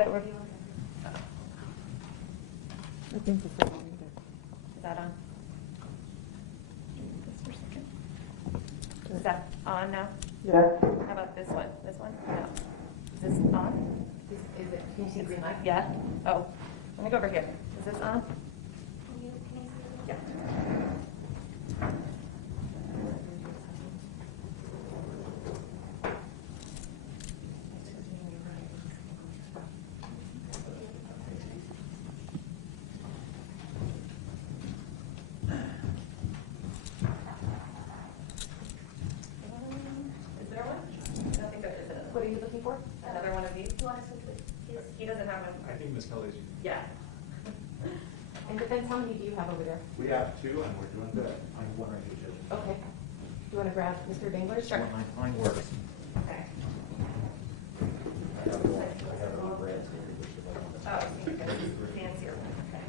that review? I think it's right there. Is that on? Just for a second. Is that on now? Yeah. How about this one? This one? No. Is this on? Is it? Can you see green light? Yeah. Oh, let me go over here. Is this on? Yeah. Is there one? I don't think there is another. What are you looking for? Another one of these? You want to switch with? He doesn't have one. I think Miss Kelley's. Yeah. And depends, how many do you have over there? We have two, and we're doing good. I'm one right here. Okay. Do you want to grab Mr. Dangler? Sure. Mine works. Okay. I have it on red. Oh, fancier one. Okay.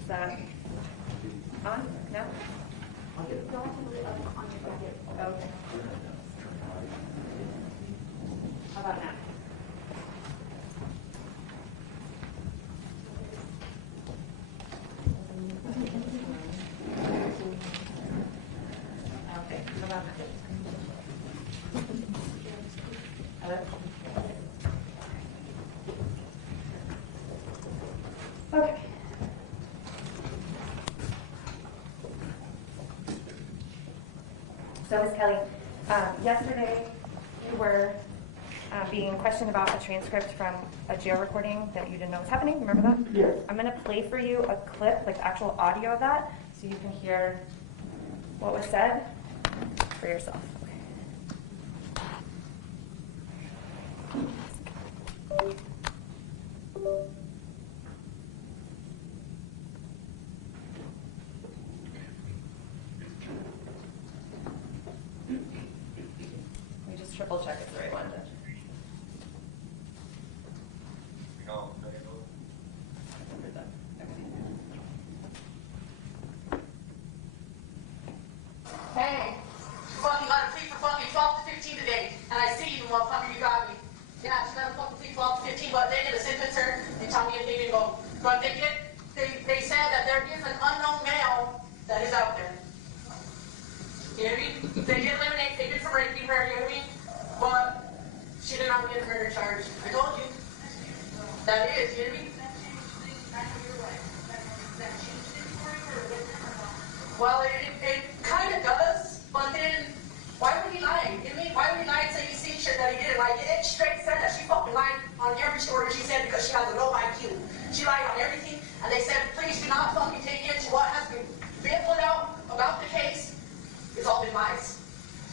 Is that on? No? Okay. How about now? Okay. How about now? Hello? Okay. So, Ms. Kelley, yesterday you were being questioned about a transcript from a jail recording that you didn't know was happening. Remember that? Yes. I'm going to play for you a clip, like actual audio of that, so you can hear what was said for yourself. Let me just triple check it's the right one. Hey, she fucking got a plea for fucking 12 to 15 today, and I see you, motherfucker, you got me. Yeah, she got a fucking plea 12 to 15, but they're gonna sentence her and tell me if they didn't go. But they said that there is an unknown male that is out there. You know what I mean? They did eliminate, they did some raping her, you know what I mean? But she did not get a murder charge. I told you. That is, you know what I mean? Well, it kind of does, but then why would he lie? You know what I mean? Why would he lie and say he seen shit that he didn't? Like, it straight said that she fucking lied on every story she said because she has a low IQ. She lied on everything, and they said, please do not fucking take into what has been put out about the case. It's all been lies.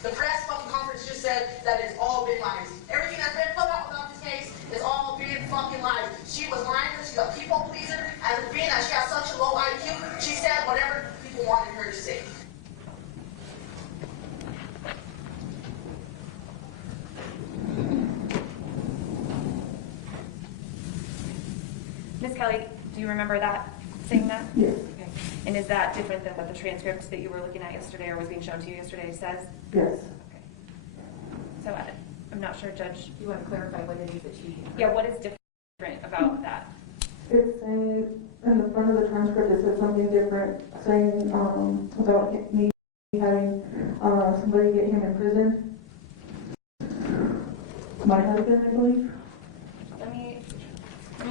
The press fucking conference just said that it's all been lies. Everything that's been put out about this case is all been fucking lies. She was lying because she's a people pleaser, and being that she has such a low IQ, she said whatever people wanted her to say. Ms. Kelley, do you remember that, saying that? Yes. Okay. And is that different than what the transcript that you were looking at yesterday or was being shown to you yesterday says? Yes. Okay. So I'm not sure, Judge. You want to clarify what it is that she... Yeah, what is different about that? It's saying, in the front of the transcript, it says something different, saying about me having somebody get him in prison. My husband, I believe. Let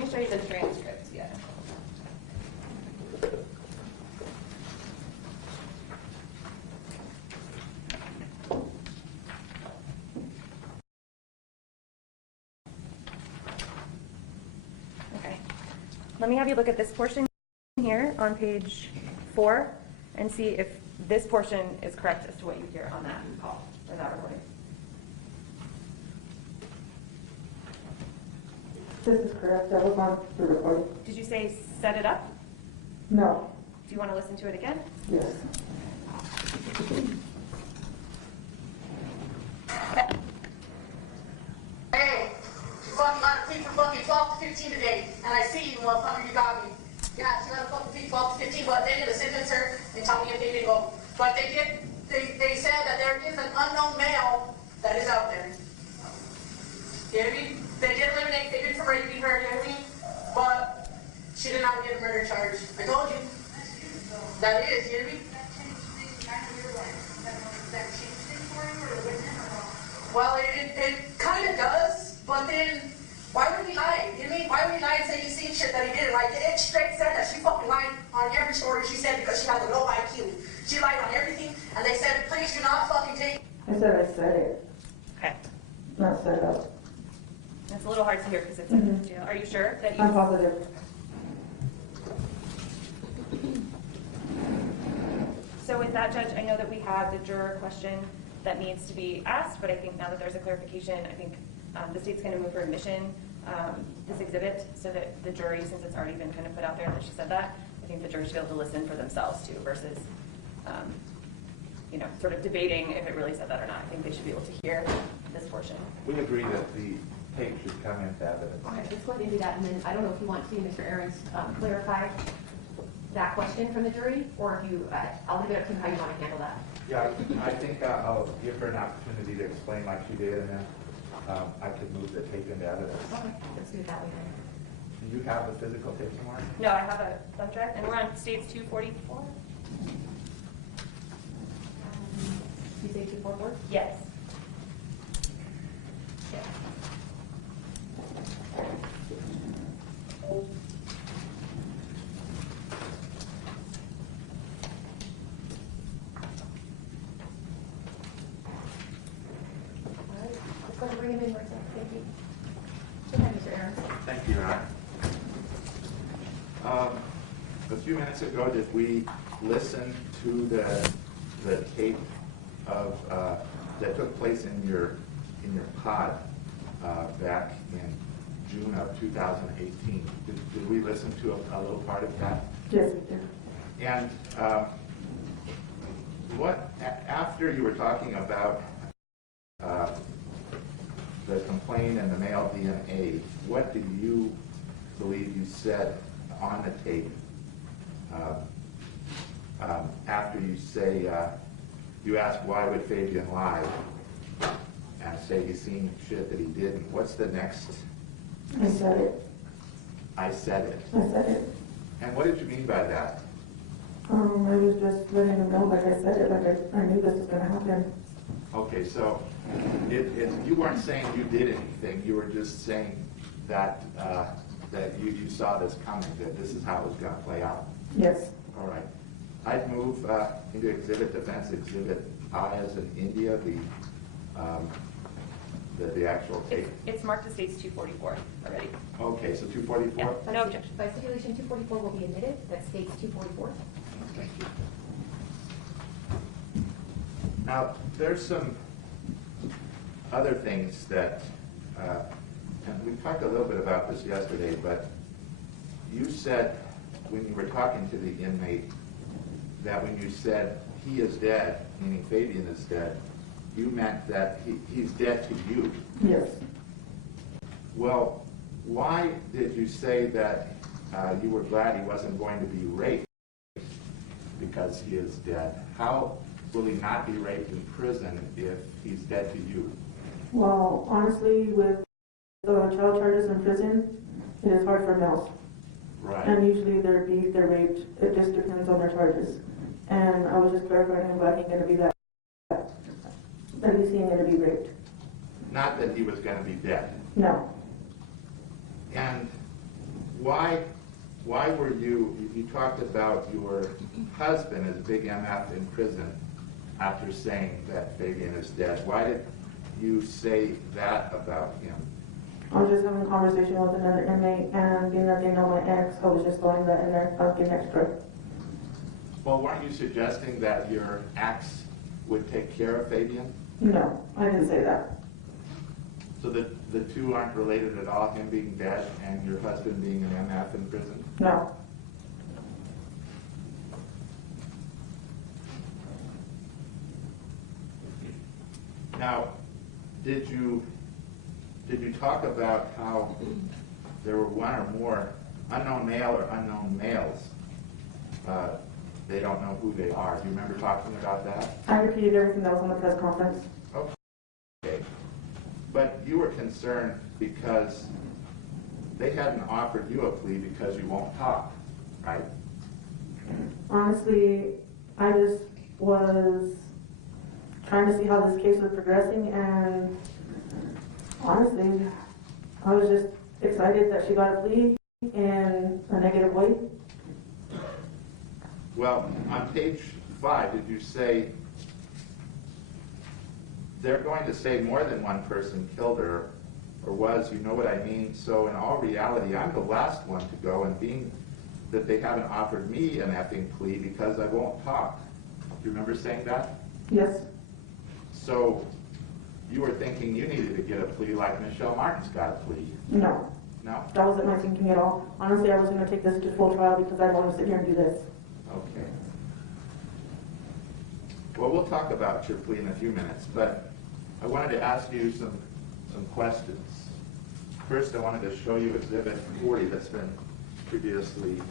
me show you the transcript. Yeah. Okay. Let me have you look at this portion here on page 4 and see if this portion is correct as to what you hear on that call or that recording. This is correct. That was on the recording. Did you say set it up? No. Do you want to listen to it again? Yes. Hey, she fucking got a plea for fucking 12 to 15 today, and I see you, motherfucker, you got me. Yeah, she got a fucking plea 12 to 15, but they're gonna sentence her and tell me if they didn't go. But they said that there is an unknown male that is out there. You know what I mean? They did eliminate, they did from raping her, you know what I mean? But she did not get a murder charge. I told you. That is, you know what I mean? Well, it kind of does, but then why would he lie? You know what I mean? Why would he lie and say you seen shit that he didn't? Like, it straight said that she fucking lied on every story she said because she has a low IQ. She lied on everything, and they said, please do not fucking take. I said it, Okay. not set up. It's a little hard to hear because it's in jail. Are you sure that I'm you? positive. So with that, Judge, I know that we have the juror question that needs to be asked, but I think now that there's a clarification, I think the state's going to move for admission, this exhibit, so that the jury, since it's already been kind of put out there that she said that, I think the jury should be able to listen for themselves too, versus, sort of debating if it really said that or not. I think they should be able to hear this portion. We agree that the tape should come into evidence. Okay, let's go ahead and do that, and then I don't know if you want to, Mr. Aarons, clarify that question from the jury, or if you, I'll leave it up to you how you want to handle that. Yeah, I think I'll give her an opportunity to explain like she did, and then I could move the tape into evidence. Okay, let's do it that way then. Do you have the physical tape somewhere? No, I have a thumb drive, and we're on states 244? You say 244? Yes. Yes. Let's go ahead and bring him in for a second. Thank you. Go ahead, Mr. Aarons. Thank you, Your Honor. A few minutes ago, did we listen to the tape of that took place in your pod back in June of 2018? Did we listen to a little part of that? Yes, we did. And after you were talking about the complaint and the male DNA, what do you believe you said on the tape after you say, you asked why would Fabian lie and say he's seen shit that he didn't? What's the next? I said it. I said it. I said it. And what did you mean by that? I was just letting him know, like I said it, like I knew this was going to happen. Okay, so you weren't saying you did anything. You were just saying that that you saw this coming, that this is how it was going to play out. Yes. All right. I'd move into Exhibit Defense Exhibit I as in India, the actual tape. It's marked as states 244 already. Okay, so 244? Yeah. No objection. By stipulation, 244 will be admitted. That states 244. Thank you. Now, there's some other things that, and we talked a little bit about this yesterday, but you said when you were talking to the inmate that when you said he is dead, meaning Fabian is dead, you meant that he's dead to you. Yes. Well, why did you say that you were glad he wasn't going to be raped because he is dead? How will he not be raped in prison if he's dead to you? Well, honestly, with child charges in prison, it is hard for males. Right. And usually they're beat, they're raped. It just depends on their charges. And I was just clarifying him about he's going to be that he's going to be raped. Not that he was going to be dead. No. And why were you talked about your husband as big MF in prison after saying that Fabian is dead. Why did you say that about him? I was just having a conversation with another inmate, and being that they know my ex, I was just throwing that in there, asking extra. Well, weren't you suggesting that your ex would take care of Fabian? No, I didn't say that. So the two aren't related at all, him being dead and your husband being an MF in prison? No. Now, did you talk about how there were one or more unknown male or unknown males? They don't know who they are. Do you remember talking about that? I repeated everything that was on the press conference. Okay. But you were concerned because they hadn't offered you a plea because you won't talk, right? Honestly, I just was trying to see how this case was progressing, and honestly, I was just excited that she got a plea in a negative way. Well, on page 5, did you say they're going to say more than one person killed her, or was, you know what I mean? So in all reality, I'm the last one to go, and being that they haven't offered me an effing plea because I won't talk. Do you remember saying that? Yes. So you were thinking you needed to get a plea like Michelle Martens got a plea? No. No? That wasn't my thinking at all. Honestly, I was going to take this to full trial because I don't want to sit here and do this. Okay. Well, we'll talk about your plea in a few minutes, but I wanted to ask you some questions. First, I wanted to show you Exhibit 40 that's been previously.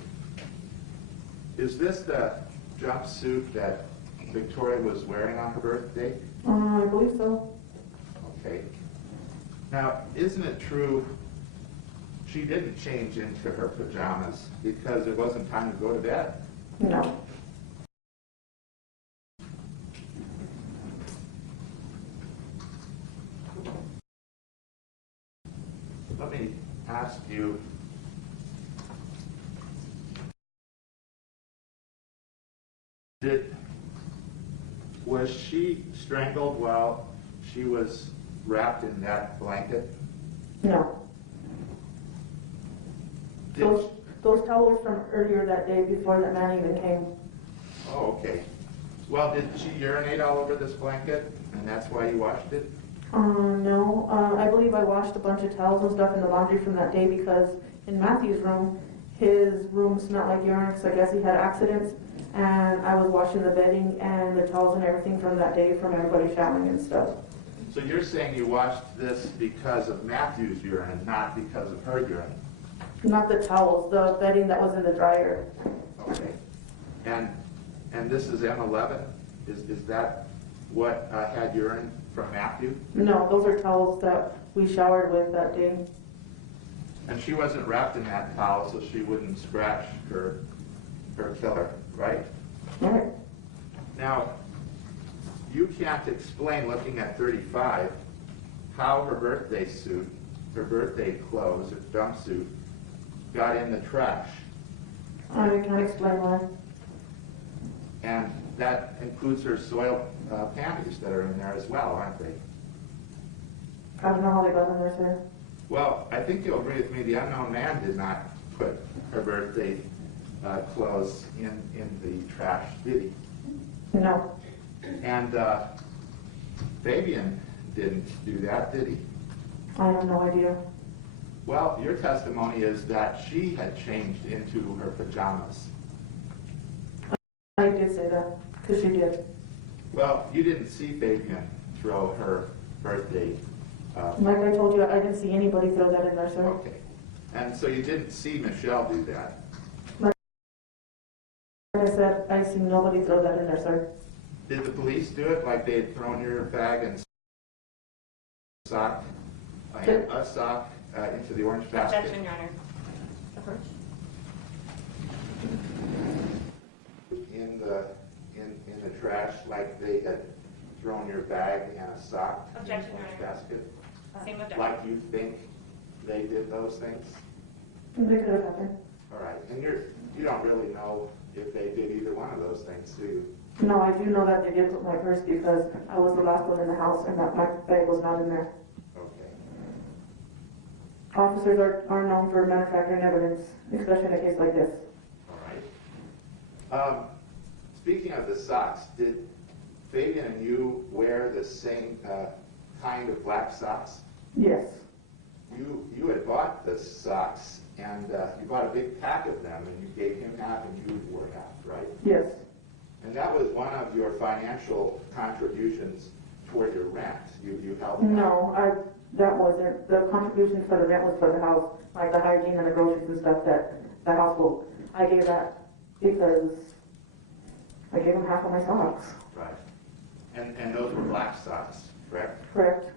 Is this the jumpsuit that Victoria was wearing on her birthday? I believe so. Okay. Now, isn't it true she didn't change into her pajamas because it wasn't time to go to bed? No. Let me ask you, was she strangled while she was wrapped in that blanket? No. Did Those towels from earlier that day before that man even came. Oh, okay. Well, did she urinate all over this blanket, and that's why you washed it? No. I believe I washed a bunch of towels and stuff in the laundry from that day because in Matthew's room, his room smelled like urine because I guess he had accidents. And I was washing the bedding and the towels and everything from that day from everybody showering and stuff. So you're saying you washed this because of Matthew's urine, not because of her urine? Not the towels, the bedding that was in the dryer. Okay. And this is M11? Is that what had urine from Matthew? No, those are towels that we showered with that day. And she wasn't wrapped in that towel so she wouldn't scratch her killer, right? Right. Now, you can't explain, looking at 35, how her birthday suit, her birthday clothes, her jumpsuit, got in the trash. I can't explain why. And that includes her soiled panties that are in there as well, aren't they? I don't know how they got in there, sir. Well, I think you'll agree with me, the unknown man did not put her birthday clothes in the trash, did he? No. And Fabian didn't do that, did he? I have no idea. Well, your testimony is that she had changed into her pajamas. I did say that, because she did. Well, you didn't see Fabian throw her birthday. Like I told you, I didn't see anybody throw that in there, sir. Okay. And so you didn't see Michelle do that. Like I said, I see nobody throw that in there, sir. Did the police do it like they had thrown your bag and sock, a sock into the orange basket? Objection, Your Honor. Approach. In the trash, like they had thrown your bag and a sock Objection, in the orange Your Honor. basket? Same objection. Like you think they did those things? They could have happened. All right, and you don't really know if they did either one of those things, do you? No, I do know that they did put my purse because I was the last one in the house and that my bag was not in there. Okay. Officers are known for manufacturing evidence, especially in a case like this. All right. Speaking of the socks, did Fabian and you wear the same kind of black socks? Yes. You had bought the socks, and you bought a big pack of them, and you gave him half, and you wore half, right? Yes. And that was one of your financial contributions toward your rent. You helped out. No, that wasn't. The contribution for the rent was for the house, like the hygiene and the groceries and stuff that the household. I gave that because I gave him half of my socks. Right. And those were black socks, correct? Correct.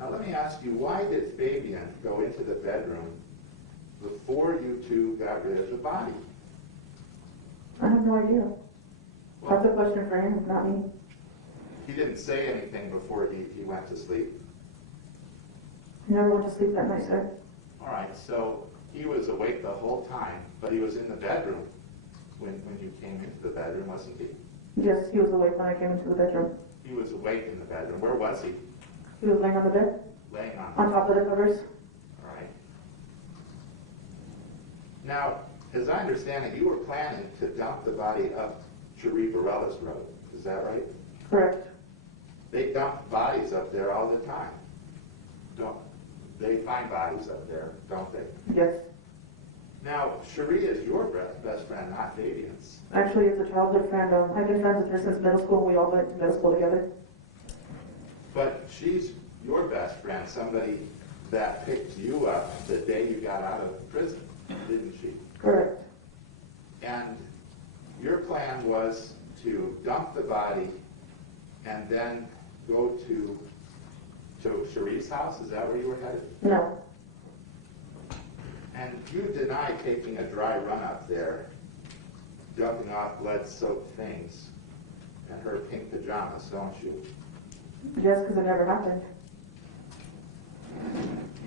Now let me ask you, why did Fabian go into the bedroom before you two got rid of the body? I have no idea. That's a question for him, not me. He didn't say anything before he went to sleep. He never went to sleep that night, sir. All right, so he was awake the whole time, but he was in the bedroom when you came into the bedroom, wasn't he? Yes, he was awake when I came into the bedroom. He was awake in the bedroom. Where was he? He was laying on the bed, Laying on. on top of the covers. All right. Now, as I understand it, you were planning to dump the body up Cherie Barella's road. Is that right? Correct. They dump bodies up there all the time. Don't they find bodies up there, don't they? Yes. Now, Cherie is your best friend, not Fabian's. Actually, it's a childhood friend. I've been friends with her since middle school. We all went to middle school together. But she's your best friend, somebody that picked you up the day you got out of prison, didn't she? Correct. And your plan was to dump the body and then go to Cherie's house? Is that where you were headed? No. And you deny taking a dry run up there, dumping off blood-soaked things and her pink pajamas, don't you? Yes, because it never happened.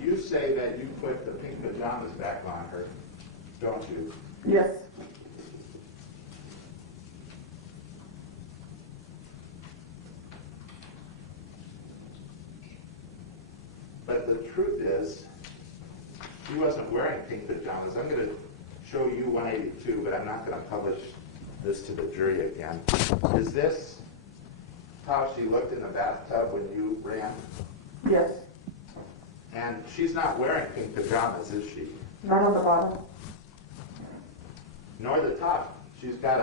You say that you put the pink pajamas back on her, don't you? Yes. But the truth is, she wasn't wearing pink pajamas. I'm going to show you 182, but I'm not going to publish this to the jury again. Is this how she looked in the bathtub when you ran? Yes. And she's not wearing pink pajamas, is she? Not on the bottom. Nor the top. She's got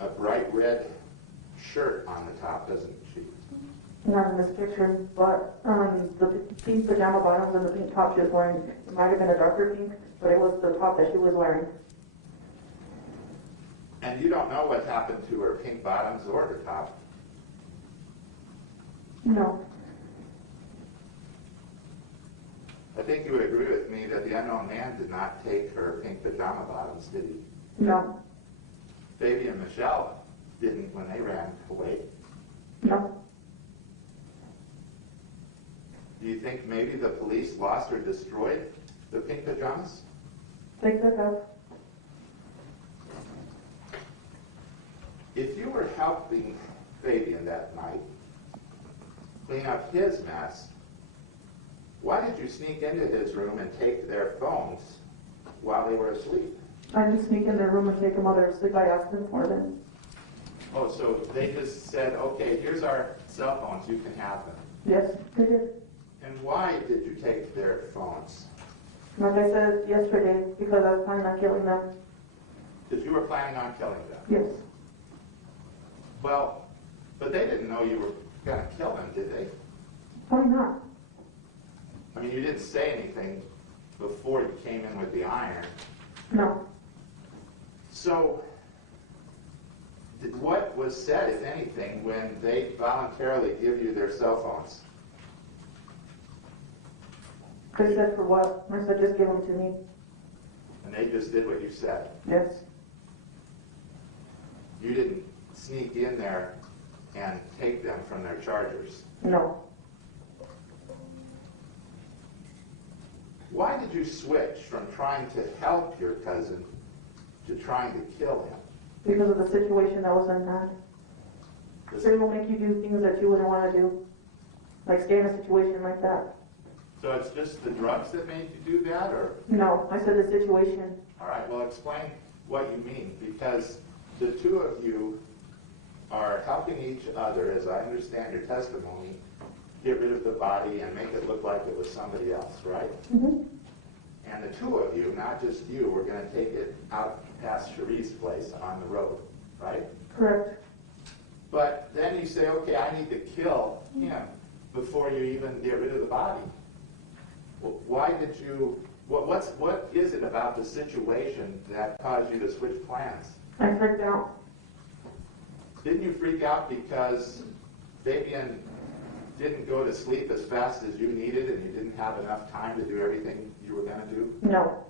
a bright red shirt on the top, doesn't she? Not in this picture, but the pink pajama bottoms and the pink top she was wearing, it might have been a darker pink, but it was the top that she was wearing. And you don't know what happened to her pink bottoms or her top. No. I think you would agree with me that the unknown man did not take her pink pajama bottoms, did he? No. Fabian and Michelle didn't when they ran away. No. Do you think maybe the police lost or destroyed the pink pajamas? They could have. If you were helping Fabian that night clean up his mess, why did you sneak into his room and take their phones while they were asleep? I didn't sneak in their room and take them while they were asleep. I asked them for them. Oh, so they just said, okay, here's our cell phones, you can have them. Yes, they did. And why did you take their phones? Like I said yesterday, because I was planning on killing them. Because you were planning on killing them. Yes. Well, but they didn't know you were going to kill them, did they? Probably not. I mean, you didn't say anything before you came in with the iron. No. So, what was said, if anything, when they voluntarily give you their cell phones? They said for what? I said just give them to me. And they just did what you said. Yes. You didn't sneak in there and take them from their chargers. No. Why did you switch from trying to help your cousin to trying to kill him? Because of the situation that was in hand. They will make you do things that you wouldn't want to do. Like stay in a situation like that. So it's just the drugs that made you do that, or? No, I said the situation. All right, well, explain what you mean, because the two of you are helping each other, as I understand your testimony, get rid of the body and make it look like it was somebody else, right? Mm-hmm. And the two of you, not just you, were going to take it out past Cherie's place on the road, right? Correct. But then you say, okay, I need to kill him before you even get rid of the body. Well, why did you, what is it about the situation that caused you to switch plans? I freaked out. Didn't you freak out because Fabian didn't go to sleep as fast as you needed and you didn't have enough time to do everything you were going to do? No.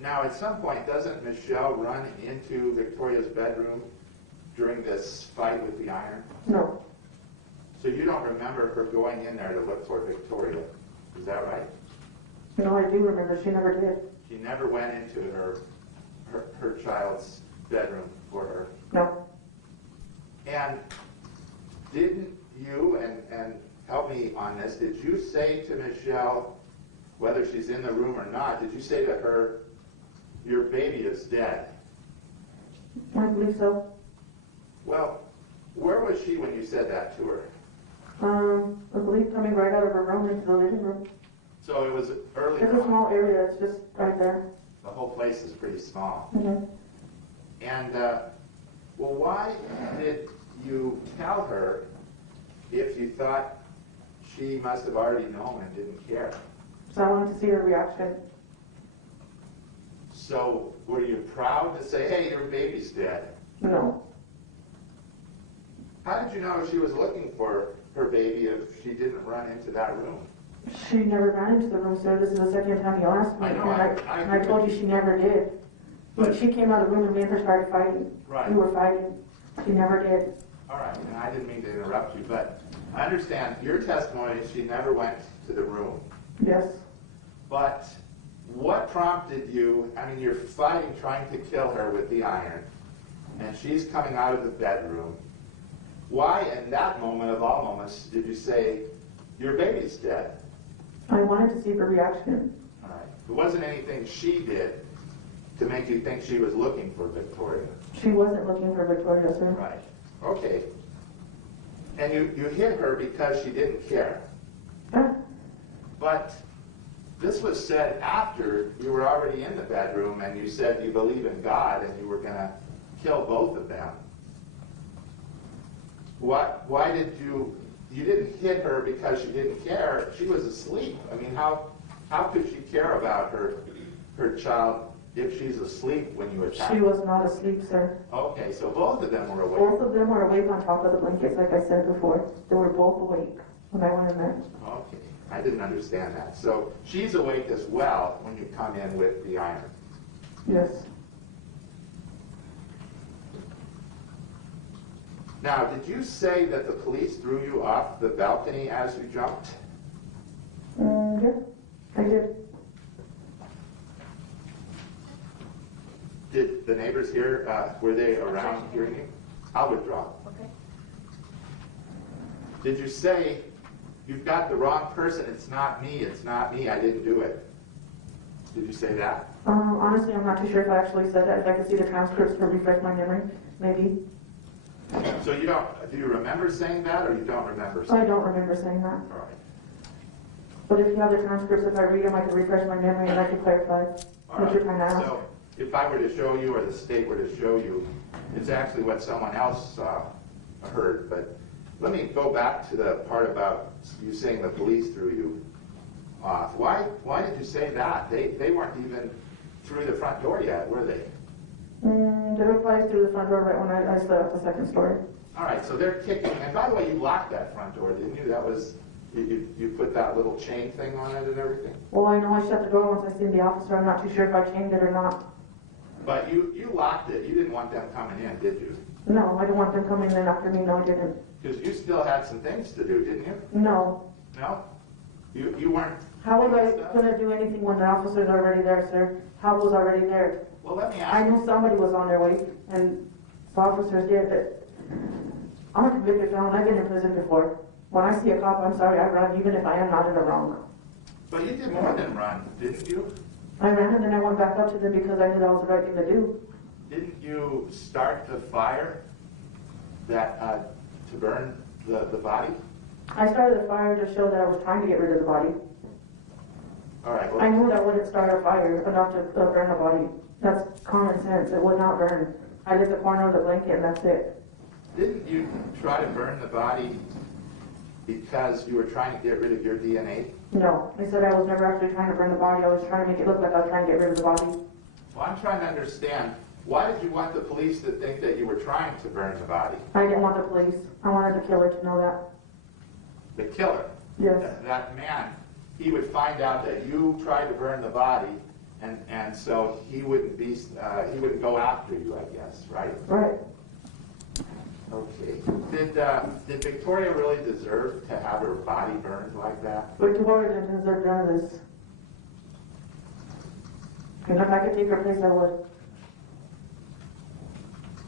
Now, at some point, doesn't Michelle run into Victoria's bedroom during this fight with the iron? No. So you don't remember her going in there to look for Victoria, is that right? No, I do remember. She never did. She never went into her child's bedroom for her. No. And didn't you, and help me on this, did you say to Michelle, whether she's in the room or not, did you say to her, your baby is dead? I believe so. Well, where was she when you said that to her? I believe coming right out of her room into the living room. So it was early It's a on. small area. It's just right there. The whole place is pretty small. Mm-hmm. And, well, why did you tell her if you thought she must have already known and didn't care? So I wanted to see her reaction. So were you proud to say, hey, your baby's dead? No. How did you know she was looking for her baby if she didn't run into that room? She never ran into the room, sir. This is the second time you asked me. I know, And I told you she never did. When she came out of the room and me and her started fighting. Right. We were fighting. She never did. All right, and I didn't mean to interrupt you, but I understand your testimony, she never went to the room. Yes. But what prompted you, I mean, you're fighting, trying to kill her with the iron, and she's coming out of the bedroom. Why, in that moment of all moments, did you say, your baby's dead? I wanted to see her reaction. All right. It wasn't anything she did to make you think she was looking for Victoria. She wasn't looking for Victoria, sir. Right. Okay. And you hit her because she didn't care. Yeah. But this was said after you were already in the bedroom and you said you believe in God and you were going to kill both of them. Why did you didn't hit her because she didn't care? She was asleep. I mean, how could she care about her child if she's asleep when you attacked her? She was not asleep, sir. Okay, so both of them were awake. Both of them were awake on top of the blankets, like I said before. They were both awake when I went in there. Okay, I didn't understand that. So she's awake as well when you come in with the iron. Yes. Now, did you say that the police threw you off the balcony as you jumped? Yeah, I did. Did the neighbors hear, were they around hearing you? I'll withdraw. Okay. Did you say, you've got the wrong person, it's not me, I didn't do it? Did you say that? Honestly, I'm not too sure if I actually said that. If I could see the transcripts to refresh my memory, maybe. So you don't, do you remember saying that or you don't remember saying I that? don't remember saying that. All right. But if you have the transcripts, if I read them, I can refresh my memory and I can clarify All what you're right. trying to ask. So if I were to show you or the state were to show you, it's actually what someone else heard. But let me go back to the part about you saying the police threw you off. Why did you say that? They weren't even through the front door yet, were they? They were probably through the front door right when I slid out the second story. All right, so they're kicking. And by the way, you locked that front door, didn't you? That was, you put that little chain thing on it and everything? Well, I know I shut the door once I seen the officer. I'm not too sure if I chained it or not. But you locked it. You didn't want them coming in, did you? No, I didn't want them coming in after me. No, I didn't. Because you still had some things to do, didn't you? No. No? You weren't... How was I doing stuff? going to do anything when the officer's already there, sir? How was already there? Well, let me I ask you. knew somebody was on their way, and the officers did, but I'm a convicted felon. I've been in prison before. When I see a cop, I'm sorry, I run, even if I am not in the wrong. But you did more than run, didn't you? I ran and then I went back up to them because I knew that was the right thing to do. Didn't you start the fire that to burn the body? I started the fire to show that I was trying to get rid of the body. All right. Well, I knew that wouldn't start a fire enough to burn the body. That's common sense. It would not burn. I lit the corner of the blanket and that's it. didn't you try to burn the body because you were trying to get rid of your DNA? No, I said I was never actually trying to burn the body. I was trying to make it look like I was trying to get rid of the body. Well, I'm trying to understand Why did you want the police to think that you were trying to burn the body? I didn't want the police. I wanted the killer to know that. The killer? Yes. That man, he would find out that you tried to burn the body, and so he wouldn't go after you, I guess, right? Right. Okay. Did Victoria really deserve to have her body burned like that? Victoria didn't deserve none of this. And if I could take her place, I would.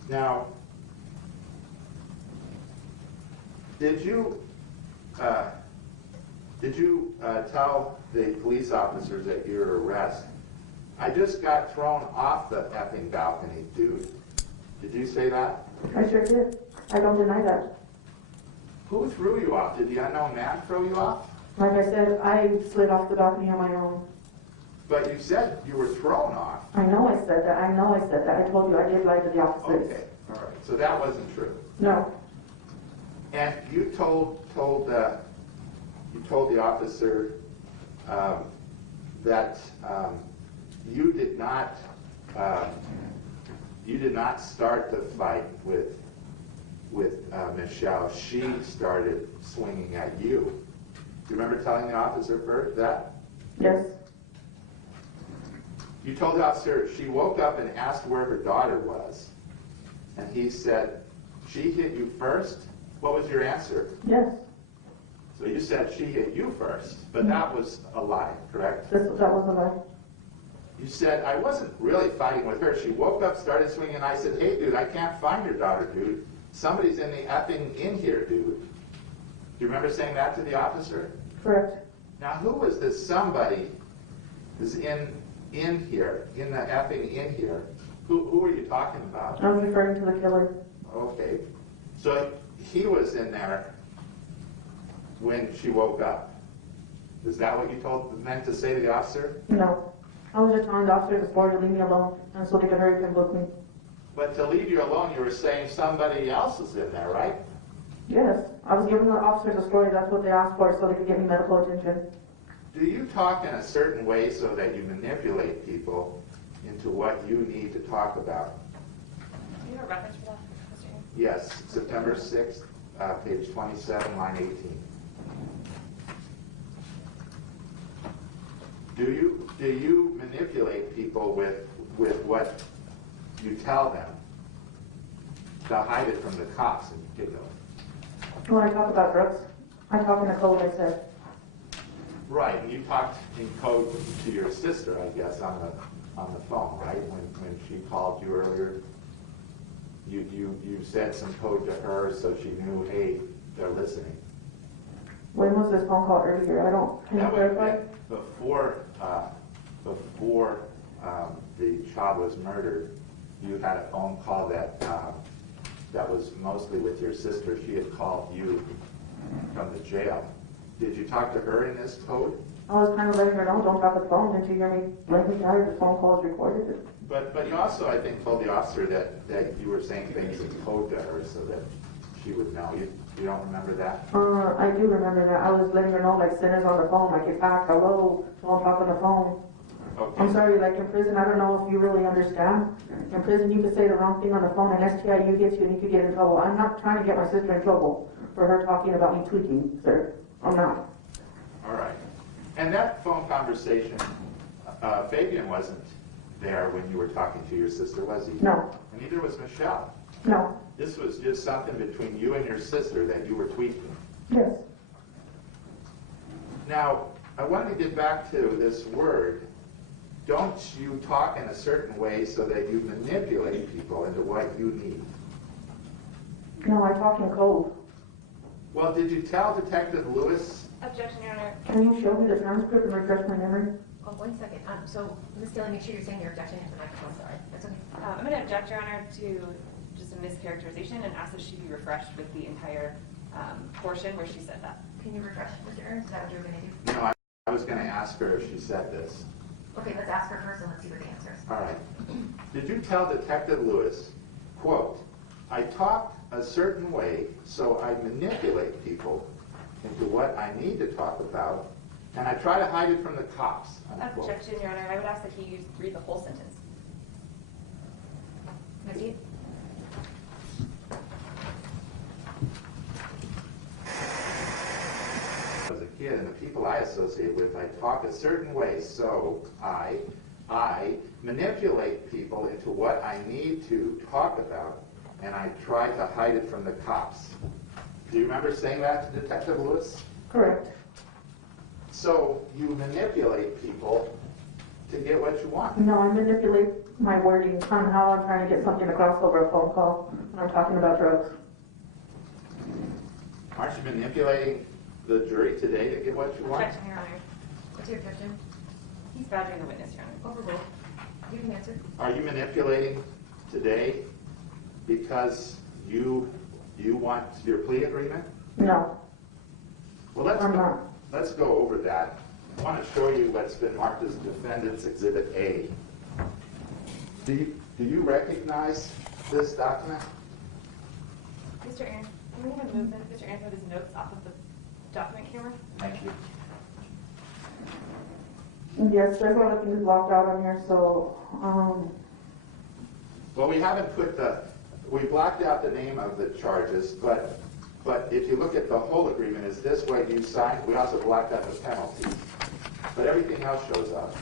Now, did you tell the police officers at your arrest, I just got thrown off the effing balcony, dude? Did you say that? I sure did. I don't deny that. Who threw you off? Did the unknown man throw you off? Like I said, I slid off the balcony on my own. But you said you were thrown off. I know I said that. I know I said that. I told you I did lie to the officers. Okay, all right. So that wasn't true. No. And you told the officer that you did not start the fight with Michelle. She started swinging at you. Do you remember telling the officer that? Yes. You told the officer she woke up and asked where her daughter was, and he said she hit you first. What was your answer? Yes. So you said she hit you first, but that was a lie, correct? That was a lie. You said, I wasn't really fighting with her. She woke up, started swinging, and I said, hey, dude, I can't find your daughter, dude. Somebody's in the effing in here, dude. Do you remember saying that to the officer? Correct. Now, who was this somebody who's in here, in the effing in here? Who are you talking about? I was referring to the killer. Okay. So he was in there when she woke up. Is that what you meant to say to the officer? No. I was just telling the officers to leave me alone, and so they could hurry up and book me. But to leave you alone, you were saying somebody else is in there, right? Yes. I was giving the officers a story. That's what they asked for, so they could get me medical attention. Do you talk in a certain way so that you manipulate people into what you need to talk about? Do you have a reference for that, Mr. Aaron? Yes, September 6th, page 27, line 18. Do you manipulate people with what you tell them to hide it from the cops in particular? When I talk about drugs, I talk in the code, I said. Right, and you talked in code to your sister, I guess, on the phone, right? When she called you earlier, you said some code to her so she knew, hey, they're listening. When was this phone call earlier? Can you That would have clarify? been before the child was murdered. You had a phone call that was mostly with your sister. She had called you from the jail. Did you talk to her in this code? I was kind of letting her know, don't talk on the phone. Didn't you hear me blatantly tell her the phone call is recorded? But you also, I think, told the officer that you were saying things in code to her so that she would know. You don't remember that? I do remember that. I was letting her know, like, sinners on the phone, like, get back, hello, don't talk on the phone. Okay. I'm sorry, like, in prison, I don't know if you really understand. In prison, you could say the wrong thing on the phone, and STIU gets you, and you could get in trouble. I'm not trying to get my sister in trouble for her talking about me tweaking, sir. I'm not. All right. And that phone conversation, Fabian wasn't there when you were talking to your sister, was he? No. And neither was Michelle. No. This was just something between you and your sister that you were tweaking. Yes. Now, I want to get back to this word. Don't you talk in a certain way so that you manipulate people into what you need? No, I talk in code. Well, did you tell Detective Lewis? Objection, Your Honor. Can you show me the transcript and refresh my memory? Oh, 1 second. So, Ms. Kelley, make sure you're saying your objection into the microphone. Sorry. That's okay. I'm going to object, Your Honor, to just a mischaracterization and ask that she be refreshed with the entire portion where she said that. Can you refresh, Mr. Aaron? Is that what you're going to do? No, I was going to ask her if she said this. Okay, let's ask her first and let's see what the answer is. All right. Did you tell Detective Lewis, quote, I talk a certain way so I manipulate people into what I need to talk about, and I try to hide it from the cops, unquote. Objection, Your Honor. I would ask that he read the whole sentence. Can I see it? As a kid, and the people I associate with, I talk a certain way, so I manipulate people into what I need to talk about, and I try to hide it from the cops. Do you remember saying that to Detective Lewis? Correct. So you manipulate people to get what you want. No, I manipulate my wording on how I'm trying to get something across over a phone call when I'm talking about drugs. Aren't you manipulating the jury today to get what you want? Objection, Your Honor. What's your objection? He's badgering the witness, Your Honor. Overruled. You can answer. Are you manipulating today because you want your plea agreement? No, Well, let's I'm go, not. let's go over that. I want to show you what's been marked as Defendant's Exhibit A. Do you recognize this document? Mr. Aaron, can we have a movement? Mr. Aaron put his notes off of the document camera. Thank you. Yes, there's a lot of things blocked out on here, so, Well, we haven't put we blocked out the name of the charges, but if you look at the whole agreement, is this what you signed? We also blocked out the penalties, but everything else shows up.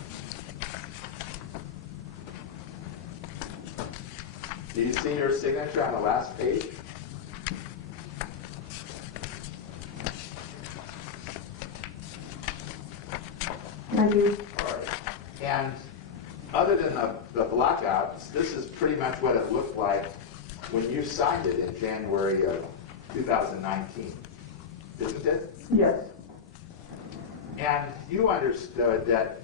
Do you see your signature on the last page? I do. All right. And other than the blockouts, this is pretty much what it looked like when you signed it in January of 2019, isn't it? Yes, And you understood that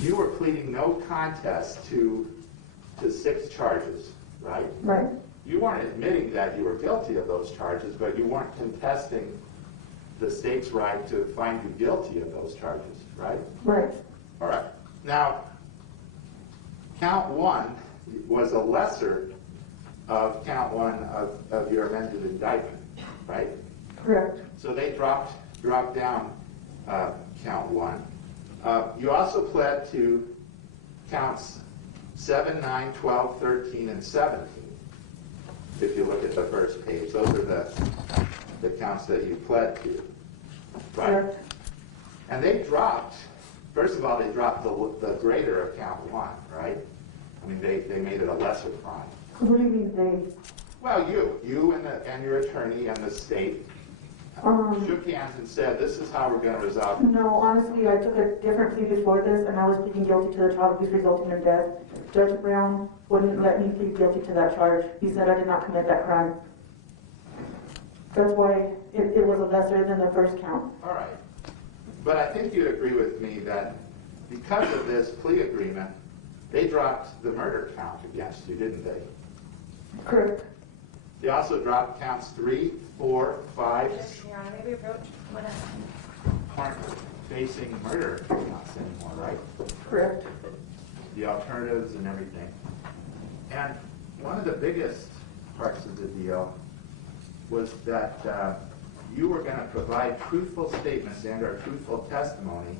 you were pleading no contest to 6 charges, right? right, You weren't admitting that you were guilty of those charges, but you weren't contesting the state's right to find you guilty of those charges, right? right, All right. Now, count 1 was a lesser of count 1 of your amended indictment, right? correct, So they dropped down count 1. You also pled to counts 7, 9, 12, 13, and 17. If you look at the first page, those are the counts that you pled to, right? correct, And they dropped, first of all, they dropped the greater of count 1, right? I mean, they made it a lesser crime. What do you mean they? Well, you and your attorney and the state shook hands and said, this is how we're going to resolve it. No, honestly, I took a different plea before this, and I was pleading guilty to the child abuse resulting in death. Judge Brown wouldn't let me plead guilty to that charge. He said I did not commit that crime. That's why it was a lesser than the first count. All right. But I think you'd agree with me that because of this plea agreement, they dropped the murder count against you, didn't they? Correct. They also dropped counts 3, 4, 5, Objection, Your Honor. May we approach? aren't facing murder counts anymore, right? Correct. The alternatives and everything. And one of the biggest parts of the deal was that you were going to provide truthful statements and or truthful testimony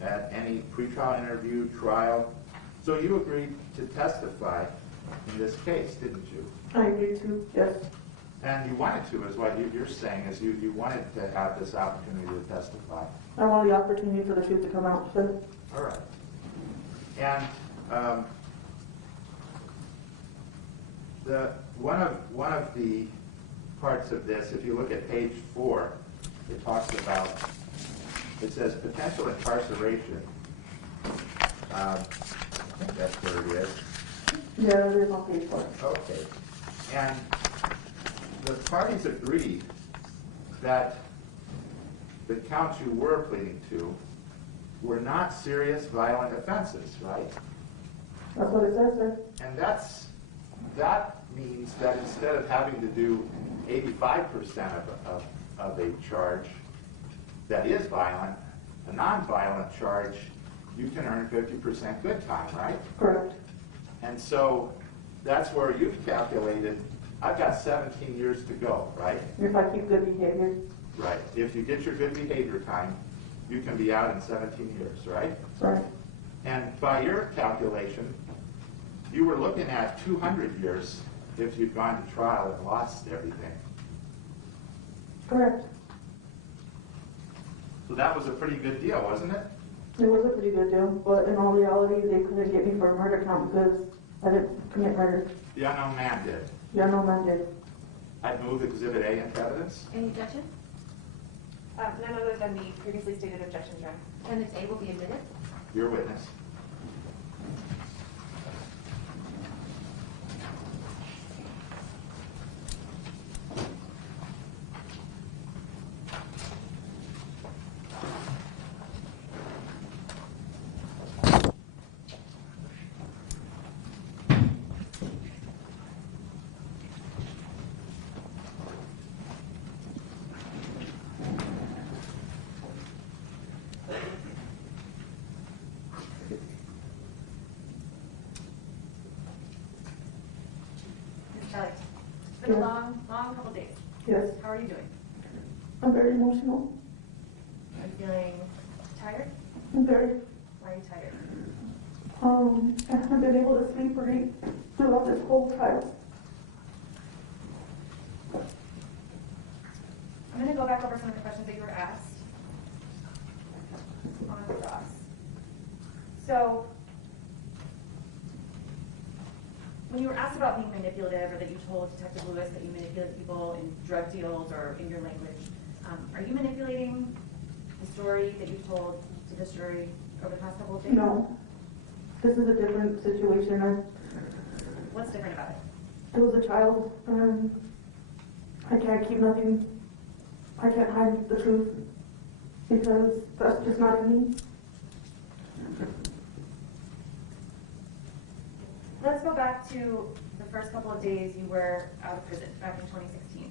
at any pretrial interview, trial. So you agreed to testify in this case, didn't you? I agree to, yes. And you wanted to, is what you're saying, is you wanted to have this opportunity to testify. I want the opportunity for the truth to come out, sir. All right. And one of the parts of this, if you look at page 4, it talks about, it says potential incarceration. I think that's where it is. Yeah, it is on page 4. Okay. And the parties agreed that the counts you were pleading to were not serious violent offenses, right? That's what it says, sir. And that means that instead of having to do 85% of a charge that is violent, a non-violent charge, you can earn 50% good time, right? Correct. And so that's where you've calculated, I've got 17 years to go, right? If I keep good behavior. Right. If you get your good behavior time, you can be out in 17 years, right? Right. And by your calculation, You were looking at 200 years if you'd gone to trial and lost everything. Correct. So that was a pretty good deal, wasn't it? It was a pretty good deal, but in all reality, they couldn't get me for a murder count because I didn't commit murder. The unknown man did. Yeah, no man did. I'd move Exhibit A into evidence. Any objection? None other than the previously stated objections, Your Honor. Appendix A will be admitted. Your witness. Ms. Kelley, it's been a Yes. long couple days. Yes. How are you doing? I'm very emotional. Are you feeling tired? I'm very, Why are you tired? I haven't been able to sleep or eat throughout this whole trial. I'm going to go back over some of the questions that you were asked on the cross. So, when you were asked about being manipulative, or that you told Detective Lewis that you manipulate people in drug deals or in your language, are you manipulating the story that you told to this jury over the past couple of days? No. This is a different situation. What's different about it? I was a child, and I can't keep nothing. I can't hide the truth because that's just not in me. Let's go back to the first couple of days you were out of prison, back in 2016.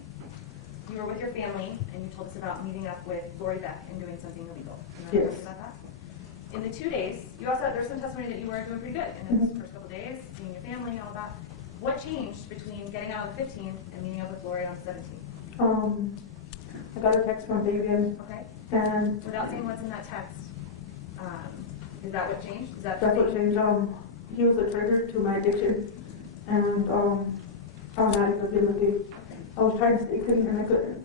You were with your family, and you told us about meeting up with Lori Beck and doing something illegal. Can you Yes. tell us about that? In the 2 days, you also, there's some testimony that you were doing pretty good in those first couple of days, seeing your family, all that. What changed between getting out on the 15th and meeting up with Lori on the 17th? I got a text from Fabian, Okay? and Without saying what's in that text, is that what changed? Is that that's what the changed. He was a trigger to my addiction, and I was not able. I was trying to stay clean, and I couldn't.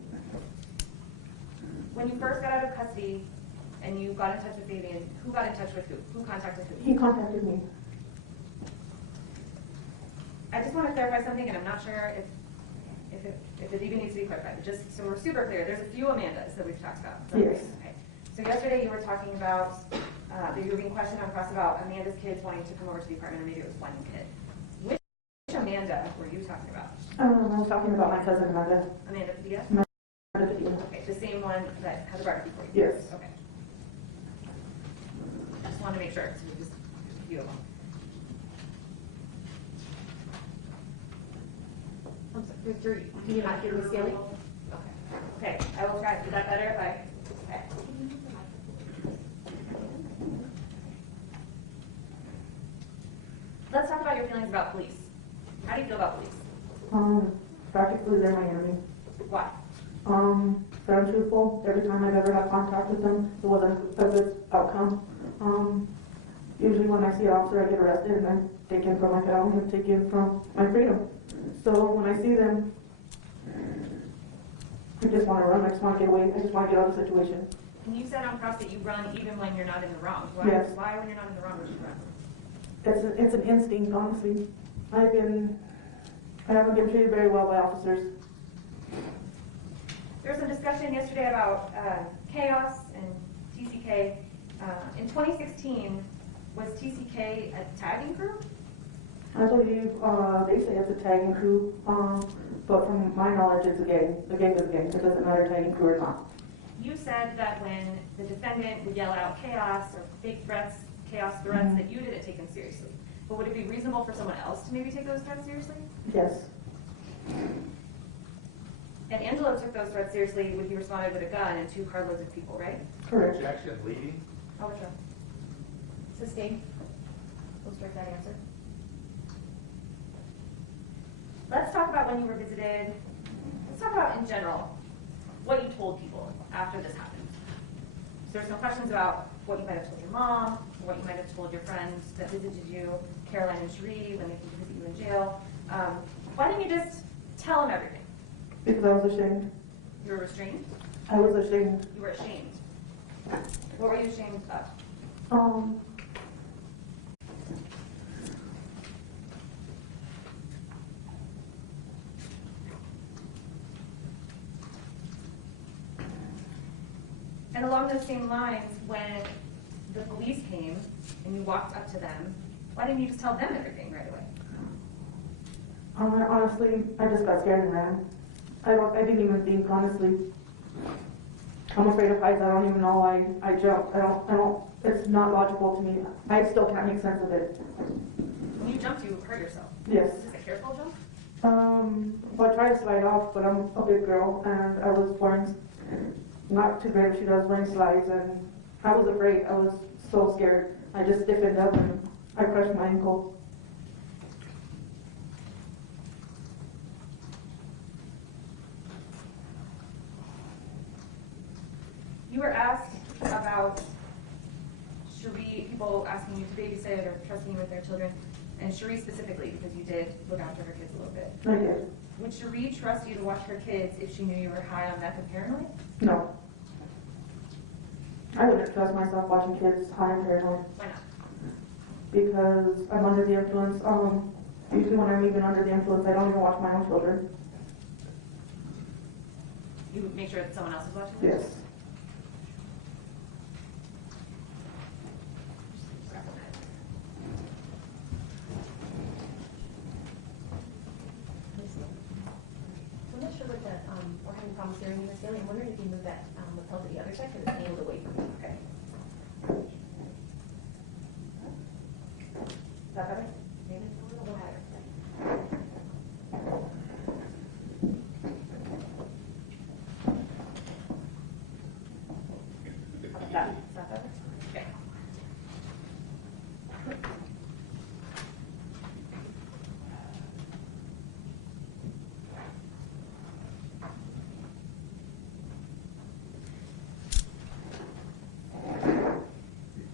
When you first got out of custody and you got in touch with Fabian, who got in touch with who? Who contacted who? He contacted me. I just want to clarify something, and I'm not sure if it even needs to be clarified. But just so we're super clear, there's a few Amandas that we've talked about. Yes. Okay. So yesterday you were talking about that you were being questioned on cross about Amanda's kids wanting to come over to the apartment, or maybe it was one kid. Which Amanda were you talking about? I was talking about my cousin Amanda. Amanda Padilla? Amanda Padilla. Okay, the same one that had the barbecue for you? Yes. Okay. I just wanted to make sure, because we just a few of them. I'm sorry, Mr. Can you not hear Ms. Kelley? Okay, I will try. Is that better if I? Okay. Let's talk about your feelings about police. How do you feel about police? Practically they're my enemy. Why? They're untruthful. Every time I've ever had contact with them, it wasn't a good outcome. Usually when I see an officer, I get arrested and I'm taken from my family and taken from my freedom. So when I see them, I just want to run. I just want to get away. I just want to get out of the situation. And you said on cross that you run even when you're not in the wrong. Why? Yes. Why, when you're not in the wrong, would you run? It's an instinct, honestly. I haven't been treated very well by officers. There was some discussion yesterday about chaos and TCK. In 2016, was TCK a tagging crew? I believe they say it's a tagging crew, but from my knowledge, it's a gang. The gang is a gang. It doesn't matter tagging crew or not. You said that when the defendant would yell out chaos or fake threats, chaos threats, that you didn't take them seriously. But would it be reasonable for someone else to maybe take those threats seriously? Yes. And Angelo took those threats seriously when he responded with a gun and 2 carloads of people, right? Correct. Objection, leading. Oh, which one? Sustained. We'll strike that answer. Let's talk about when you were visited. Let's talk about, in general, what you told people after this happened. So there's some questions about what you might have told your mom, or what you might have told your friends that visited you. Caroline and Cherie when they came to visit you in jail. Why didn't you just tell them everything? Because I was ashamed. You were restrained? I was ashamed. You were ashamed. What were you ashamed of? And along those same lines, when the police came and you walked up to them, why didn't you just tell them everything right away? Honestly, I just got scared and ran. I didn't even think, honestly. I'm afraid of heights. I don't even know. I jumped. It's not logical to me. I still can't make sense of it. When you jumped, you hurt yourself. Yes. Is this a careful jump? Well, I tried to slide off, but I'm a big girl, and I was wearing, not too great, she was wearing slides, and I was afraid. I was so scared. I just stiffened up, and I crushed my ankle. You were asked about Cherie, people asking you to babysit or trusting you with their children, and Cherie specifically, because you did look after her kids a little bit. I did. Would Cherie trust you to watch her kids if she knew you were high on meth and paranoid? No. I wouldn't trust myself watching kids high and paranoid. Why not? Because I'm under the influence. Usually when I'm even under the influence, I don't even watch my own children. You make sure that someone else is watching them? Yes. I'm not sure what the, we're having problems hearing you, Ms. Kelley. I'm wondering if you move that lapel to the other side because it's angled away from you. Okay. Is that better? Maybe it's a little higher. How about that? Is that better? Okay.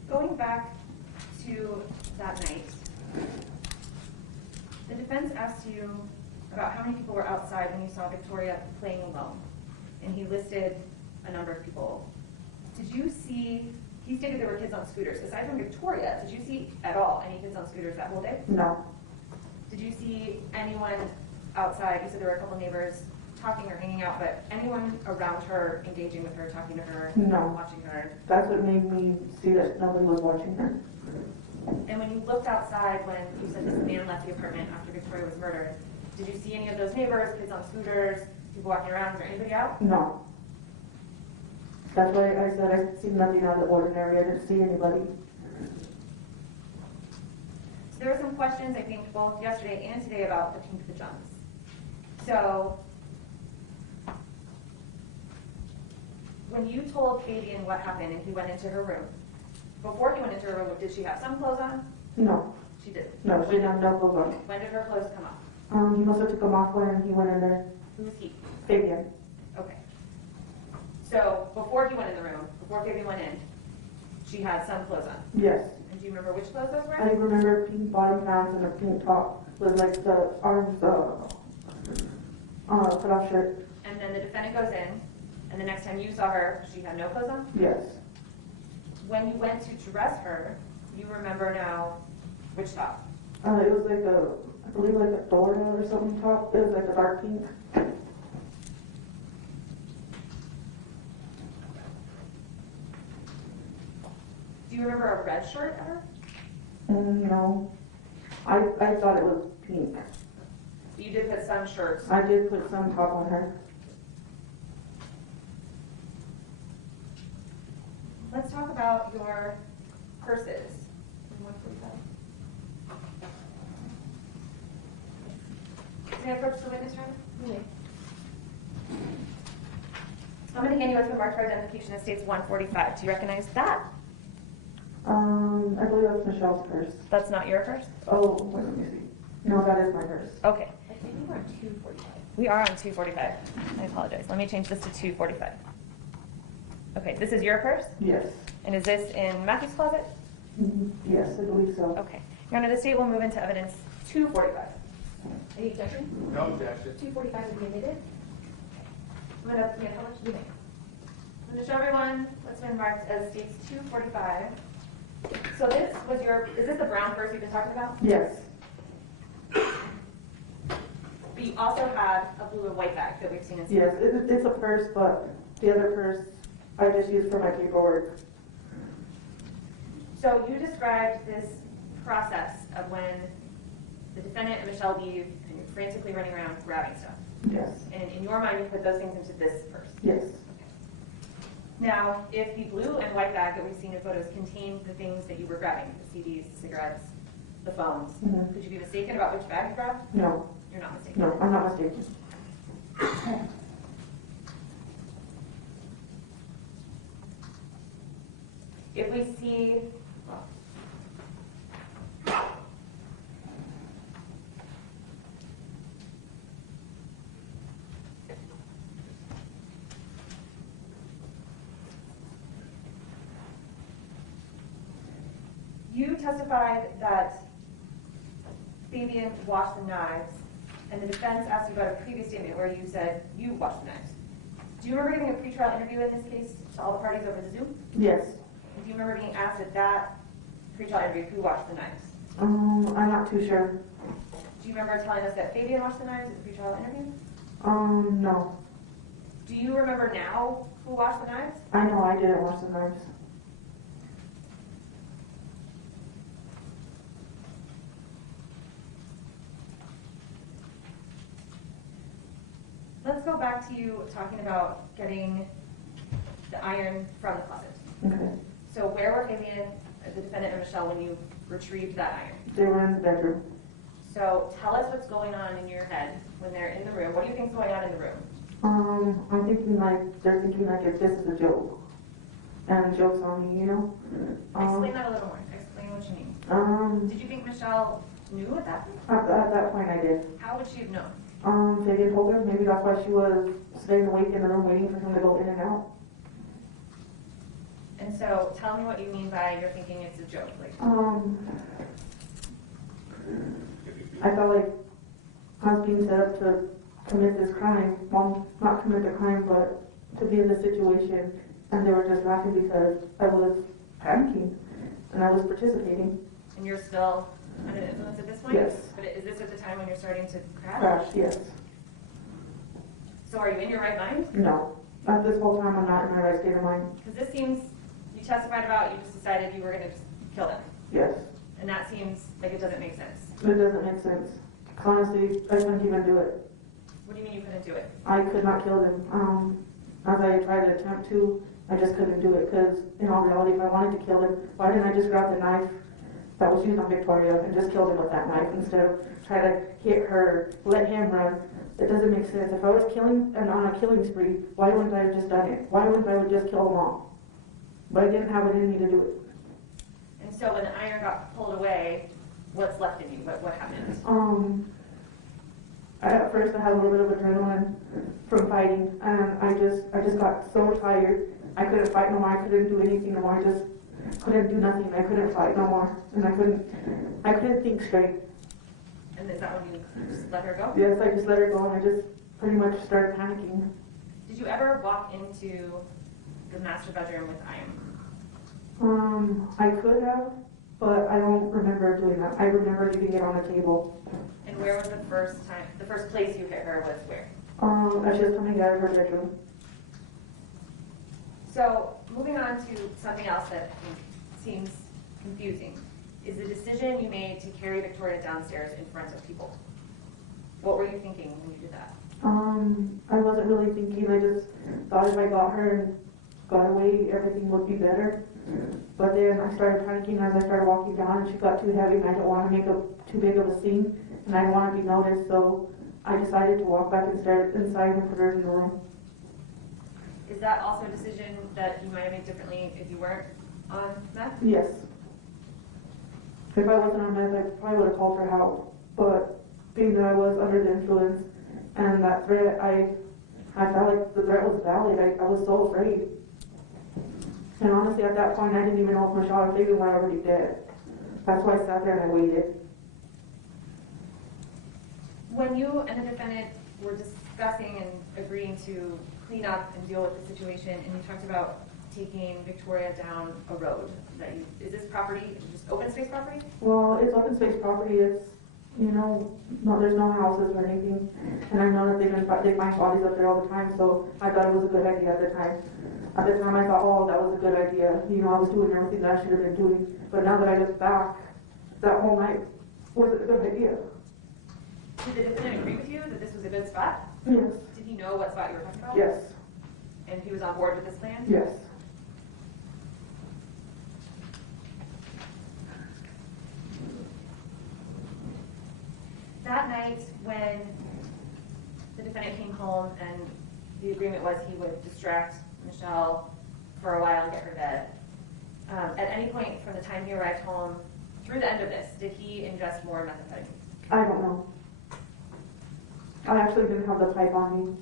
Going back to that night, the defense asked you about how many people were outside when you saw Victoria playing alone. And he listed a number of people. Did you see, he stated there were kids on scooters. Aside from Victoria, did you see at all any kids on scooters that whole day? No. Did you see anyone outside? You said there were a couple neighbors talking or hanging out, but anyone around her, engaging with her, talking to her, No. watching her? That's what made me see that nobody was watching her. And when you looked outside when you said this man left the apartment after Victoria was murdered, did you see any of those neighbors, kids on scooters, people walking around? Is there anybody out? No. That's why I said I see nothing out of the ordinary. I didn't see anybody. So there were some questions, I think, both yesterday and today about the pink pajamas. So when you told Fabian what happened and he went into her room, before he went into her room, did she have some clothes on? No. She didn't. No, she didn't have no clothes on. When did her clothes come off? He must have took them off when he went in there. Who's he? Fabian. Okay. So before he went in the room, before Fabian went in, she had some clothes on. Yes. And do you remember which clothes those were? I remember pink bottom pants and a pink top with like the arms, cut off shirt. And then the defendant goes in, and the next time you saw her, she had no clothes on? Yes. When you went to dress her, you remember now which top? It was like I believe like a Dora or something top. It was like a dark pink. Do you remember a red shirt ever? No. I thought it was pink. You did put some shirts. I did put some top on her. Let's talk about your purses. May I approach the witness room? Okay. I'm going to hand you a mark for identification. It states 145. Do you recognize that? I believe that's Michelle's purse. That's not your purse? Oh, wait, let me see. No, that is my purse. Okay. I think we're on 245. We are on 245. I apologize. Let me change this to 245. Okay, this is your purse? Yes. And is this in Matthew's closet? Yes, I believe so. Okay. Your Honor, the state will move into evidence 245. Any objection? No objection. 245 would be admitted. I'm going to publish. I'm going to show everyone what's been marked as states 245. So this was is this the brown purse you've been talking about? Yes. But you also have a blue and white bag that we've seen in Yes, it's a purse, but the other purse I just use for my paperwork. So you described this process of when the defendant and Michelle leave and you're frantically running around grabbing stuff. Yes. And in your mind, you put those things into this purse. Yes. Now, if the blue and white bag that we've seen in photos contained the things that you were grabbing, the CDs, cigarettes, the phones, could you be mistaken about which bag you grabbed? No. You're not mistaken. No, I'm not mistaken. If we see, you testified that Fabian washed the knives, and the defense asked you about a previous statement where you said you washed the knives. Do you remember giving a pretrial interview in this case to all the parties over the Zoom? Yes. Do you remember being asked at that pretrial interview who washed the knives? I'm not too sure. Do you remember telling us that Fabian washed the knives at the pretrial interview? No. Do you remember now who washed the knives? I know I didn't wash the knives. Let's go back to you talking about getting the iron from the closet. Okay. So where were Fabian, the defendant, and Michelle when you retrieved that iron? They were in the bedroom. So tell us what's going on in your head when they're in the room. What do you think's going on in the room? I'm thinking like, they're thinking like if this is a joke. And joke's on me, you know? Explain that a little more. Explain what you mean. Did you think Michelle knew at that point? At that point I did. How would she have known? Fabian told her, maybe that's why she was staying awake in the room waiting for him to go in and out. And so tell me what you mean by you're thinking it's a joke. Like, I felt like I was being set up to commit this crime. Well, not commit the crime, but to be in this situation. And they were just laughing because I was panicking and I was participating. and you're still under the influence at this point? Yes. But is this at the time when you're starting to crash? Crash, yes. So are you in your right mind? No. At this whole time, I'm not in my right state of mind. Because this seems, you testified about, you just decided you were going to just kill them. Yes. And that seems like it doesn't make sense. It doesn't make sense. Honestly, I couldn't even do it. What do you mean you couldn't do it? I could not kill them. As I tried to attempt to, I just couldn't do it because in all reality, if I wanted to kill him, why didn't I just grab the knife that was used on Victoria and just kill him with that knife instead of try to hit her, let him run? It doesn't make sense. If I was killing and on a killing spree, why wouldn't I have just done it? Why wouldn't I have just killed them all? But I didn't have it in me to do it. And so when the iron got pulled away, what's left in you? What happened? At first I had a little bit of adrenaline from fighting, and I just got so tired. I couldn't fight no more. I couldn't do anything no more. I just couldn't do nothing. I couldn't fight no more, and I couldn't think straight. And is that when you just let her go? Yes, I just let her go, and I just pretty much started panicking. Did you ever walk into the master bedroom with iron? I could have, but I don't remember doing that. I remember leaving it on the table. And where was the first place you hit her was where? As she was coming out of her bedroom. So moving on to something else that I think seems confusing is the decision you made to carry Victoria downstairs in front of people. What were you thinking when you did that? I wasn't really thinking. I just thought if I got her and got away, everything would be better. But then I started panicking as I started walking down, and she got too heavy, and I didn't want to make too big of a scene, and I didn't want to be noticed, so I decided to walk back inside and put her in the room. Is that also a decision that you might have made differently if you weren't on meth? Yes. If I wasn't on meth, I probably would have called for help. But being that I was under the influence and that threat, I felt like the threat was valid. I was so afraid. And honestly, at that point, I didn't even know if Michelle and Fabian were already dead. That's why I sat there and I waited. When you and the defendant were discussing and agreeing to clean up and deal with the situation, and you talked about taking Victoria down a road, is this property just open space property? Well, it's open space property. It's, no, there's no houses or anything. And I know that they find bodies up there all the time, so I thought it was a good idea at the time. At the time I thought, oh, that was a good idea. I was doing everything that I should have been doing. But now that I look back, that whole night wasn't a good idea. Did the defendant agree with you that this was a good spot? Yes. Did he know what spot you were talking about? Yes. And he was on board with this plan? Yes. That night when the defendant came home and the agreement was he would distract Michelle for a while and get her bed, at any point from the time he arrived home through the end of this, did he ingest more methamphetamine? I don't know. I actually didn't have the pipe on me.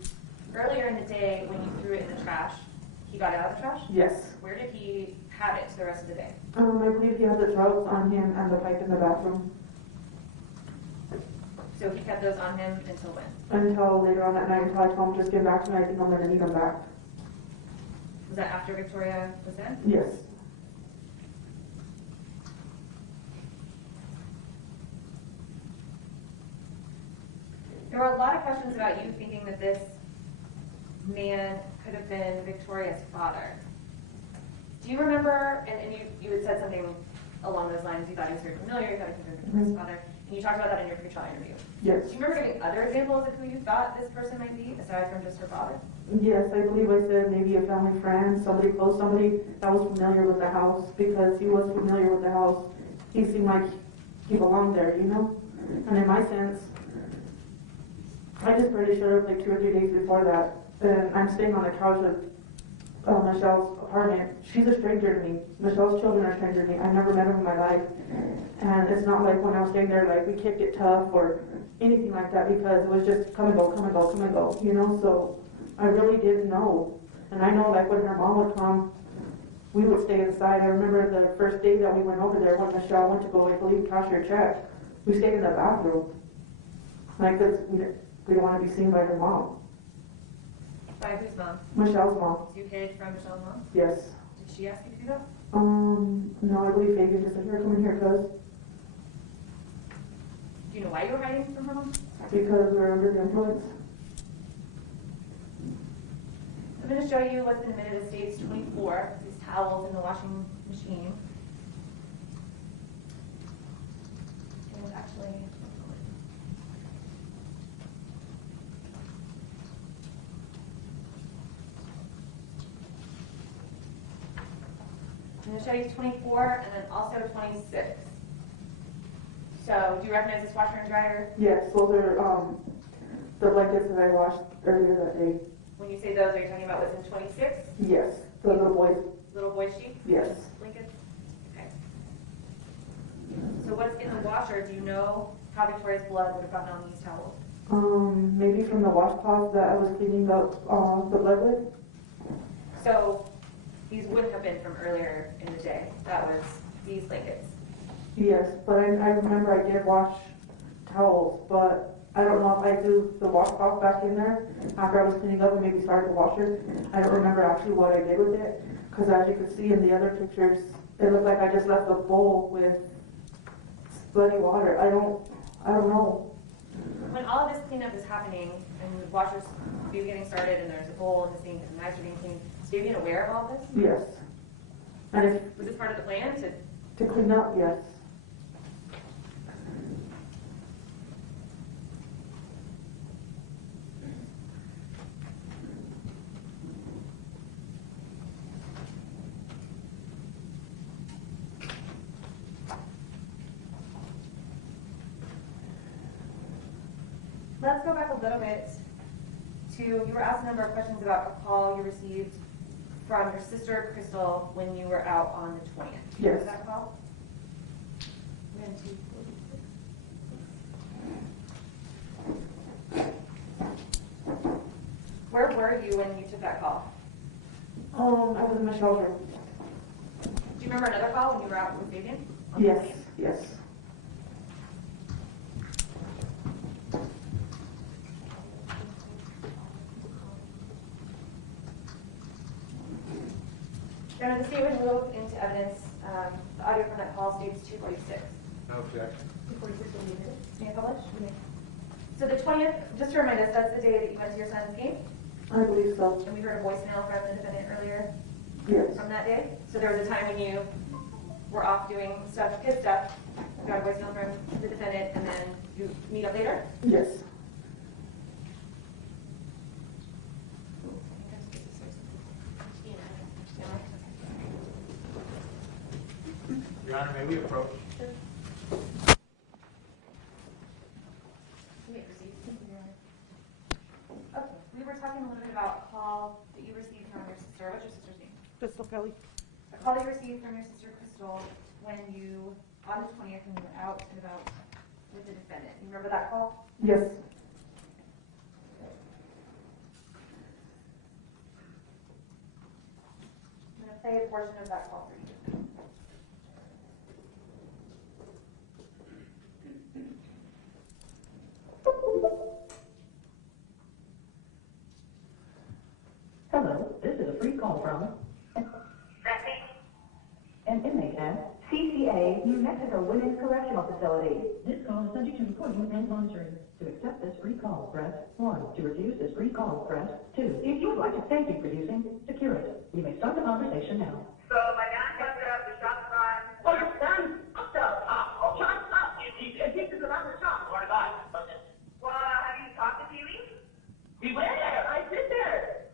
Earlier in the day, when you threw it in the trash, he got it out of the trash? Yes. Where did he have it the rest of the day? I believe he had the drugs on him and the pipe in the bathroom. So he kept those on him until when? Until later on that night, until I told him, just get back to me, I think I'm going to need them back. Was that after Victoria was dead? Yes. There were a lot of questions about you thinking that this man could have been Victoria's father. Do you remember, and you had said something along those lines, you thought he was very familiar, you thought he could have been Victoria's father, and you talked about that in your pre-trial interview. Yes. Do you remember giving other examples of who you thought this person might be, aside from just her father? Yes, I believe I said maybe a family friend, somebody close, somebody that was familiar with the house, because he was familiar with the house. He seemed like he belonged there, And in my sense, I just barely showed up like 2 or 3 days before that, and I'm staying on the couch at Michelle's apartment. She's a stranger to me. Michelle's children are a stranger to me. I've never met them in my life. And it's not like when I was staying there, like we kicked it tough or anything like that, because it was just come and go, come and go, come and go, So I really didn't know. And I know like when her mom would come, we would stay inside. I remember the first day that we went over there when Michelle went to go, I believe, cash her check. We stayed in the bathroom. Like this, we don't want to be seen by her mom. By whose mom? Michelle's mom. You hid from Michelle's mom? Yes. Did she ask you to do that? No, I believe Fabian just said, here, come in here, cuz. Do you know why you were hiding from her mom? Because we're under the influence. I'm going to show you what's been admitted as States 24, these towels in the washing machine. And actually, I'm going to show you 24 and then also 26. So, do you recognize this washer and dryer? Yes, those are the blankets that I washed earlier that day. When you say those, are you talking about what's in 26? Yes, the little boys. Little boy sheets? Yes. Blankets? Okay. So what's in the washer? Do you know how Victoria's blood would have gotten on these towels? Maybe from the washcloth that I was cleaning up the blood with. So these wouldn't have been from earlier in the day. That was these blankets. Yes, but I remember I did wash towels, but I don't know if I threw the washcloth back in there after I was cleaning up and maybe started the washer. I don't remember actually what I did with it, because as you can see in the other pictures, it looked like I just left the bowl with bloody water. I don't know. When all of this cleanup is happening and the washer's getting started and there's a bowl in the sink and the knives are being cleaned, is Fabian aware of all this? Yes. And if Was this part of the plan to clean up, yes. Let's go back a little bit to, you were asked a number of questions about a call you received from your sister, Crystal, when you were out on the 20th. Do you remember Yes. that call? Where were you when you took that call? I was in Michelle's room. Do you remember another call when you were out with Fabian? Yes, Yes. Your Honor, the state would move into evidence the audio from that call states 246. No objection. 246 will be admitted. May I publish? So the 20th, just to remind us, that's the day that you went to your son's game? I believe so. And we heard a voicemail from the defendant earlier Yes. from that day. So there was a time when you were off doing stuff, kid stuff, got a voicemail from the defendant, and then you meet up later? Yes. Your Honor, may we approach? You may proceed. Okay, we were talking a little bit about a call that you received from your sister. What's your sister's name? Crystal Kelley. A call that you received from your sister Crystal when you, on the 20th, when you were out and about with the defendant. You remember that call? Yes. I'm going to play a portion of that call for you. Hello, this is a free call from an inmate at CCA, New Mexico Women's Correctional Facility. This call is subject to recording and monitoring. To accept this free call, press 1. To refuse this free call, press 2. If you would like to thank you for using Security, you may start the conversation now. So my dad fucked up, the shop's gone. Oh, your son fucked up. Shut up. This is another shop. Lord God. Well, have you talked to Pee-wee? We went there. I sit there.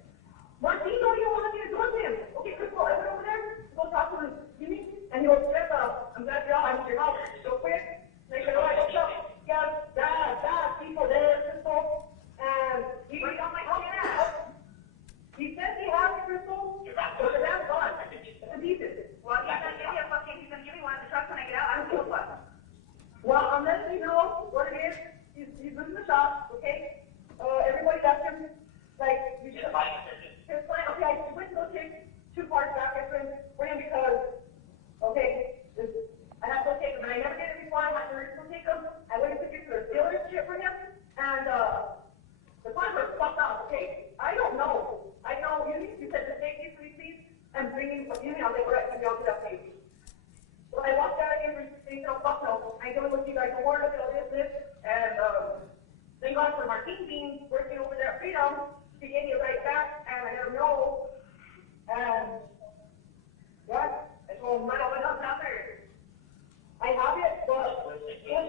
Martino, you want me to talk to him? Okay, Crystal, I went over there to go talk to him. You mean? And he goes, yes, I'm glad you're out. I'm your house. So quick. They said, all right, what's up? Yeah, dad, people there, Crystal. And he Wait, oh my God. He said he has Crystal. So the dad's gone. It's a decent. Well, he's gonna give me a fucking, he's gonna give me one of the trucks when I get out. I don't give a fuck. Well, I'm letting you know what it is. He's in the shop, okay? Everybody left him. Like, you should. His plan, okay, I went to go take 2 parts back for him because, okay, I have to go take him, and I never did it before. I had to go take him. I went to get the dealer's shit for him, and the plan was fucked up, okay? I don't know. I know you said the safety receipts and bringing, I was like, right, I'll do that for you. Well, I walked out of here and said, no, fuck no. I don't know what you guys are worried about this, and thank God for Martine being working over there at Freedom. She gave me a right back, and I let her know, and what? I told him, what else out there? I have it, but also, he's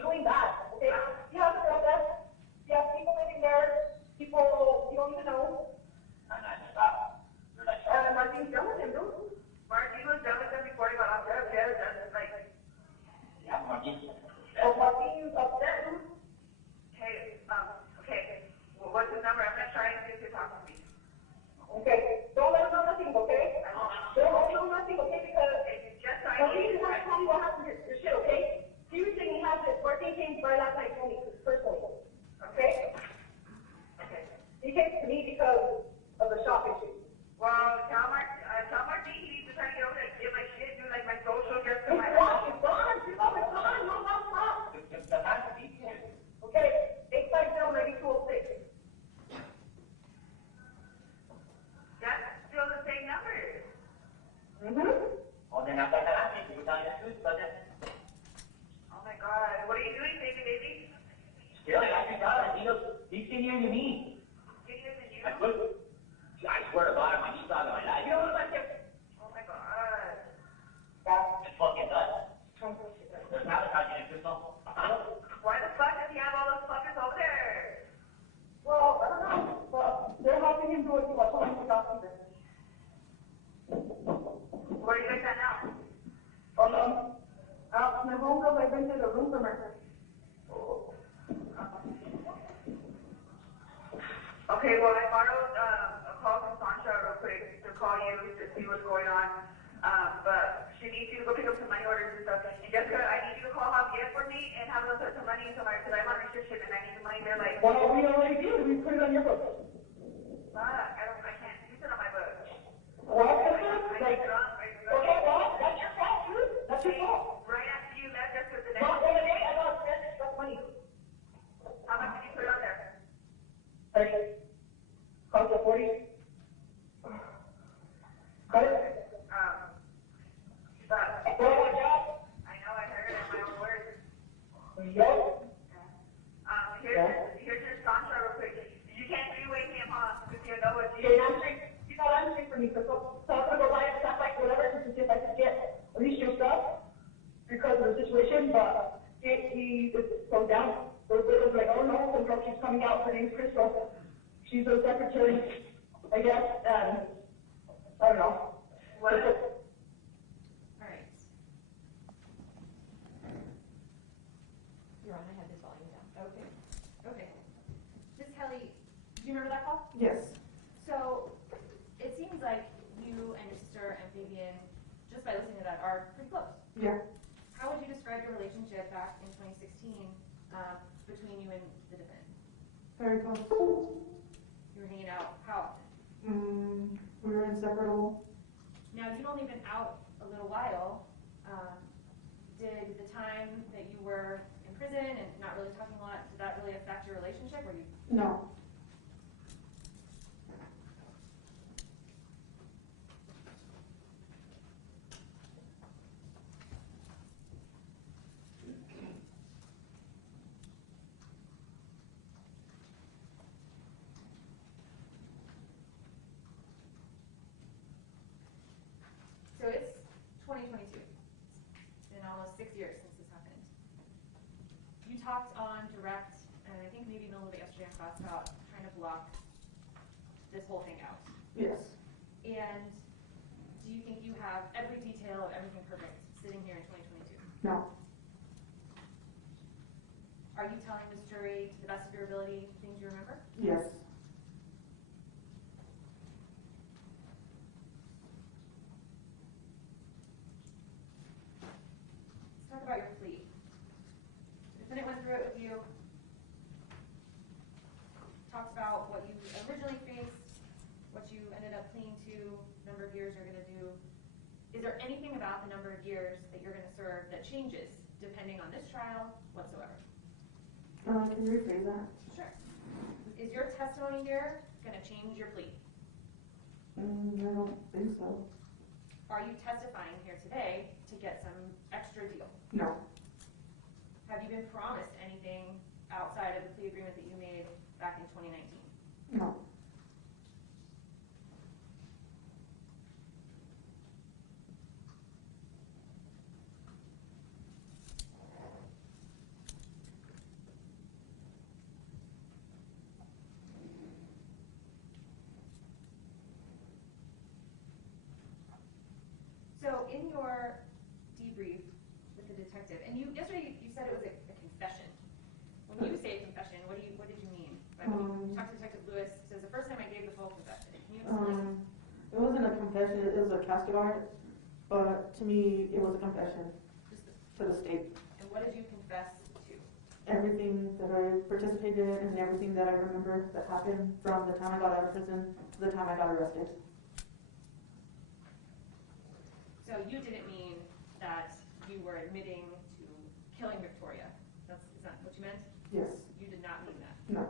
doing that, okay? He has a process. He has people living there, people you don't even know. Martine's done with him, dude. Martine was done with him before he got off there, yeah, and like, Oh, Martine's upset, dude. hey, okay, well, what's his number? I'm gonna try and see if he talks to me. Okay, don't let him know nothing, okay? Don't let him know nothing, okay? Because Just so I Martine is not telling you what happened to your shit, okay? He was saying he has it. Martine came by last night, told me personally, okay? Okay. He came to me because of the shop issue. Well, tell Martine he needs to try to get over there and get my shit, do like my social, just to It's my gone, it's gone, it's gone, it's gone, no, no, stop. Okay, 850-9206. That's still the same number. Mm-hmm. Oh my God, what are you doing, baby? Skinnier than you? You don't look like him. Oh my God. Why the fuck does he have all those fuckers over there? Well, I don't know, but they're helping him do it too much. Where are you guys at now? My homegirl, I rented a room from her. Okay, well, I borrowed a call from Sancha real quick to call you to see what's going on. But she needs you to go pick up some money orders and stuff. And Jessica, I need you to call Javier for me and have them put some money into my, because I'm on restriction and I need the money there like. Well, we already did. We put it on your book. I can't use it on my book. What? I get drunk. Okay, well, that's your fault, dude. That's your fault. Right after she's a secretary, I guess, and I don't know. What is it? All right. You're on, I have this volume down. Okay. Ms. Kelley, do you remember that call? Yes. So it seems like you and your sister and Fabian, just by listening to that, are pretty close. Yeah. How would you describe your relationship back in 2016 between you and the defendant? Very close. You were hanging out how often? We were inseparable. Now, you'd only been out a little while. Did the time that you were in prison and not really talking a lot, did that really affect your relationship? Or you? No. So it's 2022. It's been almost 6 years since this happened. You talked on direct, and I think maybe even a little bit yesterday in class about trying to block this whole thing out. Yes. And do you think you have every detail of everything perfect sitting here in 2022? No. Are you telling this jury, to the best of your ability, things you remember? Yes. Let's talk about your plea. The defendant went through it with you, talked about what you originally faced, what you ended up pleading to, number of years you're going to do. Is there anything about the number of years that you're going to serve that changes depending on this trial whatsoever? Can you rephrase that? Sure. Is your testimony here going to change your plea? I don't think so. Are you testifying here today to get some extra deal? No. Have you been promised anything outside of the plea agreement that you made back in 2019? No. So in your debrief with the detective, and yesterday you said it was a confession. When you say a confession, what did you mean? Like when you talked to Detective Lewis, it says the first time I gave the full confession. Can you explain? It wasn't a confession, it was a castigard, but to me, it was a confession Just to the state. and what did you confess to? Everything that I participated in and everything that I remember that happened from the time I got out of prison to the time I got arrested. So you didn't mean that you were admitting to killing Victoria. Is that what you meant? Yes. You did not mean that. No.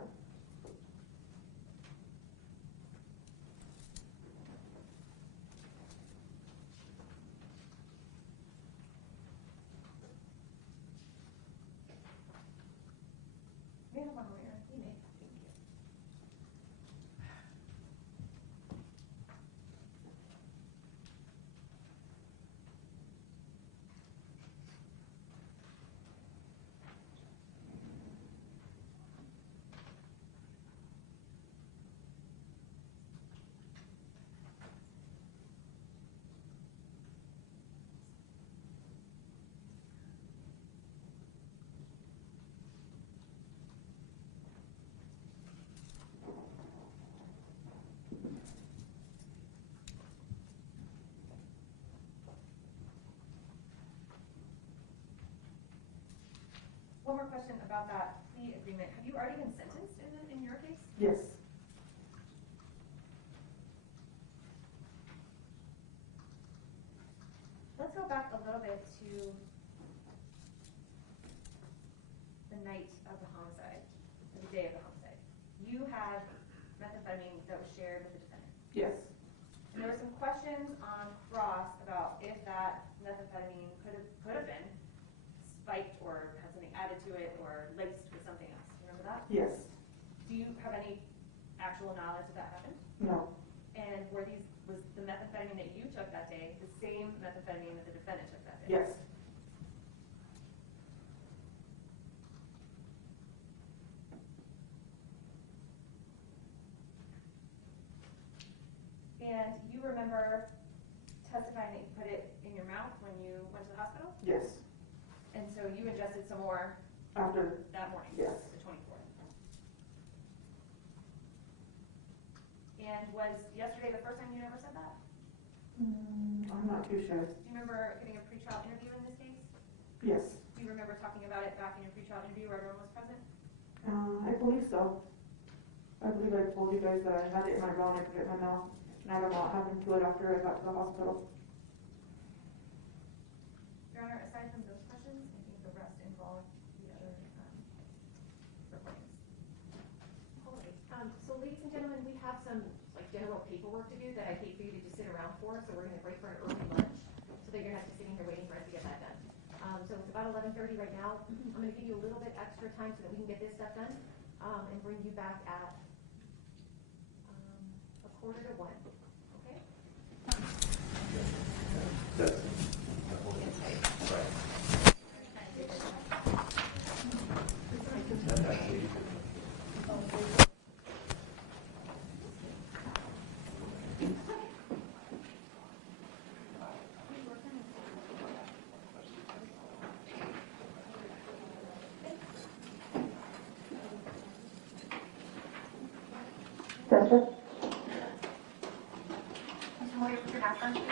We have one more here. You may. Thank you. One more question about that plea agreement. Have you already been sentenced in your case? Yes. Let's go back a little bit to the night of the homicide, or the day of the homicide. You had methamphetamine that was shared with the defendant. Yes. And there were some questions on cross about if that methamphetamine could have been spiked or had something added to it or laced with something else. Do you remember that? Yes. Do you have any actual knowledge that happened? No. And was the methamphetamine that you took that day the same methamphetamine that the defendant took that day? Yes. remember testifying that you put it in your mouth when you went to the hospital? Yes. And so you ingested some more After, that morning? yes. The 24th. And was yesterday the first time you ever said that? I'm not too sure. Do you remember getting a pretrial interview in this case? Yes. Do you remember talking about it back in your pretrial interview where everyone was present? I believe so. I believe I told you guys that I had it in my mouth, I put it in my mouth, and I don't know what happened to it after I got to the hospital. Your Honor, aside from those questions, I think the rest involve the other recordings. So ladies and gentlemen, we have some like general paperwork to do that I hate for you to just sit around for, so we're going to break for an early lunch so that you're not just sitting here waiting for us to get that done. So it's about 11:30 right now. I'm going to give you a little bit extra time so that we can get this stuff done and bring you back at 1:45. Okay? Center. Mr. Moyer, put your mask on, please.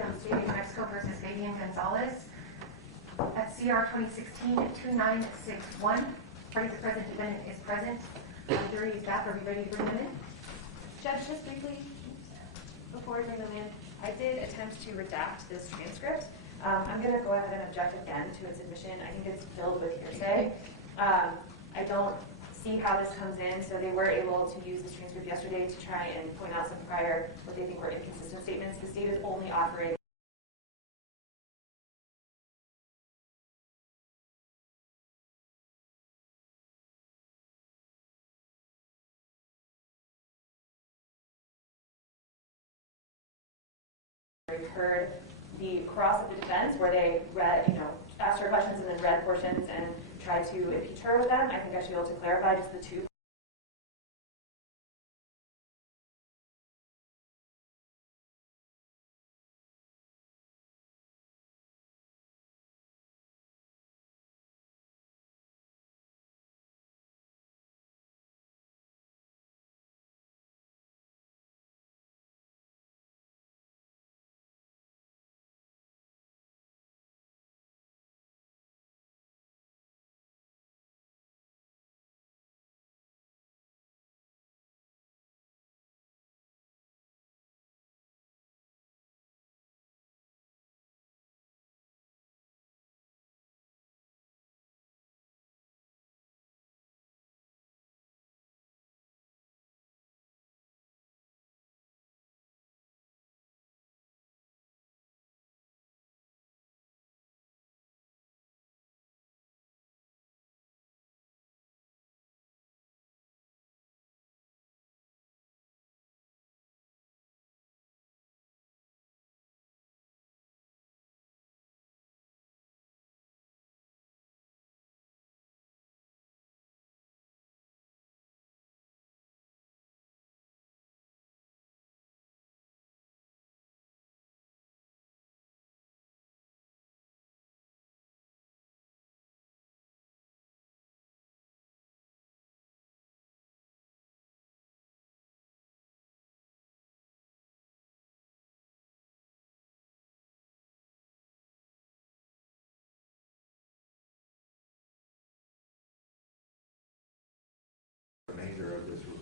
On State of New Mexico versus Fabian Gonzales at CR 2016-2961. Party to present, defendant is present. Jury is back. Are we ready to bring them in? Judge, just briefly, before we bring them in, I did attempt to redact this transcript. I'm going to go ahead and object again to its admission. I think it's filled with hearsay. I don't see how this comes in, so they were able to use this transcript yesterday to try and point out some prior, what they think were inconsistent statements. The state is only offering heard the cross of the defense where they read, asked her questions and then read portions and tried to impeach her with them. I think I should be able to clarify just the two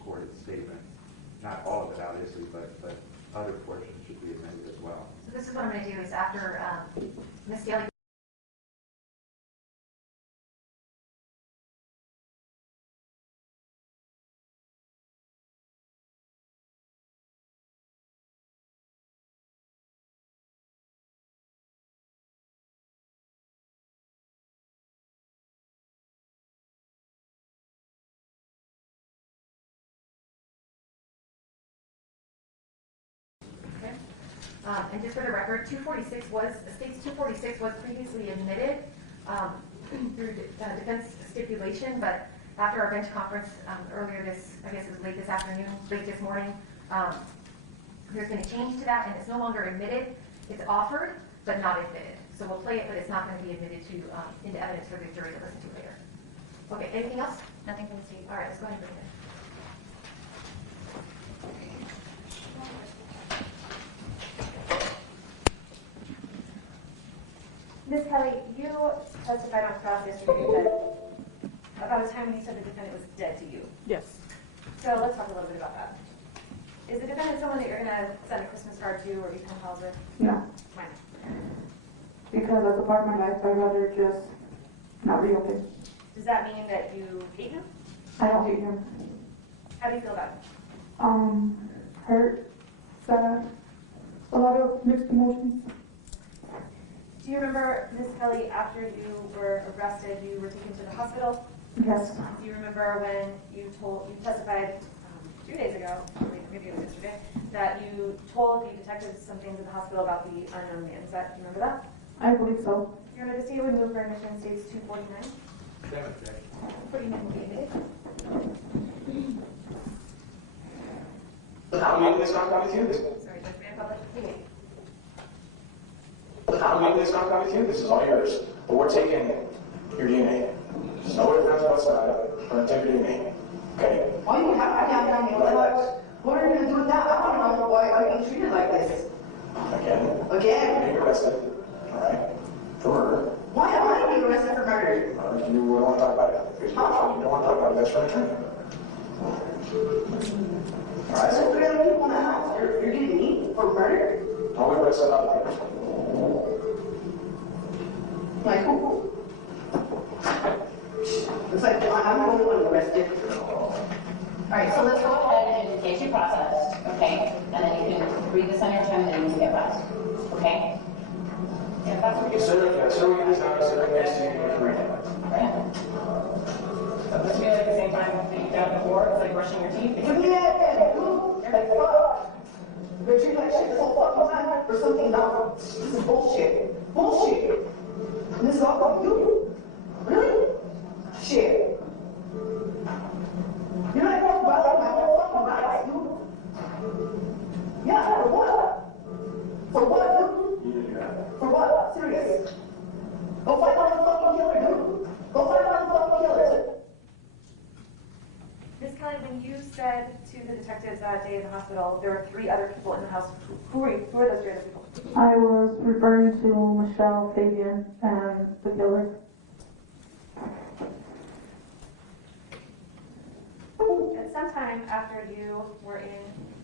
recorded statement. Not all of it, obviously, but other portions should be amended as well. So this is what I'm going to do is after Ms. Daly. And just for the record, 246 was, state's 246 was previously admitted through defense stipulation, but after our bench conference earlier this, I guess it was late this afternoon, late this morning, there's been a change to that, and it's no longer admitted. It's offered, but not admitted. So we'll play it, but it's not going to be admitted to into evidence for the jury to listen to later. Okay, anything else? Nothing from the state. All right, let's go ahead and bring it in. Ms. Kelley, you testified on cross yesterday that about a time when you said the defendant was dead to you. Yes. So let's talk a little bit about that. Is the defendant someone that you're going to send a Christmas card to or become pals with? No. Why not? Because as a part of my life, I'd rather just not reopen. Does that mean that you hate him? I don't hate him. How do you feel about him? Hurt, sad, a lot of mixed emotions. Do you remember, Ms. Kelley, after you were arrested, you were taken to the hospital? Yes. Do you remember when you testified 2 days ago, or maybe it was yesterday, that you told the detectives some things in the hospital about the unknown man? Do you remember that? I believe so. Your Honor, the state would move for admission states 249. Demonstrate. 49 will be admitted. I'm making this contract with you. Sorry, Judge Van Public. I'm making this contract with you. This is all yours. But we're taking your DNA. There's no evidence whatsoever. We're going to take your DNA. Okay? Why do you have, I can't tell me what are you going to do with that? I want to know why are you being treated like this? Again. Again? You're being arrested. All right? For murder. Why am I being arrested for murder? You don't want to talk about it. You don't want to talk about it. That's for an attorney. All right? There's 3 other people in the house. You're getting me for murder? Don't we arrest other people? Like who? It's like I'm the only one arrested. Alright, so let's go ahead and get you processed, okay? And then you can read this on your time and then you can get back, okay? Yeah, that's what you're Sir, sir, we can decide to sit next to you and read it. right? So this be like the same time that you've done before, it's like brushing your teeth. Give me that dude. Like fuck. They're treating like shit this whole fucking time for something not. This is bullshit. Bullshit. And this is all from you? Really? Shit. You're not going to violate my whole fucking rights, dude. Yeah, for what? For what, dude? For what? Serious. Go fight one of the fucking killer, dude. Go fight one of the fucking killers. Ms. Kelley, when you said to the detectives that day in the hospital, there were 3 other people in the house. Who were you? Who were those 3 other people? I was referring to Michelle, Fabian, and the killer. At some time after you were in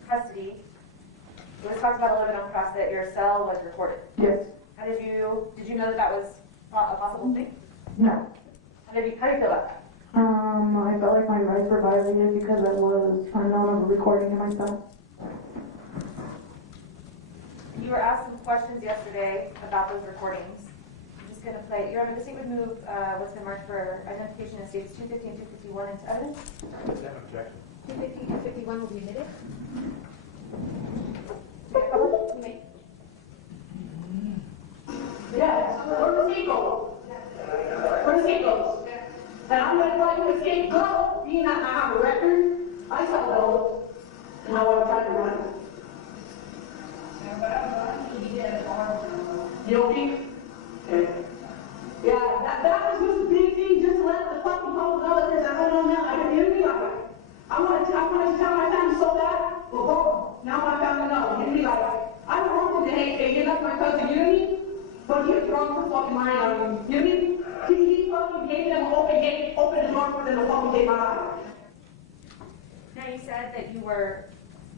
custody, it was talked about a little bit on cross that your cell was recorded. Yes. How did you know that that was a possible thing? No. How do you feel about that? I felt like my rights were violated because I was unknown of recording it myself. You were asked some questions yesterday about those recordings. I'm just going to play. Your Honor, the state would move what's been marked for identification in states 250 and 251 into evidence. Objection. 250 and 51 will be admitted. You may. Yeah, where does he go? Where does he go? And I'm going to call you a scapegoat, being that I have a record. I tell those, and I want to try to run. You okay? Yeah, that was just a big thing, just to let the fucking people know that there's a head on that. I didn't hear me like that. I wanted to tell my family so bad. Well, boom. Now my family knows. You hear me like that. I don't want them to hate me. You're not my cousin, you hear me? But you're wrong for fucking lying on me. You hear me? He fucking gave them open the door for them to fucking take my life. Now, Now, you said that you were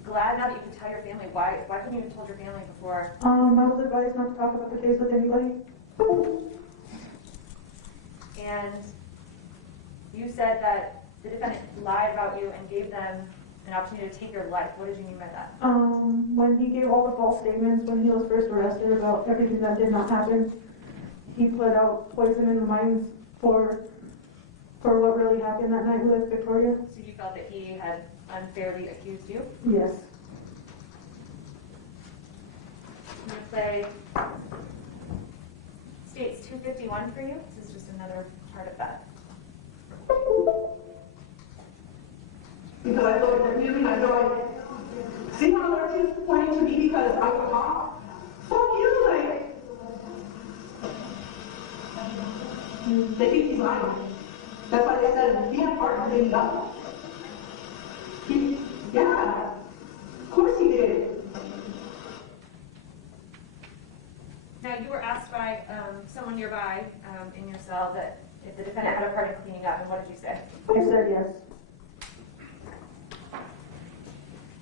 glad now that you could tell your family. Why couldn't you have told your family before? I was advised not to talk about the case with anybody. And you said that the defendant lied about you and gave them an opportunity to take your life. What did you mean by that? When he gave all the false statements when he was first arrested about everything that did not happen, he put out poison in the minds for what really happened that night with Victoria. So you felt that he had unfairly accused you? Yes. I'm going to play States 251 for you. This is just another part of that. Because I feel like they're I feel like, see how they're just pointing to me because I was hot? Fuck you, like. They think he's lying. That's why they said, he had part of it up. Yeah, of course he did. Now, you were asked by someone nearby in your cell that if the defendant had a part in cleaning up, and what did you say? I said yes.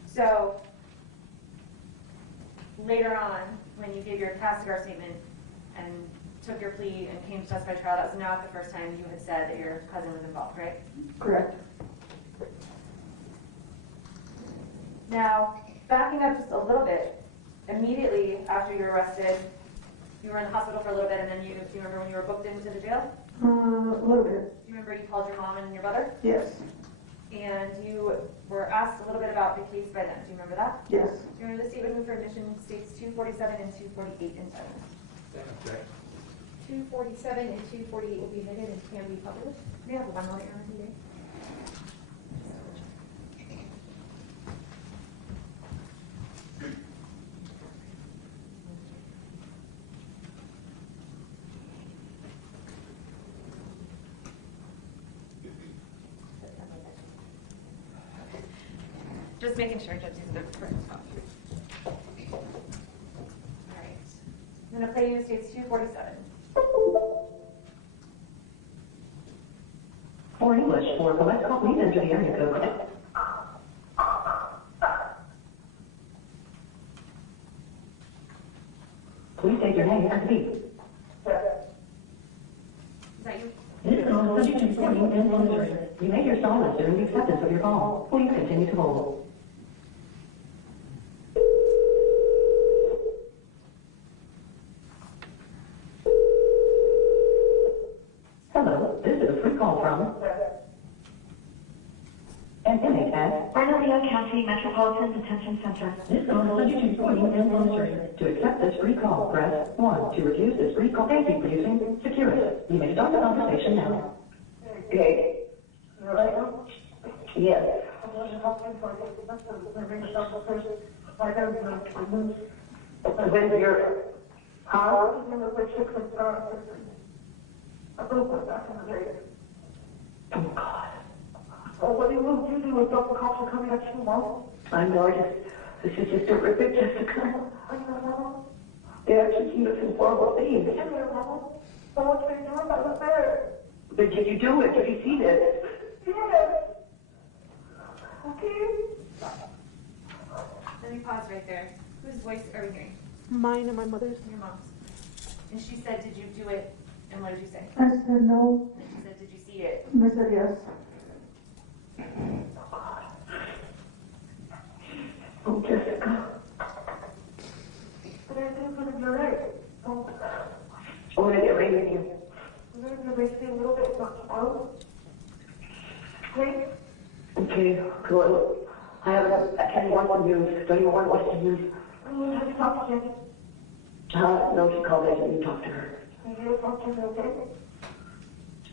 So, later on, when you gave your Castigar statement and took your plea and came to testify trial, that was not the first time you had said that your cousin was involved, right? Correct. Now, backing up just a little bit, immediately after you were arrested, you were in the hospital for a little bit, and then do you remember when you were booked into the jail? A little bit. Do you remember you called your mom and your brother? Yes. And you were asked a little bit about the case by them. Do you remember that? Yes. Do you remember the statement moved for admission states 247 and 248 in sentence? Same objection. 247 and 248 will be admitted and can be published. We have one lawyer on today. Just making sure Judge isn't a correct spot. All right. I'm going to play you states 247. For English, for select call, please enter the area code. Please state your name and speak. Is that you? This call is subject to recording and monitoring. You may hear silence during the acceptance of your call. Please continue to hold. Hello, this is a free call from an inmate at Bernalillo County Metropolitan Detention Center. this call is subject to recording and monitoring. To accept this free call, press 1. To refuse this free call, thank you for using Security. You may start the conversation now. Okay. Yes. When you're, huh? Oh, God. Well, what do you do with those cops are coming at you, Mom? I know, this is just horrific, Jessica. They execute us in horrible things. So what they do about the there? But did you do it? Did you see this? Yes. Okay. Let me pause right there. Whose voice are we hearing? Mine and my mother's. Your mom's. And she said, did you do it? And what did you say? I said no. And she said, did you see it? And I said yes. Oh, Jessica. But I think it's your right. Oh, I want to get right with you. I'm going to make a little bit tomorrow. Okay? Okay, good. I have a Kenny wants to use. Don't you want to use? Have you talked to Jenny? No, she called me and you talked to her. You did talk to her, okay?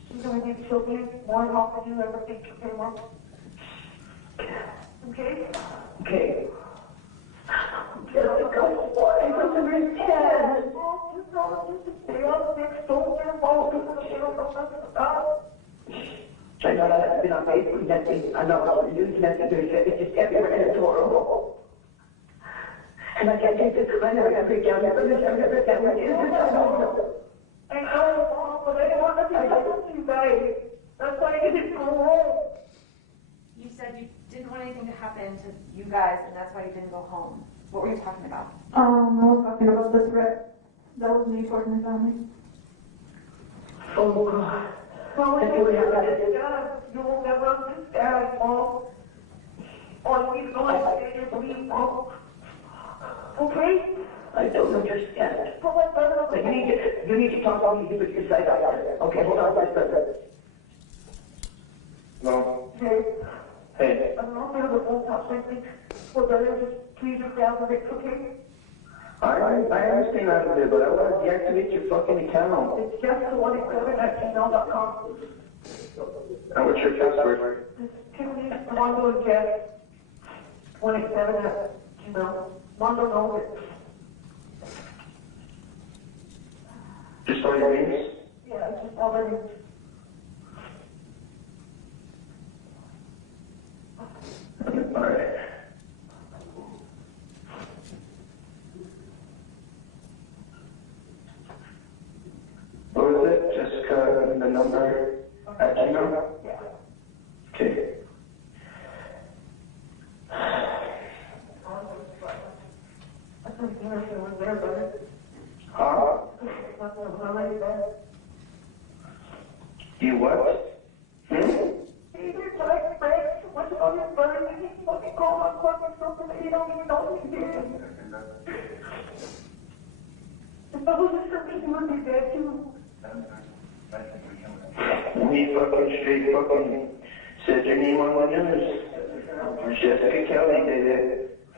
She's going to give children more help than you ever think you can want. Okay? Okay. Jessica, why? I don't understand. Oh, you know, just stay up next door and follow people that you don't know nothing about. I know that I've been on Facebook connecting. I know how to use messengers. It's just everywhere and it's horrible. And I can't take this. I never got freaked out. Never got what it is. I don't know. I know, Mom, but I didn't want nothing to happen to you guys. That's why I didn't go home. You said you didn't want anything to happen to you guys, and that's why you didn't go home. What were you talking about? I was talking about the threat that was made towards my family. Oh, God. Well, when you have this done, you will never understand, Mom. All we've gone is we won't. Okay? I don't understand. But what, brother? You need to talk to me with your side out. Okay, hold on, brother. No. Hey. Hey. I'm not going to the phone top something. Well, brother, just please just down with it, okay? I understand that a bit, but I want to deactivate your fucking account. It's just the one at gmail.com. And what's your password? It's Tiffany, Mondo and Jeff. 187 at Gmail. Mondo knows it. Just all your names? Yeah, it's just all the names. Alright. What was it? Jessica and the number at Gmail? Yeah. Okay. I couldn't see her if it was there, brother. Huh? That's what I'm already there. You what? Either like Frank, what's on your brother? You keep fucking calling on fucking something that you don't even know what you did. If I was just something, you would be dead too. We fucking straight fucking said your name on the news. Jessica Kelley did it.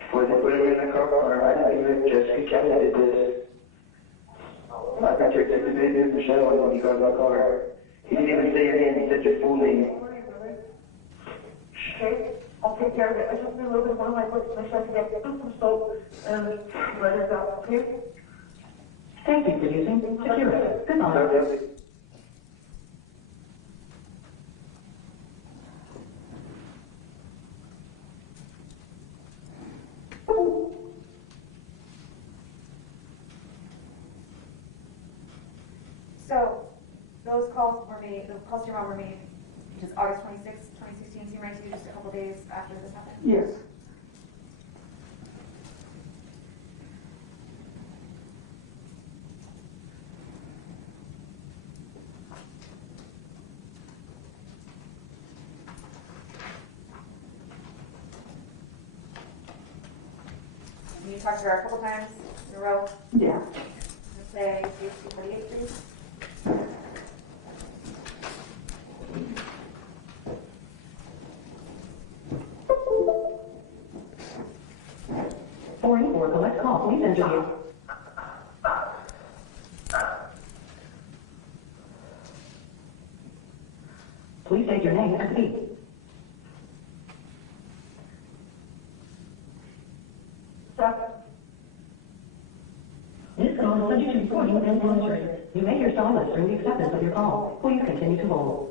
Before they put him in the car, I didn't do it. Jessica Kelley did this. I protected the baby of Michelle when he got in the car. He didn't even say your name, he said your full name. Okay, I'll take care of it. I just need a little bit of one of my books to make sure I can get some soap and let it out, okay? Thank you for using Security. Goodbye. So, those calls were made, the calls to your mom were made, which is August 26, 2016, seem right to you, just a couple days after this happened? Yes. You talked to her a couple times in a row? Yeah. Let's say, case 248, please. For collect call, please enter you. Please state your name and beep. This call is subject to recording and monitoring. You may hear silence during the acceptance of your call. Please continue to hold.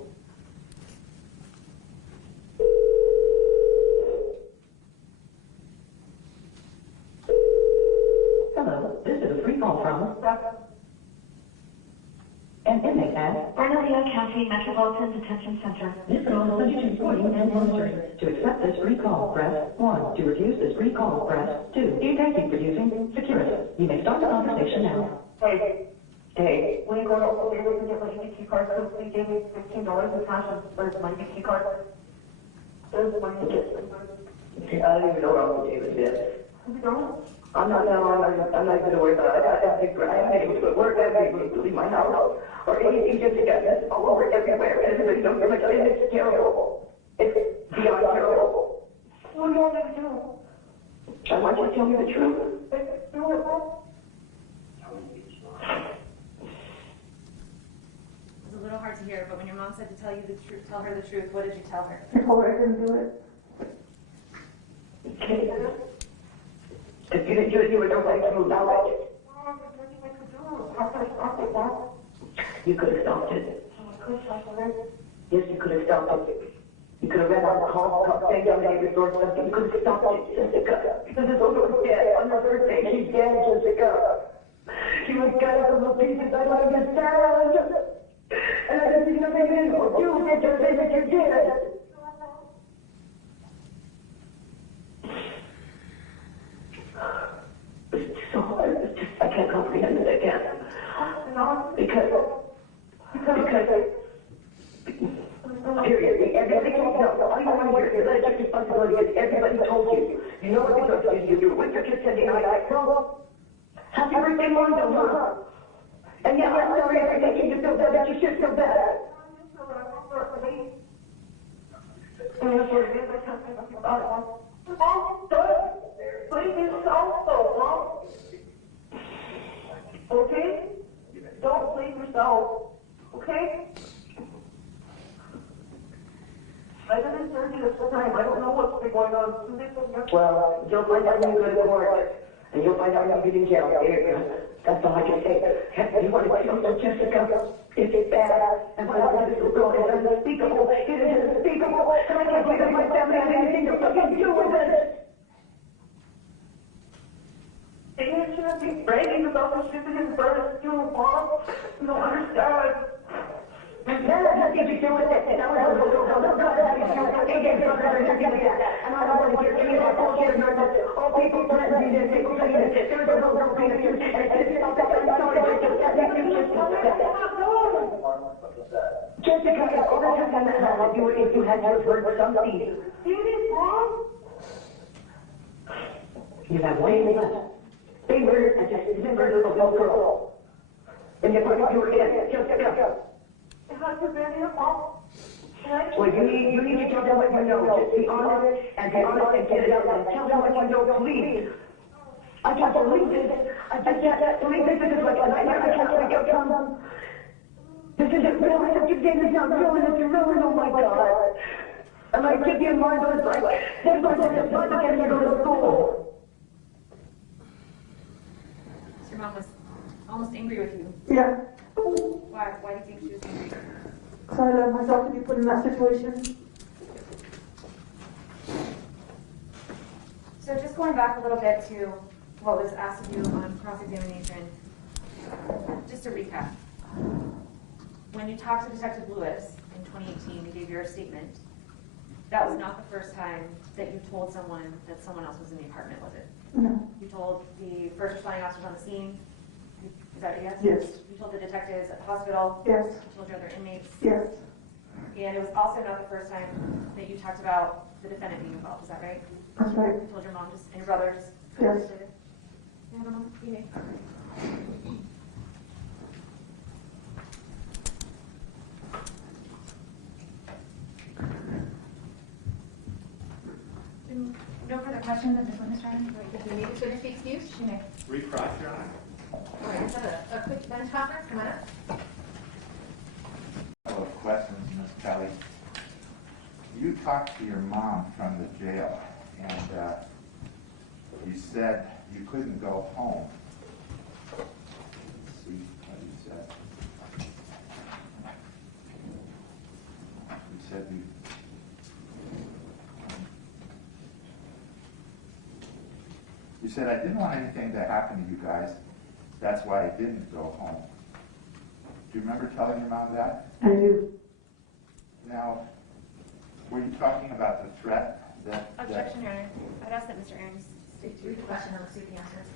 Hello, this is a free call from an inmate at Bernalillo County Metropolitan Detention Center. This call is subject to recording and monitoring. To accept this free call, press 1. To refuse this free call, press 2. Thank you for using Security. You may start the conversation now. Hey, when you go to Oakland, you're going to get my EBT card, so please give me $15 in cash for my EBT card. There's money to get. I don't even know what Uncle David did. You don't? I'm not going to worry about it. I have to go to work. I have to leave my house. Or anything just to get this all over everywhere. Everybody knows like it's terrible. It's beyond terrible. What do you want me to do? I want you to tell me the truth. Do it, Mom. It was a little hard to hear, but when your mom said to tell you the truth, tell her the truth, what did you tell her? I told her I couldn't do it. Okay. If you didn't do it, you would know how to move out. Mom, there's nothing I could do. How could I stop it, Mom? You could have stopped it. I could stop it. Yes, you could have stopped it. You could have ran out the call, begged on the neighbor's door, something. You could have stopped it, Jessica. Because his uncle was dead on your birthday. He's dead, Jessica. He was cut up in little pieces. I don't understand. And I didn't see nothing in it. You did just say that you did. responsibility because everybody told you. You know what they told you? You're with your kids Sunday night. Well, happy birthday, Mondo, huh? And yeah, I'm sorry if I'm making you feel bad, but you should feel bad. Okay? Don't blame yourself. Okay? I didn't serve you this whole time. I don't know what's been going on. Well, you'll find out when you go to court, and you'll find out when you get in jail. That's all I can say. You want to kill Jessica? It's bad. And what happened to this little girl is unspeakable. It is unspeakable. And I can't believe that my family had anything to fucking do with it. You shouldn't be bragging about the shit that his brother's doing, Mom. You don't understand. That has nothing to do with it. No, and I don't want to hear any of that bullshit of yours. All people threaten me, people tell you that there's no pain of you, and it's just not that I'm sorry, but just that you just don't get that. Jessica, all the time that happened, if you had just heard something. Mom? You have one thing left. They murdered and just dismembered a little girl. And you were in, Jessica. Well, you need to tell them what you know. Just be honest and get it out and tell them what you know, please. I can't believe this. I just can't believe this. This is like a nightmare. I can't wake up from them. This isn't real. I have to say this is not real and it's real and oh my God. And I give you my words like, they're going to have to get me to go to school. Your mom was almost angry with you. Yeah. Why? Why do you think she was angry? So I allowed myself to be put in that situation. So just going back a little bit to what was asked of you on cross-examination, just to recap. When you talked to Detective Lewis in 2018, you gave your statement. That was not the first time that you told someone that someone else was in the apartment, was it? No. You told the first responding officers on the scene. Is that a yes? Yes. You told the detectives at the hospital. Yes. You told your other inmates. Yes. And it was also not the first time that you talked about the defendant being involved. Is that right? That's right. You told your mom just and your brother just. Yes. You have a mom? You may. No further questions of this witness, Ryan? If you need to finish the excuse, She may. Recross your honor. all right, let's have a quick bench conference, come on up. A couple of questions, Ms. Kelley. You talked to your mom from the jail, and you said you couldn't go home. Let's see what you said. You said you said, I didn't want anything to happen to you guys. That's why I didn't go home. Do you remember telling your mom that? I do. Now, were you talking about the threat that... Objection, Your Honor. I'd ask that Mr. Aarons speak to Read the question, and let's see the answers.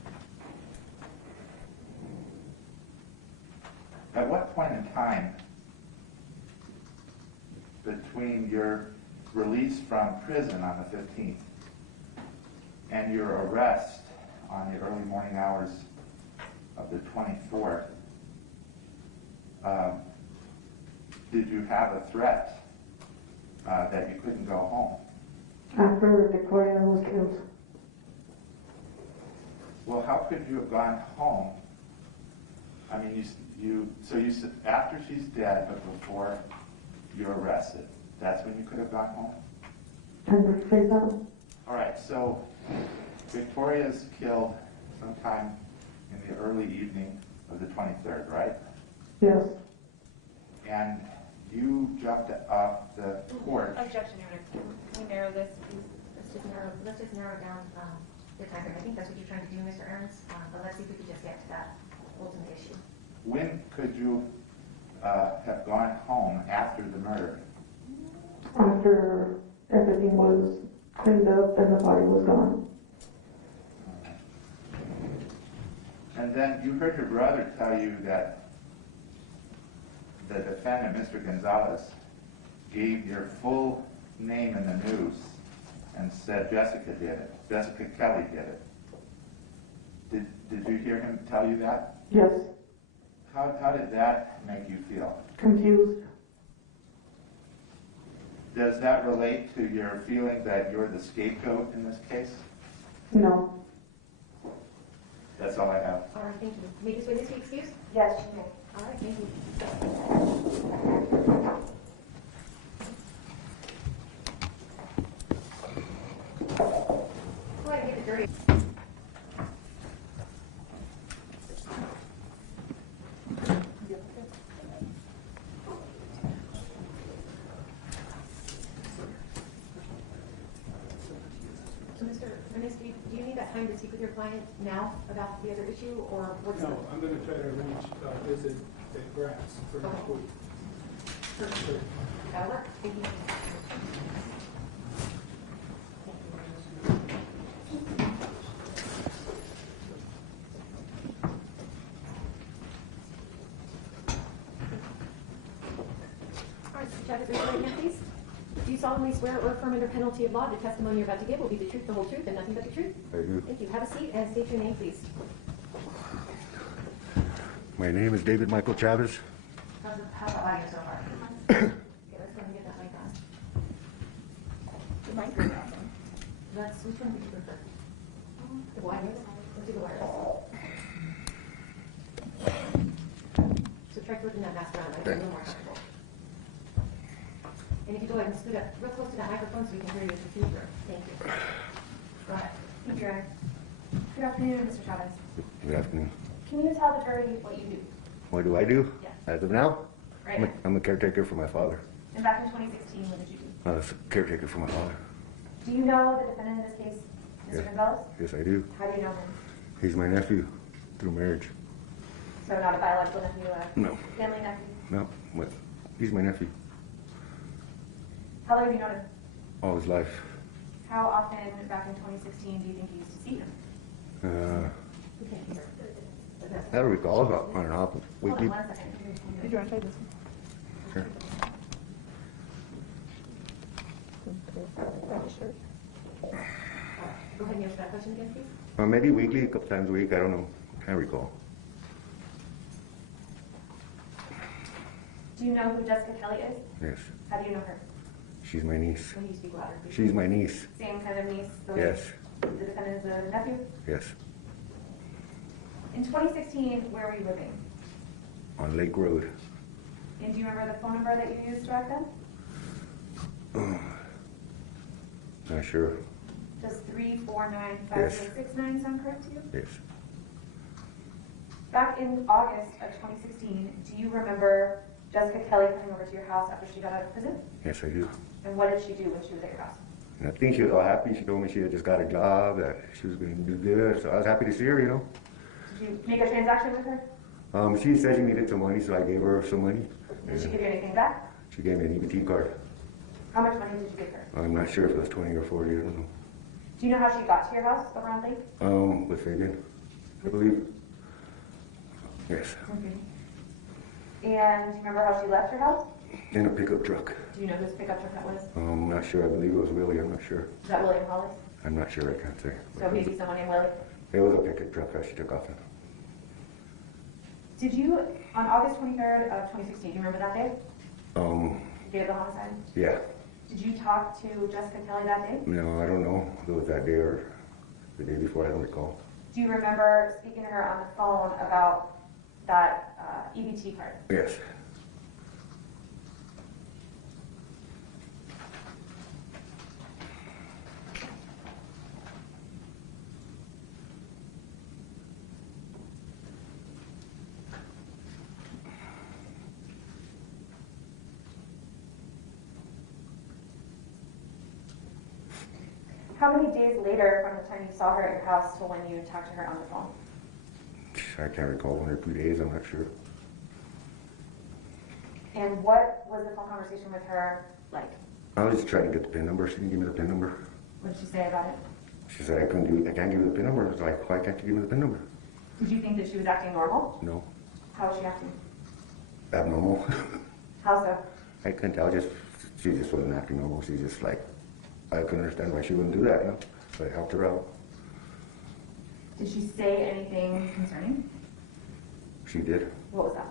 At what point in time between your release from prison on the 15th and your arrest on the early morning hours of the 24th, did you have a threat that you couldn't go home? After Victoria was killed. Well, how could you have gone home? I mean, you said after she's dead, but before you're arrested. That's when you could have gone home? And face out. All right, so Victoria's killed sometime in the early evening of the 23rd, right? Yes. And you jumped off the porch. Objection, Your Honor. Can we narrow this, please? Let's just narrow down the time frame. I think that's what you're trying to do, Mr. Aarons, but let's see if we can just get to that ultimate issue. When could you have gone home after the murder? After everything was cleaned up and the body was gone. And then you heard your brother tell you that the defendant, Mr. Gonzales, gave your full name in the news and said Jessica did it. Jessica Kelley did it. Did you hear him tell you that? Yes. How did that make you feel? Confused. Does that relate to your feeling that you're the scapegoat in this case? No. That's all I have. All right, thank you. May this witness be excused? Yes, she may. All right, thank you. Go ahead and get the jury. So, Mr. Ernest, do you need that time to speak with your client now about the other issue, or what's the? No, I'm going to try to arrange a visit at Grass for next week. Sure. That'll work. Thank you. All right, Mr. Chavez, raise your right hand, please. Do you solemnly swear or affirm under penalty of law the testimony you're about to give will be the truth, the whole truth, and nothing but the truth? I do. Thank you. Have a seat and state your name, please. My name is David Michael Chavez. How's the audio so far? Okay, let's go and get that mic on. The mic is on. That's, which one would you prefer? The wireless? Let's do the wireless. So try flipping that mask around, like a little more comfortable. And if you go ahead and scoot up real close to that microphone so we can hear you as you speak. Thank you. Go ahead. Thank you, Aaron. Good afternoon, Mr. Chavez. Good afternoon. Can you tell the jury what you do? What do I do? Yes. As of now? Right. I'm a caretaker for my father. And back in 2016, what did you do? I was a caretaker for my father. Do you know the defendant in this case, Mr. Yes. Gonzales? Yes, I do. How do you know him? He's my nephew through marriage. So not a biological nephew, a No. family nephew? No, but he's my nephew How long have you known him? all his life. How often back in 2016 do you think you used to see him? We can't hear. I don't recall about on and off Hold weekly. on 1 second. Did you want to try this one? Sure. Go ahead and answer that question again, please. Maybe weekly, a couple times a week. I don't know. Can't recall. Do you know who Jessica Kelley is? Yes. How do you know her? She's my niece. When you speak louder, please. She's my niece. Same kind of niece? The way Yes. The defendant is a nephew? Yes. In 2016, where were you living? On Lake Road. And do you remember the phone number that you used back then? Not sure. Does 349-5069 sound correct to you? Yes. Back in August of 2016, do you remember Jessica Kelley coming over to your house after she got out of prison? Yes, I do. And what did she do when she was at your house? And I think she was all happy. She told me she had just got a job, that she was going to do good. So I was happy to see her, you know. Did you make a transaction with her? She said she needed some money, so I gave her some money. Did she give you anything back? She gave me an EBT card. How much money did you give her? I'm not sure if it was 20 or 40, I don't know. Do you know how she got to your house around Lake? With Fabian, I believe. Yes. And do you remember how she left your house? In a pickup truck. Do you know whose pickup truck that was? I'm not sure. I believe it was Willie. I'm not sure. Is that William Hollis? I'm not sure. I can't say. So maybe someone named Willie? It was a pickup truck that she took off in. Did you, on August 23rd of 2016, do you remember that day? Um, The day of the homicide? yeah. Did you talk to Jessica Kelley that day? No, I don't know if it was that day or the day before. I don't recall. Do you remember speaking to her on the phone about that EBT card? Yes. How many days later from the time you saw her at your house to when you talked to her on the phone? I can't recall 1 or 2 days. I'm not sure. And what was the phone conversation with her like? I was just trying to get the PIN number. She didn't give me the PIN number. What did she say about it? She said I can't give you the PIN number. I was like, why can't you give me the PIN number? Did you think that she was acting normal? No. How was she acting? Abnormal. How so? I couldn't tell. She just wasn't acting normal. She just like, I couldn't understand why she wouldn't do that, you know, so I helped her out. Did she say anything concerning? She did. What was that?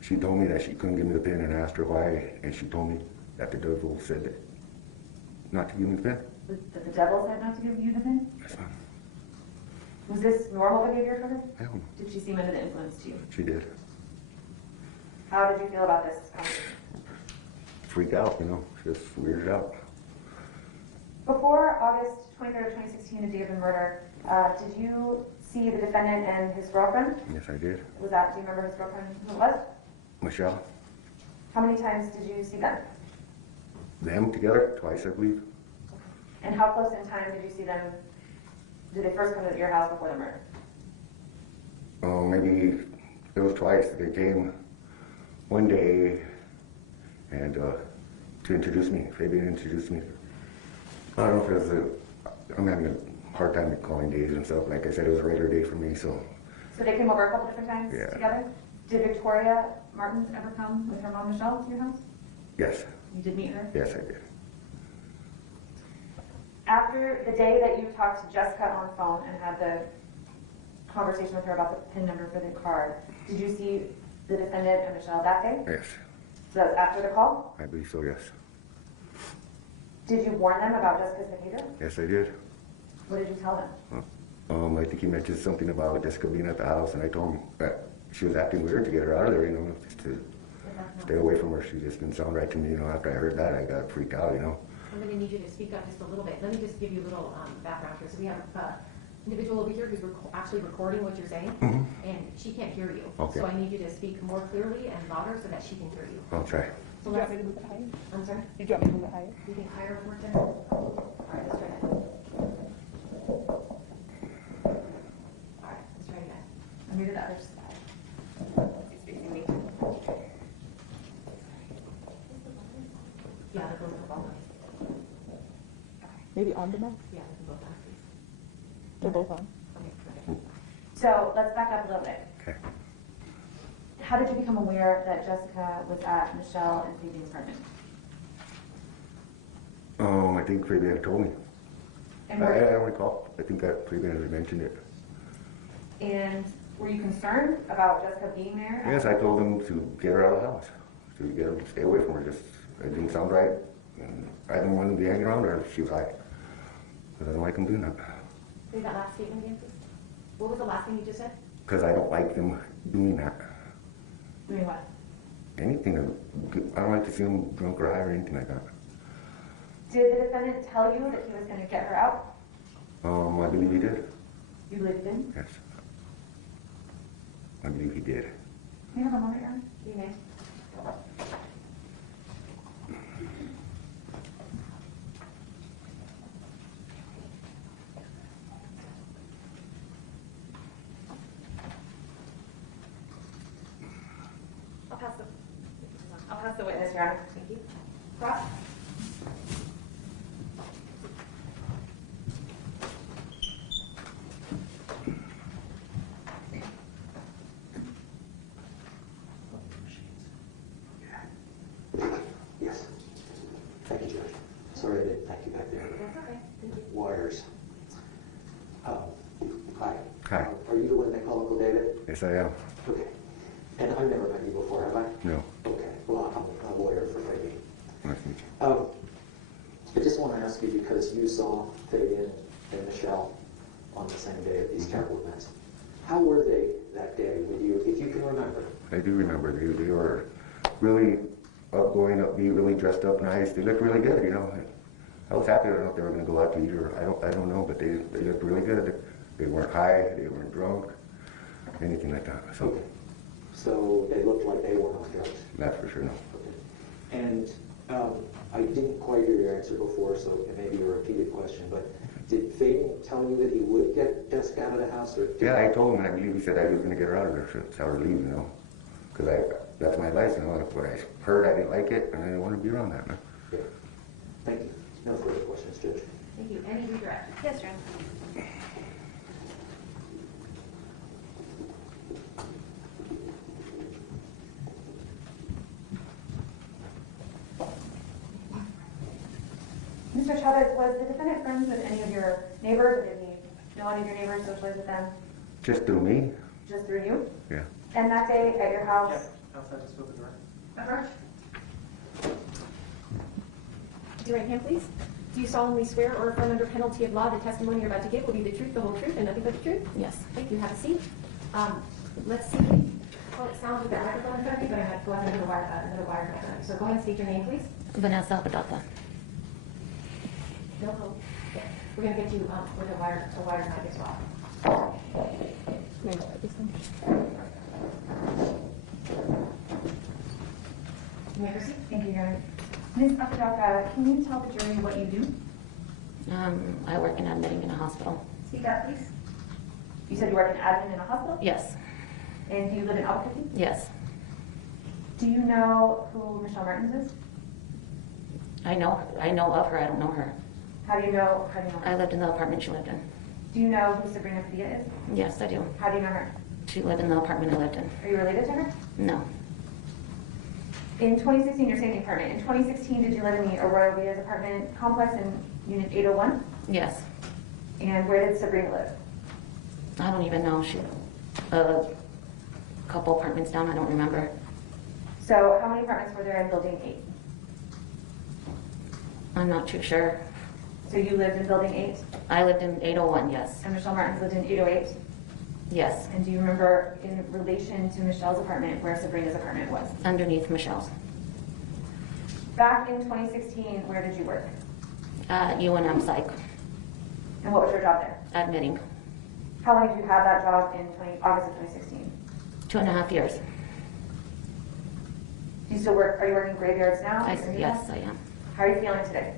She told me that she couldn't give me the pen and asked her why, and she told me that the devil said that not to give me the pen. That the devil said not to give you the pen? That's fine. Was this normal behavior for her? I don't know. Did she seem under the influence to you? She did. How did you feel about this conversation? Freaked out, you know, just weirded out. Before August 23rd, 2016, the day of the murder, did you see the defendant and his girlfriend? Yes, I did. Do you remember his girlfriend, who it was? Michelle. How many times did you see them? Them together, twice, I believe. And how close in time did you see them? Did they first come to your house before the murder? Maybe it was twice. They came one day and to introduce me. Fabian introduced me. I don't know if it was I'm having a hard time calling days and stuff. Like I said, it was a regular day for me, so. So they came over a couple different times Yeah. together? Did Victoria Martens ever come with her mom Michelle to your house? Yes. You did meet her? Yes, I did. After the day that you talked to Jessica on the phone and had the conversation with her about the PIN number for the card, did you see the defendant and Michelle that day? Yes. So that was after the call? I believe so, yes. Did you warn them about Jessica's behavior? Yes, I did. What did you tell them? I think he mentioned something about Jessica being at the house, and I told him that she was acting weird to get her out of there, you know, just to stay away from her. She just didn't sound right to me, you know. After I heard that, I got freaked out, you know. I'm going to need you to speak up just a little bit. Let me just give you a little background here. So we have an individual over here who's actually recording what you're saying, and she can't hear you. Okay. So I need you to speak more clearly and louder so that she can hear you. I'll try. So let's, I'm sorry? Did you want me to move it higher? You think higher would work there? All right, let's try that. All right, let's try again. Let me do the other side. He's facing me. Yeah, they're both on. Maybe on the mouth? Yeah, they can both on, please. They're both on. Okay, perfect. So let's back up a little bit. Okay. How did you become aware that Jessica was at Michelle and Fabian's apartment? I think Fabian told me. And I were, don't recall. I think that Fabian had mentioned it. and were you concerned about Jessica being there? Yes, I told him to get her out of the house, to get her, stay away from her. Just, it didn't sound right. And I didn't want to be hanging around her if she was high. Because I don't like them doing that. Say that last statement again, please. What was the last thing you just said? Because I don't like them doing that. Doing what? Anything. I don't like to see them drunk or high or anything like that. Did the defendant tell you that he was going to get her out? I believe he did. You believe he did? Yes. I believe he did. Can you have a moment, Aaron? You may. I'll pass the witness, Your Honor. Thank you. Cross. Yes. Thank you, Judge. Sorry I didn't thank you back there. That's okay. Thank you. Wires. Hi. Hi. Are you the one they call Uncle David? Yes, I am. Okay. And I've never met you before, have I? No. Okay. Well, I'm a lawyer for Fabian. Nice to meet you. I just want to ask you because you saw Fabian and Michelle on the same day at these terrible events. How were they that day with you, if you can remember? I do remember they were really outgoing, upbeat, really dressed up nice. They looked really good, you know. I was happy. I don't know if they were going to go out to eat or I don't know, but they looked really good. They weren't high, they weren't drunk, anything like that. So, okay. So they looked like they weren't on drugs? That's for sure, no. Okay. And I didn't quite hear your answer before, so it may be a repeated question, but did Fabian tell you that he would get Jessica out of the house? Or Yeah, I told him, and I believe he said I was going to get her out of there, so tell her to leave, you know. Because that's my advice, you know. What I heard, I didn't like it, and I didn't want to be around that, man. Yeah. Thank you. No further questions, Judge. Thank you. Any redirect? Yes, Your Honor. Mr. Father, was the defendant friends with any of your neighbors, or did he know any of your neighbors, socialize with them? Just through me? Just through you? Yeah. And that day at your house? Outside, just open the door. Do you right hand, please? Do you solemnly swear or affirm under penalty of law the testimony you're about to give will be the truth, the whole truth, and nothing but the truth? Yes. Thank you. Have a seat. Let's see. Well, it sounds like a microphone in front of you, but I'm going to go ahead and another wire background. So go ahead and state your name, please. Vanessa Badata. No hope. Okay. We're going to get you with a wire mic as well. You may proceed. Thank you, Your Honor. Ms. Apodaca, can you tell the jury what you do? I work in admitting in a hospital. Speak up, please. You said you work in admin in a hospital? Yes. And do you live in Albuquerque? Yes. Do you know who Michelle Martens is? I know of her. I don't know her. How do you know her? I lived in the apartment she lived in. Do you know who Sabrina Padilla is? Yes, I do. How do you know her? She lived in the apartment I lived in. Are you related to her? No. In 2016, you're saying the apartment. In 2016, did you live in the Arroyo Villas apartment complex in Unit 801? Yes. And where did Sabrina live? I don't even know. She, a couple apartments down. I don't remember. So how many apartments were there in Building 8? I'm not too sure. So you lived in Building 8? I lived in 801, yes. And Michelle Martens lived in 808? Yes. And do you remember, in relation to Michelle's apartment, where Sabrina's apartment was? Underneath Michelle's. Back in 2016, where did you work? UNM Psych. And what was your job there? Admitting. How long did you have that job in August of 2016? 2.5 years. Do you still work? Are you working graveyards now? Yes, I am. How are you feeling today?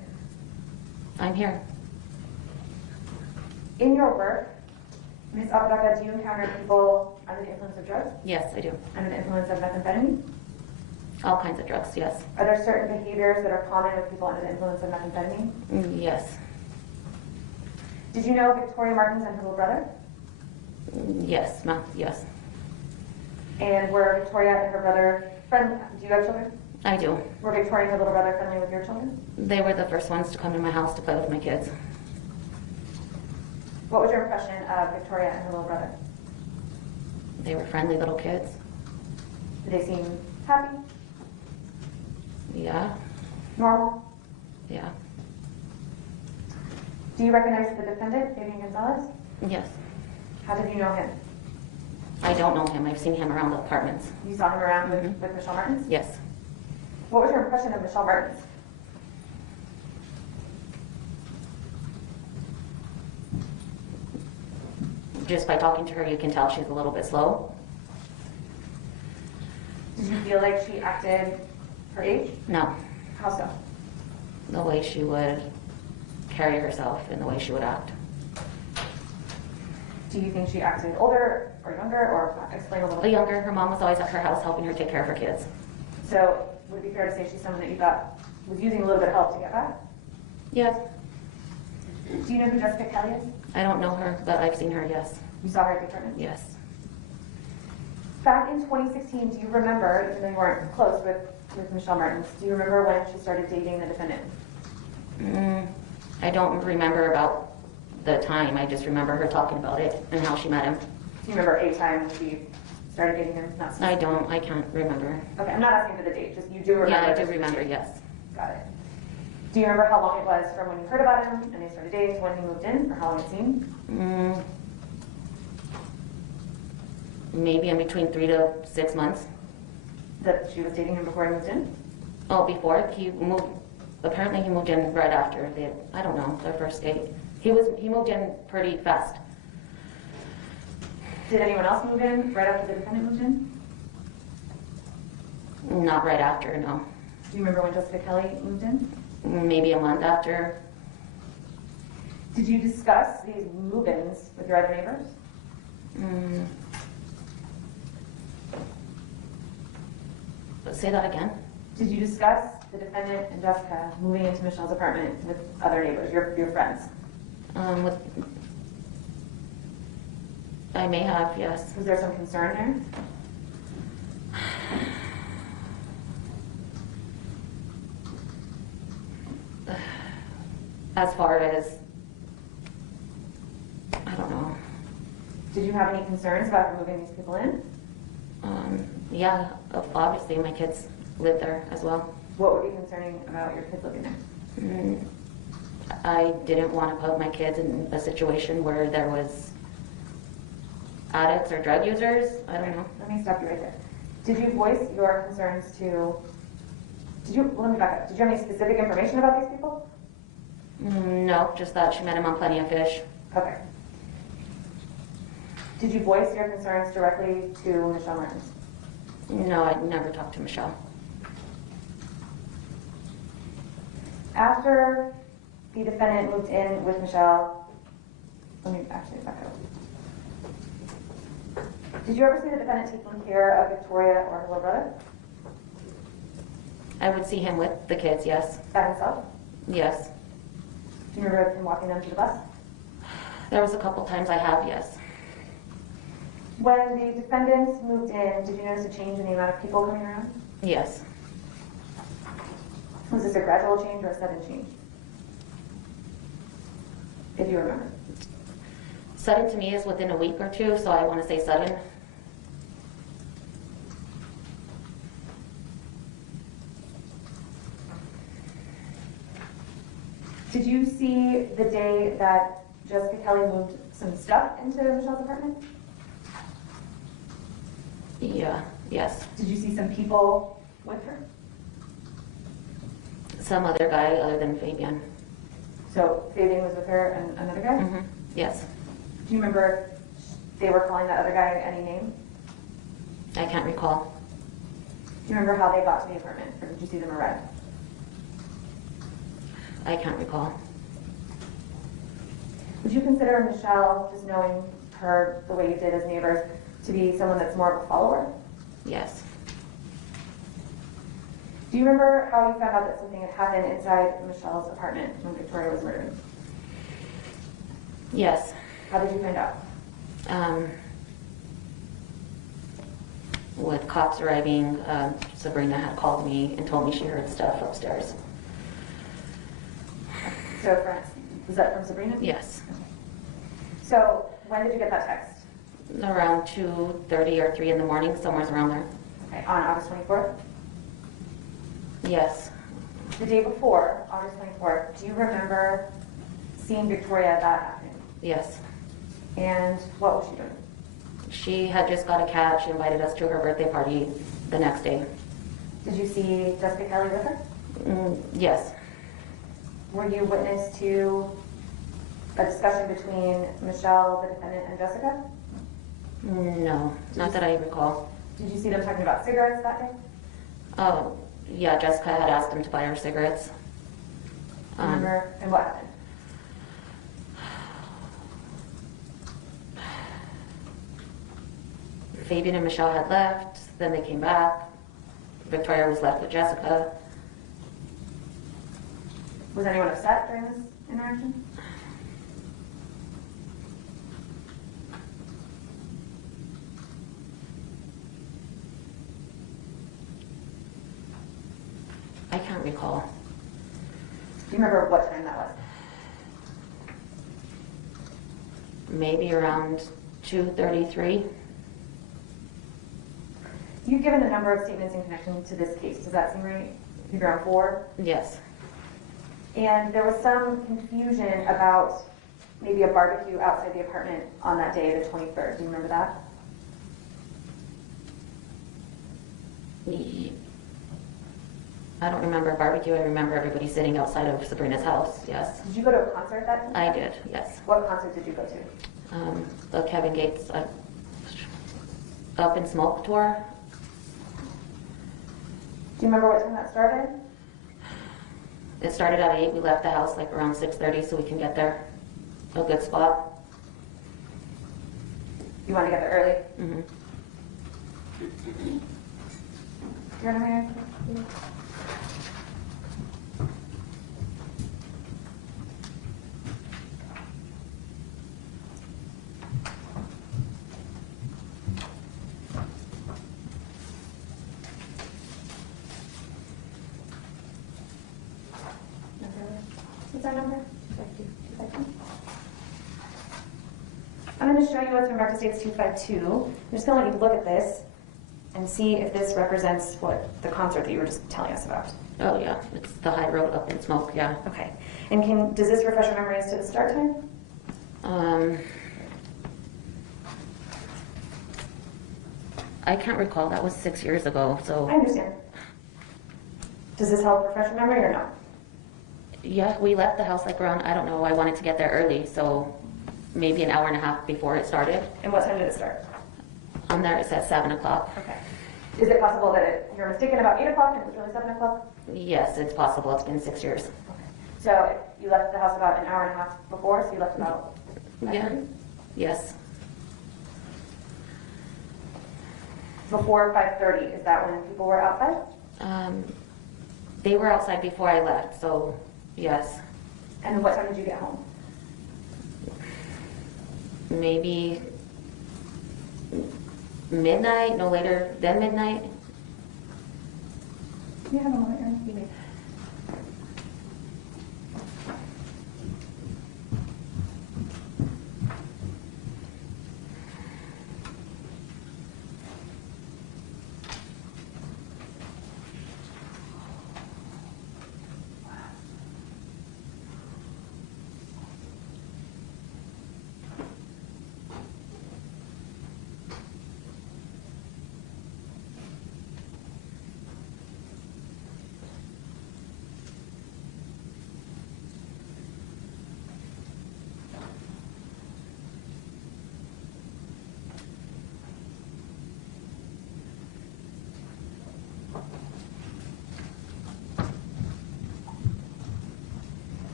I'm here. In your work, Ms. Apodaca, do you encounter people under the influence of drugs? Yes, I do. Under the influence of methamphetamine? All kinds of drugs, yes. Are there certain behaviors that are common with people under the influence of methamphetamine? Yes. Did you know Victoria Martens and her little brother? Yes, yes. And were Victoria and her brother friendly? Do you have children? I do. Were Victoria and her little brother friendly with your children? They were the first ones to come to my house to play with my kids. What was your impression of Victoria and her little brother? They were friendly little kids. Did they seem happy? Yeah. Normal? Yeah. Do you recognize the defendant, Fabian Gonzales? Yes. How did you know him? I don't know him. I've seen him around the apartments. You saw him around with Michelle Martens? Yes. What was your impression of Michelle Martens? Just by talking to her, you can tell she's a little bit slow. Did you feel like she acted her age? No. How so? The way she would carry herself and the way she would act. Do you think she acted older or younger, or explain a little bit? Younger. Her mom was always at her house helping her take care of her kids. So would it be fair to say she's someone that you thought was using a little bit of help to get back? Yes. Do you know who Jessica Kelley is? I don't know her, but I've seen her, yes. You saw her at the apartment? Yes. Back in 2016, do you remember, even though you weren't close with Michelle Martens, do you remember when she started dating the defendant? I don't remember about the time. I just remember her talking about it and how she met him. Do you remember a time when she started dating him? Not I don't. I can't remember. Okay, I'm not asking for the date. Just you do remember. Yeah, I do remember, yes. Got it. Do you remember how long it was from when you heard about him and they started dating to when he moved in, or how long it seemed? Maybe in between 3 to 6 months. That she was dating him before he moved in? Oh, before he moved. Apparently, he moved in right after. I don't know, their first date. He moved in pretty fast. Did anyone else move in right after the defendant moved in? Not right after, no. Do you remember when Jessica Kelley moved in? Maybe a month after. Did you discuss these move-ins with your other neighbors? Say that again. Did you discuss the defendant and Jessica moving into Michelle's apartment with other neighbors, your friends? I may have, yes. Was there some concern there? as far as, I don't know. Did you have any concerns about moving these people in? Yeah, obviously my kids live there as well. What would be concerning about your kids living there? I didn't want to put my kids in a situation where there was addicts or drug users. I don't know. Let me stop you right there. Did you voice your concerns to, let me back up. Did you have any specific information about these people? No, just that she met him on Plenty of Fish. Okay. Did you voice your concerns directly to Michelle Martens? No, I never talked to Michelle. After the defendant moved in with Michelle, let me actually back up. Did you ever see the defendant taking care of Victoria or her little brother? I would see him with the kids, yes. By himself? Yes. Do you remember him walking them to the bus? There was a couple times I have, yes. When the defendant moved in, did you notice a change in the amount of people coming around? Yes. Was this a gradual change or a sudden change? If you remember. Sudden to me is within a week or two, so I want to say sudden. Did you see the day that Jessica Kelley moved some stuff into Michelle's apartment? Yeah, yes. Did you see some people with her? Some other guy other than Fabian. So Fabian was with her and another guy? Mm-hmm. Yes. Do you remember they were calling that other guy any name? I can't recall. Do you remember how they got to the apartment, or did you see them arrive? I can't recall. Would you consider Michelle, just knowing her the way you did as neighbors, to be someone that's more of a follower? Yes. Do you remember how you found out that something had happened inside Michelle's apartment when Victoria was murdered? Yes. How did you find out? With cops arriving, Sabrina had called me and told me she heard stuff upstairs. So, was that from Sabrina? Yes. So, when did you get that text? Around 2:30 or 3 in the morning, somewhere around there. Okay, on August 24th? Yes. The day before, August 24th, do you remember seeing Victoria that afternoon? Yes. And what was she doing? She had just got a cat. She invited us to her birthday party the next day. Did you see Jessica Kelley with her? Yes. Were you witness to a discussion between Michelle, the defendant, and Jessica? No, not that I recall. Did you see them talking about cigarettes that day? Oh, yeah, Jessica had asked him to buy her cigarettes. Remember, and what happened? Fabian and Michelle had left, then they came back. Victoria was left with Jessica. Was anyone upset during this interaction? I can't recall. Do you remember what time that was? Maybe around 2:33. You've given a number of statements in connection to this case. Does that seem right? Maybe around 4? Yes. And there was some confusion about maybe a barbecue outside the apartment on that day, the 23rd. Do you remember that? I don't remember a barbecue. I remember everybody sitting outside of Sabrina's house. Yes. Did you go to a concert that day? I did. Yes. What concert did you go to? The Kevin Gates Up in Smoke tour. Do you remember what time that started? It started at 8. We left the house like around 6:30 so we can get there. A good spot. You want to get there early? Mm-hmm. You want to hear? What's that number? showing you what's been marked as States 252. I'm just going to let you look at this and see if this represents what the concert that you were just telling us about. Oh yeah, it's the high road up in smoke, yeah. Okay. And does this refresh your memory as to the start time? I can't recall, that was 6 years ago, so. I understand. Does this help refresh your memory or no? Yeah, we left the house like around, I don't know, I wanted to get there early, so maybe an hour and a half before it started. And what time did it start? On there it says 7 o'clock. Okay. Is it possible that you're mistaken about 8 o'clock and it was really 7 o'clock? Yes, it's possible, it's been 6 years. Okay. So you left the house about an hour and a half before, so you left about 9:30? Yeah. Yes. Before 5:30, is that when people were outside? They were outside before I left, so yes. And what time did you get home? Maybe midnight, no later than midnight. You have a moment, Erin. You may.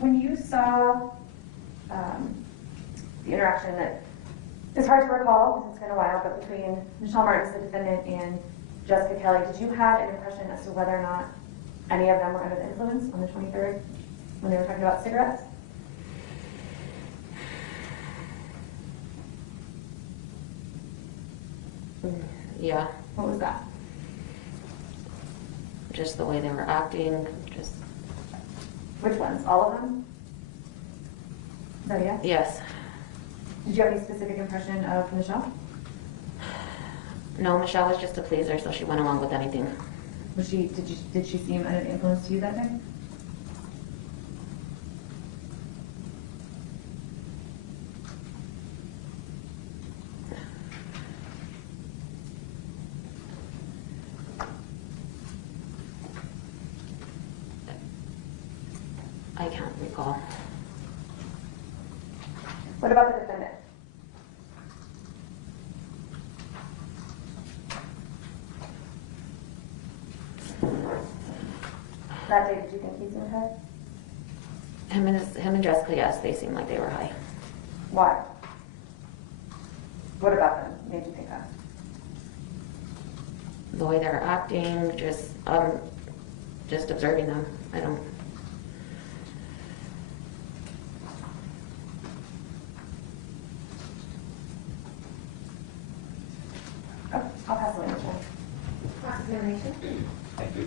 When you saw the interaction that it's hard to recall because it's been a while, but between Michelle Martens, the defendant, and Jessica Kelley, did you have an impression as to whether or not any of them were under the influence on the 23rd when they were talking about cigarettes? Yeah. What was that? Just the way they were acting, just. Which ones? All of them? Is that yes? Yes. Did you have any specific impression of Michelle? No, Michelle was just a pleaser, so she went along with anything. Did she seem under the influence to you that day? I can't recall. What about the defendant? That day, did you think he seemed high? Him and Jessica, yes, they seemed like they were high. Why? What about them made you think that? The way they were acting, just observing them. I don't. Oh, I'll pass the language on. Cross-examination. Thank you.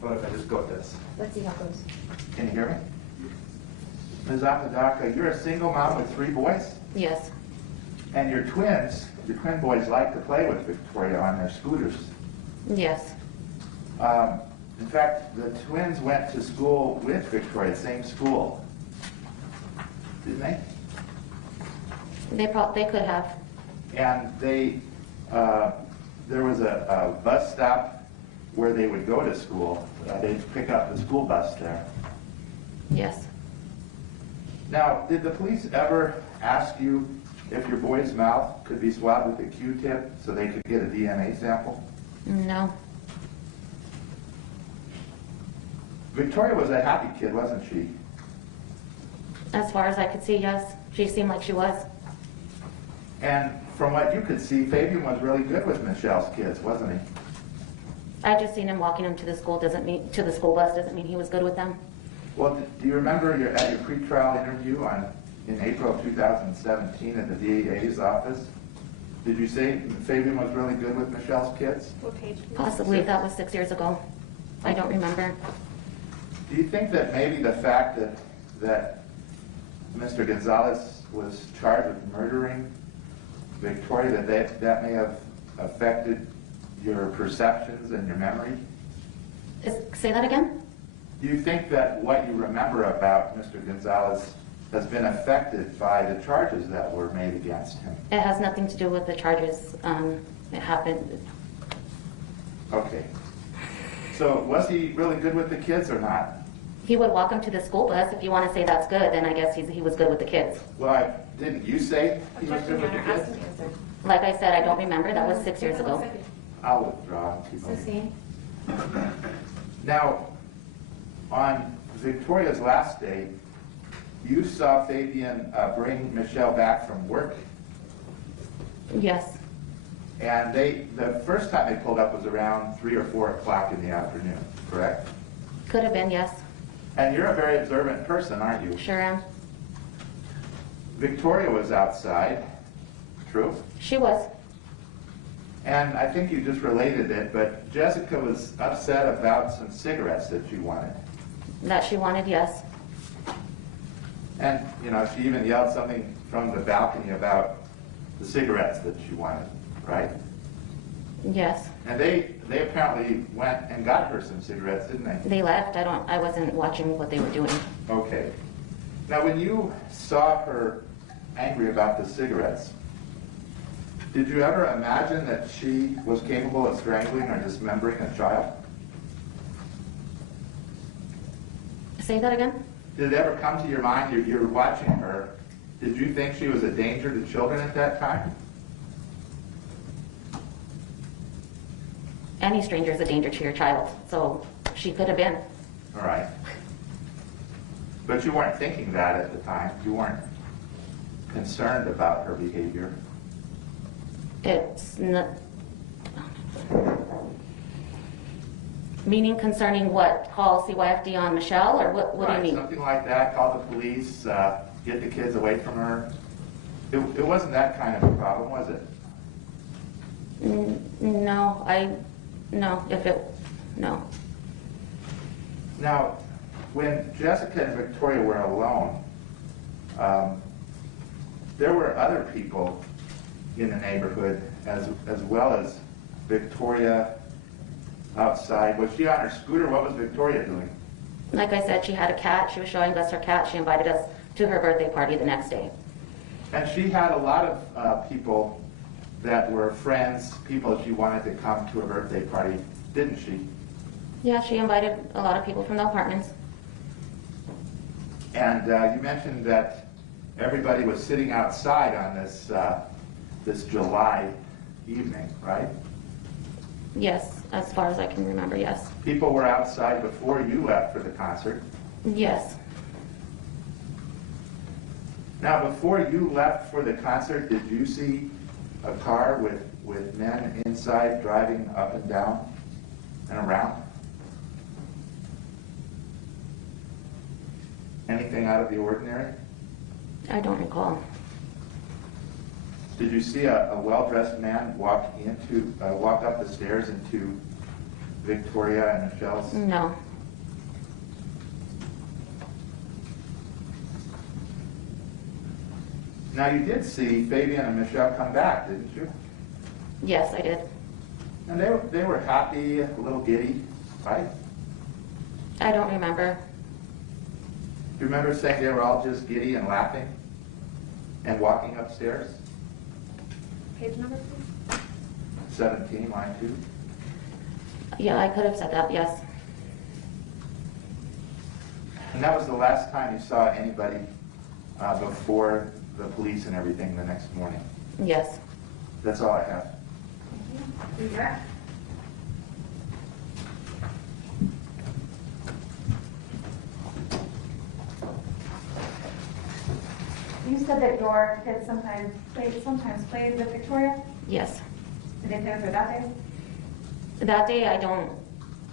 What if I just go with this? Let's see how it goes. Can you hear me? Ms. Apodaca, you're a single mom with 3 boys? Yes. And your twin boys like to play with Victoria on their scooters. Yes. In fact, the twins went to school with Victoria, same school. Didn't they? They could have. And there was a bus stop where they would go to school. They'd pick up the school bus there. Yes. Now, did the police ever ask you if your boy's mouth could be swabbed with a Q-tip so they could get a DNA sample? No. Victoria was a happy kid, wasn't she? As far as I could see, yes. She seemed like she was. And from what you could see, Fabian was really good with Michelle's kids, wasn't he? I just seen him walking him to the school doesn't mean, to the school bus doesn't mean he was good with them. Well, do you remember at your pretrial interview in April of 2017 at the DA's office? Did you say Fabian was really good with Michelle's kids? What page? Possibly, that was 6 years ago. I don't remember. Do you think that maybe the fact that Mr. Gonzales was charged with murdering Victoria, that may have affected your perceptions and your memory? Say that again? Do you think that what you remember about Mr. Gonzales has been affected by the charges that were made against him? It has nothing to do with the charges. It happened. Okay. So was he really good with the kids or not? He would walk them to the school bus. If you want to say that's good, then I guess he was good with the kids. Well, didn't you say he was good with the kids? Like I said, I don't remember. That was 6 years ago. I'll withdraw. Now, on Victoria's last day, you saw Fabian bring Michelle back from work. Yes. And the first time they pulled up was around 3 or 4 o'clock in the afternoon, correct? Could have been, yes. And you're a very observant person, aren't you? Sure am. Victoria was outside, true? She was. And I think you just related it, but Jessica was upset about some cigarettes that she wanted. That she wanted, yes. And, you know, she even yelled something from the balcony about the cigarettes that she wanted, right? Yes. And they apparently went and got her some cigarettes, didn't they? They left. I wasn't watching what they were doing. Okay. Now, when you saw her angry about the cigarettes, did you ever imagine that she was capable of strangling or dismembering a child? Say that again? Did it ever come to your mind, you're watching her, did you think she was a danger to children at that time? Any stranger is a danger to your child, so she could have been. All right. But you weren't thinking that at the time. You weren't concerned about her behavior. It's not... Meaning concerning what? Call CYFD on Michelle, or what do you mean? Something like that. Call the police, get the kids away from her. It wasn't that kind of a problem, was it? No, no. Now, when Jessica and Victoria were alone, there were other people in the neighborhood as well as Victoria outside. Was she on her scooter? What was Victoria doing? Like I said, she had a cat. She was showing us her cat. She invited us to her birthday party the next day. And she had a lot of people that were friends, people she wanted to come to her birthday party, didn't she? Yeah, she invited a lot of people from the apartments. And you mentioned that everybody was sitting outside on this July evening, right? Yes, as far as I can remember, yes. People were outside before you left for the concert. Yes. Now, before you left for the concert, did you see a car with men inside driving up and down and around? Anything out of the ordinary? I don't recall. Did you see a well-dressed man walk up the stairs into Victoria and Michelle's? No. Now, you did see Fabian and Michelle come back, didn't you? Yes, I did. And they were happy, a little giddy, right? I don't remember. Do you remember saying they were all just giddy and laughing and walking upstairs? Page number, please. 17, line 2. Yeah, I could have said that, yes. And that was the last time you saw anybody before the police and everything the next morning? Yes. That's all I have. Thank you. You said that your kids sometimes played with Victoria? Yes. Did they play with her that day? That day, I don't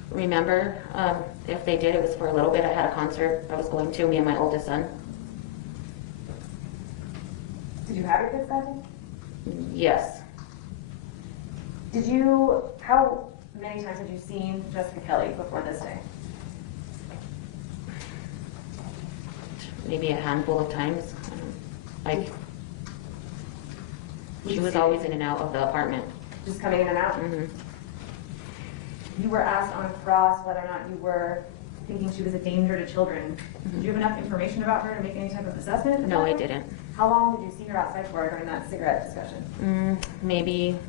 remember. If they did, it was for a little bit. I had a concert I was going to, me and my oldest son. Did you have your kids that day? Yes. How many times had you seen Jessica Kelley before this day? Maybe a handful of times. She was always in and out of the apartment. Just coming in and out? Mm-hmm. You were asked on cross whether or not you were thinking she was a danger to children. Did you have enough information about her to make any type of assessment? No, I didn't. How long did you see her outside for during that cigarette discussion? Maybe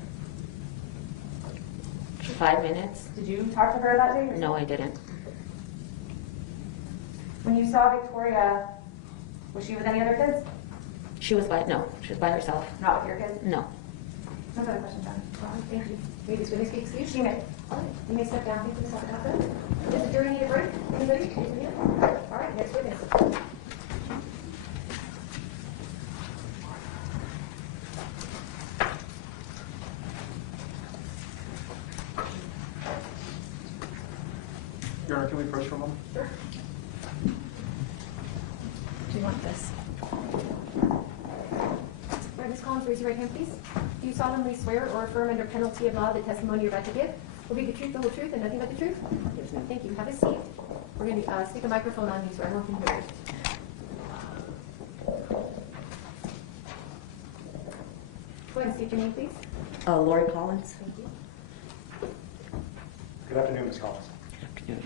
5 minutes. Did you talk to her that day? No, I didn't. When you saw Victoria, was she with any other kids? She was by herself. Not with your kids? No. No further questions, John. Thank you. May this witness be excused? She may. All right, you may step down. Thank you, Ms. Albuquerque. Does the jury need a break? Anybody? Anybody? All right, next witness. Your Honor, can we approach for a moment? Sure. Do you want this? All right, Ms. Collins, raise your right hand, please. Do you solemnly swear or affirm under penalty of law the testimony you're about to give will be the truth, the whole truth, and nothing but the truth? Yes, ma'am. Thank you. Have a seat. We're going to stick a microphone on you so everyone can hear you. Go ahead and state your name, please. Lori Collins. Thank you. Good afternoon, Ms. Collins. Good afternoon.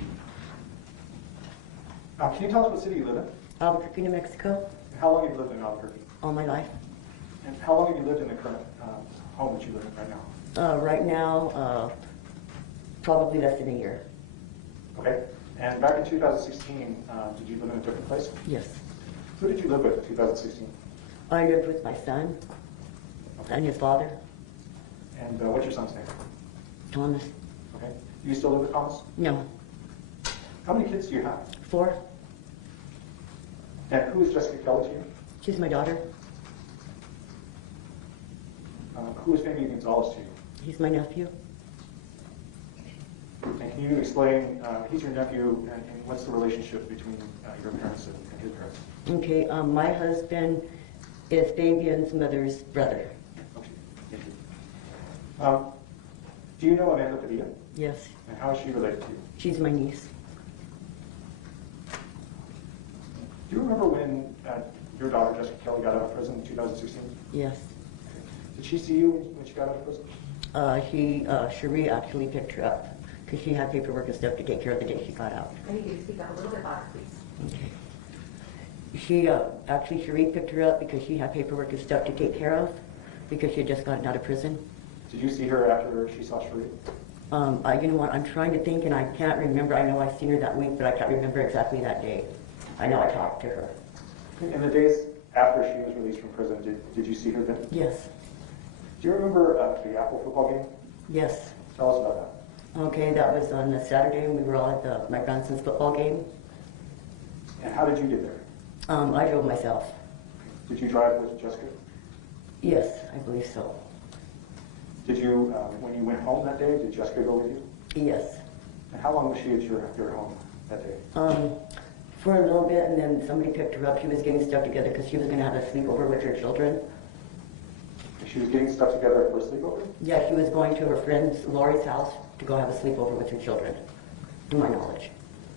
Can you tell us what city you live in? Albuquerque, New Mexico. And how long have you lived in Albuquerque? All my life. And how long have you lived in the current home that you live in right now? Right now, probably less than a year. Okay. And back in 2016, did you live in a different place? Yes. Who did you live with in 2016? I lived with my son and his father. And what's your son's name? Thomas. Okay. Do you still live with Thomas? No. How many kids do you have? 4. And who is Jessica Kelley to you? She's my daughter. Who is Fabian Gonzales to you? He's my nephew. And can you explain, he's your nephew, and what's the relationship between your parents and his parents? Okay, my husband is Fabian's mother's brother. Okay, thank you. Do you know Amanda Padilla? Yes. And how is she related to you? She's my niece. Do you remember when your daughter, Jessica Kelley, got out of prison in 2016? Yes. Did she see you when she got out of prison? Cherie actually picked her up because she had paperwork and stuff to take care of the day she got out. I need you to speak up a little bit louder, please. Okay. Actually, Cherie picked her up because she had paperwork and stuff to take care of because she had just gotten out of prison. Did you see her after she saw Cherie? You know what, I'm trying to think and I can't remember. I know I seen her that week, but I can't remember exactly that day. I know I talked to her. In the days after she was released from prison, did you see her then? Yes. Do you remember the Apple football game? Yes. Tell us about that. Okay, that was on a Saturday when we were all at my grandson's football game. And how did you get there? I drove myself. Did you drive with Jessica? Yes, I believe so. Did you, when you went home that day, did Jessica go with you? Yes. And how long was she at your home that day? For a little bit, and then somebody picked her up. She was getting stuff together because she was going to have a sleepover with her children. She was getting stuff together for a sleepover? Yeah, she was going to her friend Lori's house to go have a sleepover with her children, to my knowledge.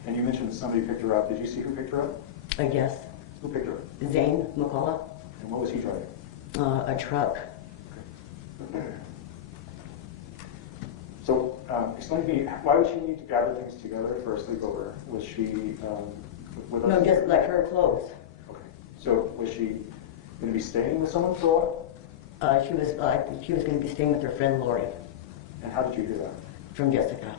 And you mentioned somebody picked her up. Did you see who picked her up? I guess. Who picked her up? Zane McCullough. And what was he driving? A truck. Okay. So, explain to me, why would she need to gather things together for a sleepover? Was she with us? No, just like her clothes. Okay. So, was she going to be staying with someone for a while? She was going to be staying with her friend Lori. And how did you hear that? From Jessica.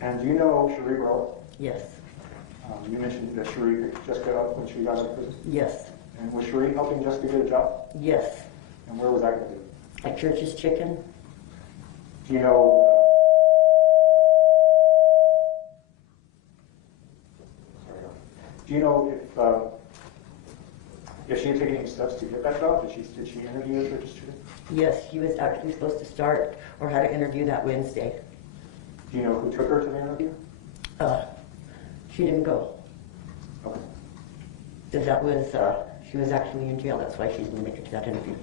And do you know Cherie well? Yes. You mentioned that Cherie picked Jessica up when she got out of prison? Yes. And was Cherie helping Jessica get a job? Yes. And where was that going to be? At Church's Chicken. Do you know... Do you know if If she had taken any steps to get that job, did she interview as registered? Yes, she was actually supposed to start or had an interview that Wednesday. Do you know who took her to the interview? She didn't go. Okay. Because that was, she was actually in jail. That's why she didn't make it to that interview.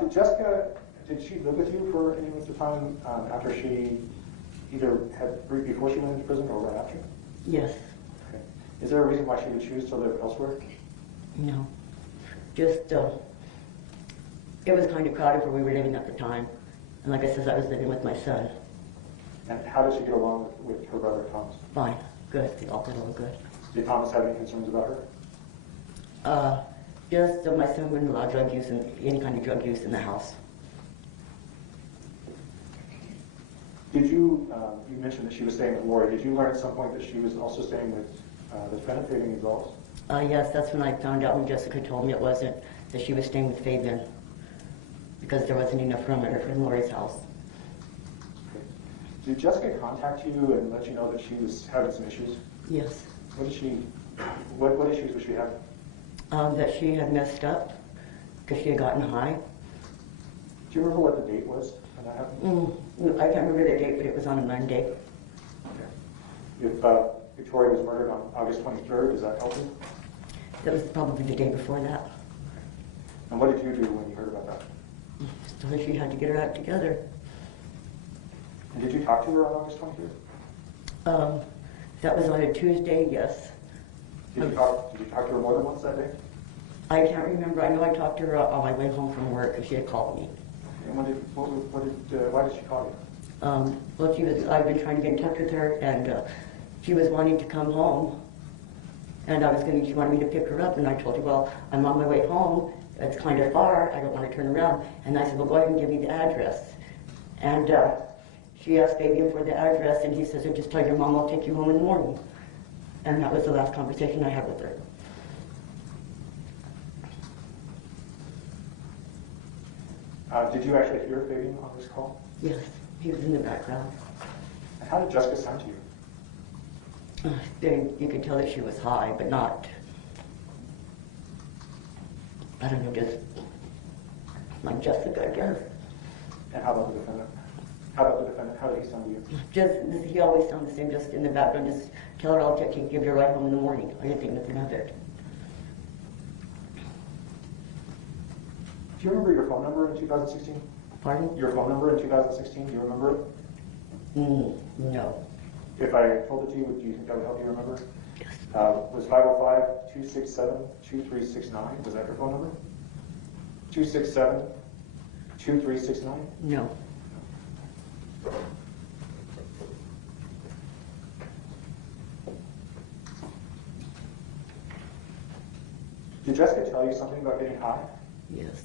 Did Jessica, did she live with you for any length of time after she either before she went into prison or right after? Yes. Okay. Is there a reason why she would choose to live elsewhere? No. Just, it was kind of crowded where we were living at the time. And like I said, I was living with my son. And how did she get along with her brother Thomas? Fine. Good. They all got along good. Did Thomas have any concerns about her? Just my son wouldn't allow drug use and any kind of drug use in the house. Did you, you mentioned that she was staying with Lori. Did you learn at some point that she was also staying with the defendant, Fabian Gonzales? Yes, that's when I found out when Jessica told me it wasn't, that she was staying with Fabian because there wasn't enough room in Lori's house. Okay. Did Jessica contact you and let you know that she was having some issues? Yes. What issues was she having? That she had messed up because she had gotten high. Do you remember what the date was when that happened? I can't remember the date, but it was on a Monday. Okay. If Victoria was murdered on August 23rd, does that help you? That was probably the day before that. And what did you do when you heard about that? So she had to get her act together. And did you talk to her on August 23rd? That was on a Tuesday, yes. Did you talk to her more than once that day? I can't remember. I know I talked to her on my way home from work because she had called me. And why did she call you? Well, I've been trying to get in touch with her, and she was wanting to come home. And she wanted me to pick her up, and I told her, well, I'm on my way home. It's kind of far. I don't want to turn around. And I said, well, go ahead and give me the address. And she asked Fabian for the address, and he says, just tell your mom I'll take you home in the morning. And that was the last conversation I had with her. Did you actually hear Fabian on this call? Yes, he was in the background. And how did Jessica sound to you? You could tell that she was high, but not, I don't know, just like Jessica, I guess. And how about the defendant? How did he sound to you? He always sounded the same, just in the background, just tell her I'll give you a ride home in the morning. I didn't think nothing of it. Do you remember your phone number in 2016? Pardon? Your phone number in 2016, do you remember it? No. If I told it to you, do you think that would help you remember? Yes. Was 505-267-2369, was that your phone number? 267-2369? No. Did Jessica tell you something about getting high? Yes.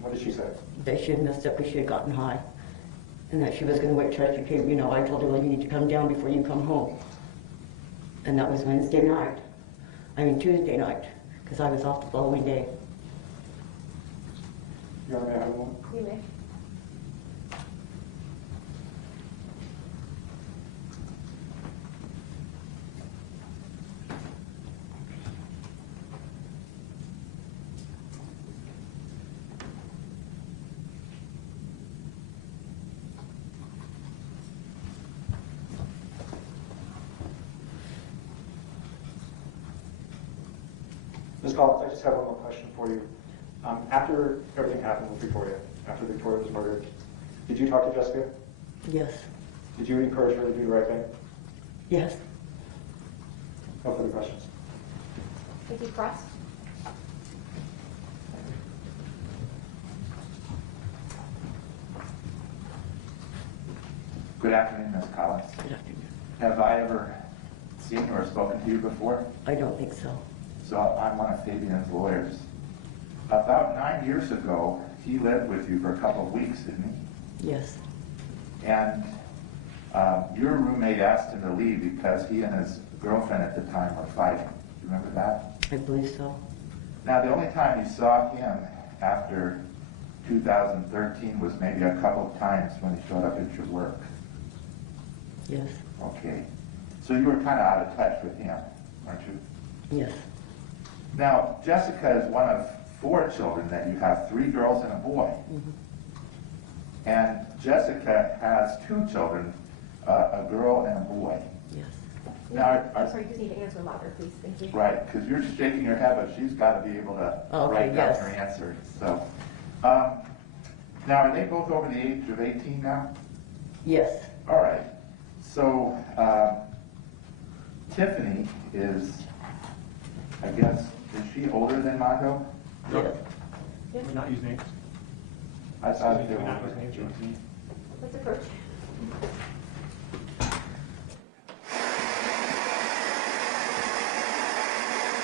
What did she say? That she had messed up because she had gotten high. And that she was going to wait till she came, I told her, well, you need to come down before you come home. And that was Tuesday night, because I was off the following day. You want me to have one? You may. Ms. Collins, I just have one more question for you. After everything happened with Victoria, after Victoria was murdered, did you talk to Jessica? Yes. Did you encourage her to do the right thing? Yes. No further questions. Thank you, Cross. Good afternoon, Ms. Collins. Good afternoon. Have I ever seen or spoken to you before? I don't think so. So I'm one of Fabian's lawyers. About 9 years ago, he lived with you for a couple of weeks, didn't he? Yes. And your roommate asked him to leave because he and his girlfriend at the time were fighting. Do you remember that? I believe so. Now, the only time you saw him after 2013 was maybe a couple of times when he showed up at your work. Yes. Okay. So you were kind of out of touch with him, aren't you? Yes. Now, Jessica is one of 4 children that you have, 3 girls and a boy. And Jessica has 2 children, a girl and a boy. Yes. Now, I'm sorry, you just need to answer louder, please. Thank you. right, because you're shaking your head, but she's got to be able to write down her answer. So, now, are they both over the age of 18 now? Yes. All right. So, Tiffany is, I guess, is she older than Mondo? Yes. We're not using names. I thought they We're were not older using than names. 18. Let's approach.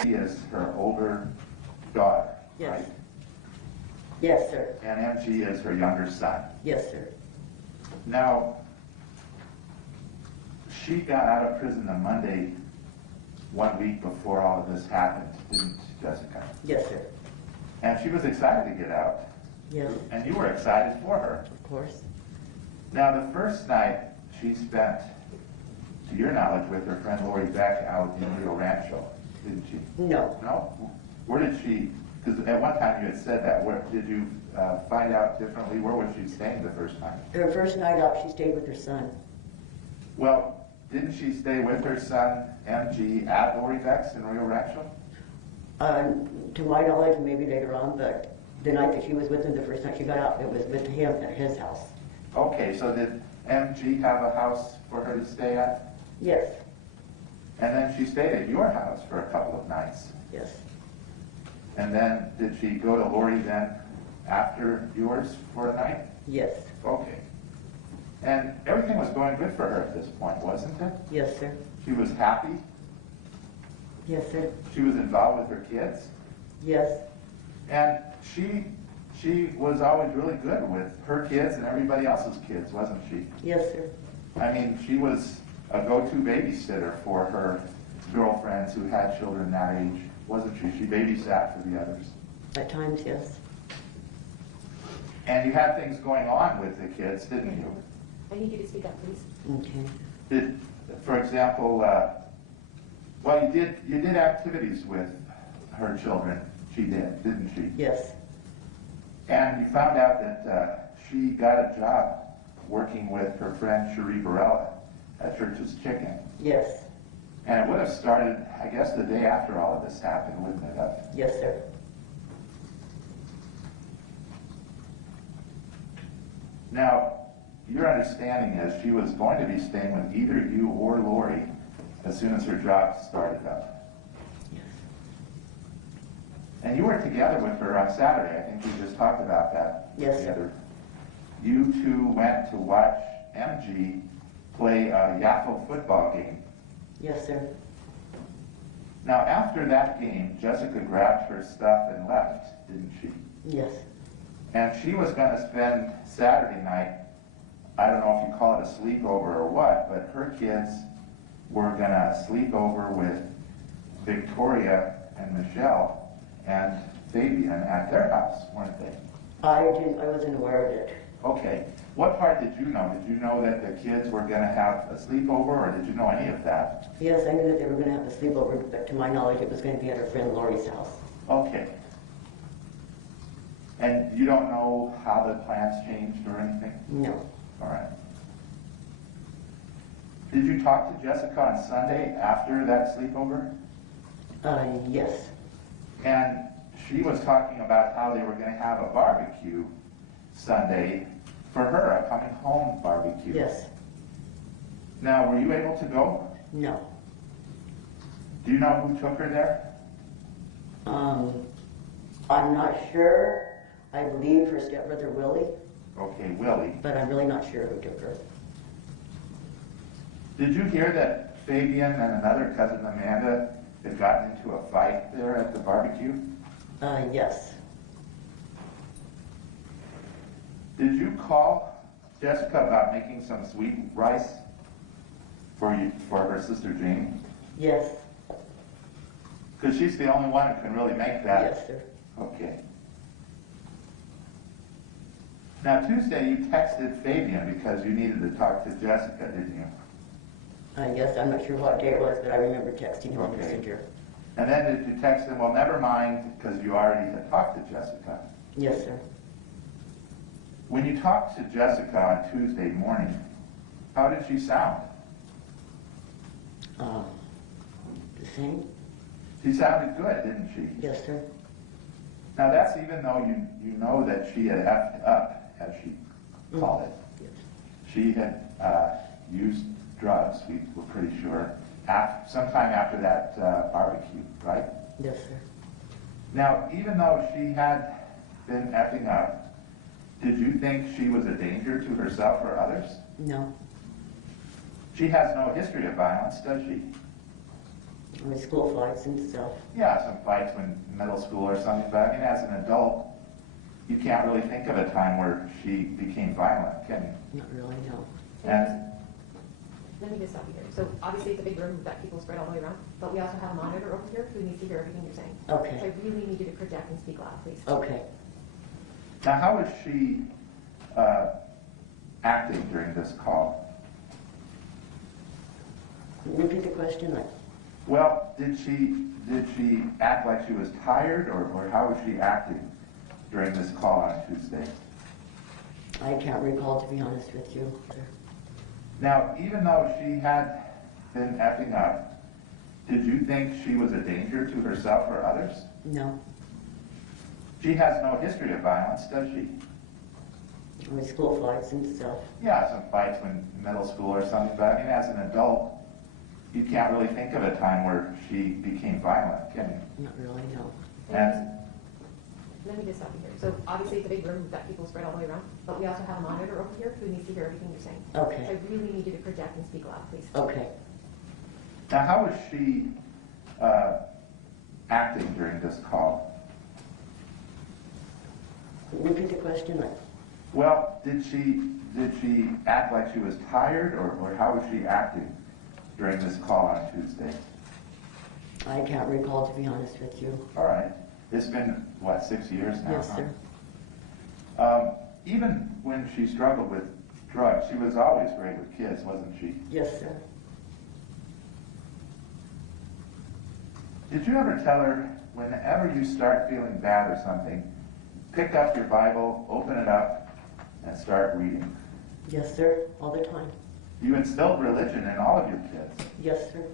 She is her older daughter, Yes. right? Yes, sir. And MG is her younger son. Yes, sir. Now, she got out of prison on Monday, 1 week before all of this happened, didn't Jessica? Yes, sir. And she was excited to get out. Yes. And you were excited for her. Of course. Now, the first night she spent, to your knowledge, with her friend Lori Beck out in Rio Rancho, didn't she? No. No? Where did she, because at one time you had said that, where did you find out differently? Where was she staying the first time? Her first night out, she stayed with her son. Well, didn't she stay with her son, MG, at Lori Beck's in Rio Rancho? To my knowledge, maybe later on, but the night that she was with him, the first night she got out, it was with him at his house. Okay, so did MG have a house for her to stay at? Yes. And then she stayed at your house for a couple of nights. Yes. And then did she go to Lori then after yours for a night? Yes. Okay. And everything was going good for her at this point, wasn't it? Yes, sir. She was happy? Yes, sir. She was involved with her kids? Yes. And she was always really good with her kids and everybody else's kids, wasn't she? Yes, sir. I mean, she was a go-to babysitter for her girlfriends who had children that age, wasn't she? She babysat for the others. At times, yes. And you had things going on with the kids, didn't you? I need you to speak up, please. Okay. Did, for example, well, you did activities with her children. She did, didn't she? Yes. And you found out that she got a job working with her friend Cherie Barella at Church's Chicken. Yes. And it would have started, I guess, the day after all of this happened, wouldn't it have? Yes, sir. Now, your understanding is she was going to be staying with either you or Lori as soon as her job started up. Yes. And you were together with her on Saturday. I think we just talked about that Yes, together. You two went to watch MG play a Yaffle football game. Yes, sir. Now, after that game, Jessica grabbed her stuff and left, didn't she? Yes. And she was going to spend Saturday night, I don't know if you call it a sleepover or what, but her kids were going to sleep over with Victoria and Michelle and Fabian at their house, weren't they? I wasn't aware of it. Okay. What part did you know? Did you know that the kids were going to have a sleepover, or did you know any of that? Yes, I knew that they were going to have a sleepover, but to my knowledge, it was going to be at her friend Lori's house. Okay. And you don't know how the plans changed or anything? No. All right. Did you talk to Jessica on Sunday after that sleepover? Yes. And she was talking about how they were going to have a barbecue Sunday for her, a coming home barbecue. Yes. Now, were you able to go? No. Do you know who took her there? I'm not sure. I believe her stepbrother Willie, Okay, Willie. but I'm really not sure who took her. Did you hear that Fabian and another cousin, Amanda, had gotten into a fight there at the barbecue? Yes. Did you call Jessica about making some sweet rice for her sister Jamie? Yes. Because she's the only one who can really make that. Yes, sir. Okay. Now, Tuesday you texted Fabian because you needed to talk to Jessica, didn't you? I guess I'm not sure what day it was, but I remember texting him on Okay. Messenger. And then did you text him, well, never mind, because you already had talked to Jessica? Yes, sir. When you talked to Jessica on Tuesday morning, how did she sound? The same? She sounded good, didn't she? Yes, sir. Now that's even though you know that she had effed up, as she called it. Yes. She had used drugs, we were pretty sure, sometime after that barbecue, right? Yes, sir. Now, even though she had been effing up, did you think she was a danger to herself or others? No. She has no history of violence, does she? With school fights and stuff. Yeah, some fights when middle school or something, but I mean, as an adult, you can't really think of a time where she became violent, can you? Not really, no. And Let me just stop you here. So obviously it's a big room, we've got people spread all the way around, but we also have a monitor over here who needs to hear everything you're saying. Okay. So I really need you to project and speak loud, please. Okay. now, how was she acting during this call? Repeat the question. Well, did she act like she was tired, or how was she acting during this call on Tuesday? I can't recall, to be honest with you, sir. Now, even though she had been effing up, did you think she was a danger to herself or others? No. She has no history of violence, does she? With school fights and stuff. Yeah, some fights when middle school or something, but I mean, as an adult, you can't really think of a time where she became violent, can you? Not really, no. And Let me just stop you here. So obviously it's a big room, we've got people spread all the way around, but we also have a monitor over here who needs to hear everything you're saying. Okay. So I really need you to project and speak loud, please. Okay. now, how was she acting during this call? Repeat the question. Well, did she act like she was tired, or how was she acting during this call on Tuesday? I can't recall, to be honest with you. All right. It's been, what, 6 years now? Yes, huh? sir. Even when she struggled with drugs, she was always great with kids, wasn't she? Yes, sir. Did you ever tell her, whenever you start feeling bad or something, pick up your Bible, open it up, and start reading? Yes, sir. All the time. You instilled religion in all of your kids. Yes, sir.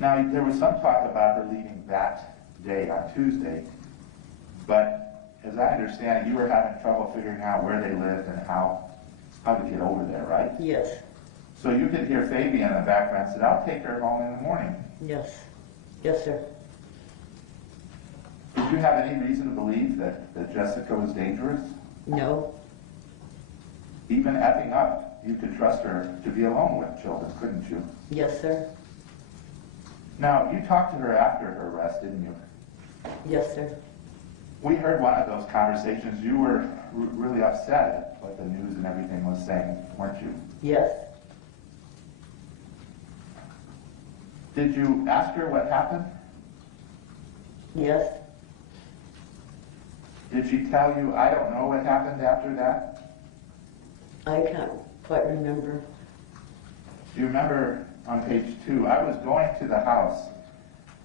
Now, there was some talk about her leaving that day on Tuesday, but as I understand it, you were having trouble figuring out where they lived and how to get over there, right? Yes. So you could hear Fabian in the background said, I'll take her home in the morning. Yes. Yes, sir. Did you have any reason to believe that Jessica was dangerous? No. Even effing up, you could trust her to be alone with children, couldn't you? Yes, sir. Now, you talked to her after her arrest, didn't you? Yes, sir. We heard one of those conversations. You were really upset at what the news and everything was saying, weren't you? Yes. Did you ask her what happened? Yes. Did she tell you, I don't know what happened after that? I can't quite remember. Do you remember on page 2, I was going to the house.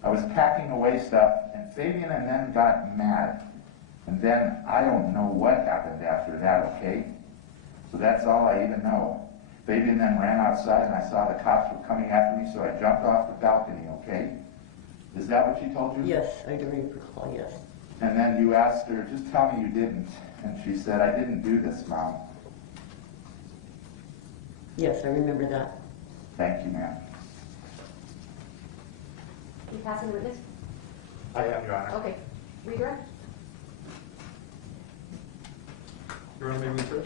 I was packing away stuff, and Fabian and them got mad. And then I don't know what happened after that, okay? So that's all I even know. Fabian then ran outside, and I saw the cops were coming after me, so I jumped off the balcony, okay? Is that what she told you? Yes, I do recall, yes. And then you asked her, just tell me you didn't. And she said, I didn't do this, Mom. Yes, I remember that. Thank you, ma'am. Can you pass in the witness? I am, Your Honor. Okay. Redirect. Your Honor, may we search?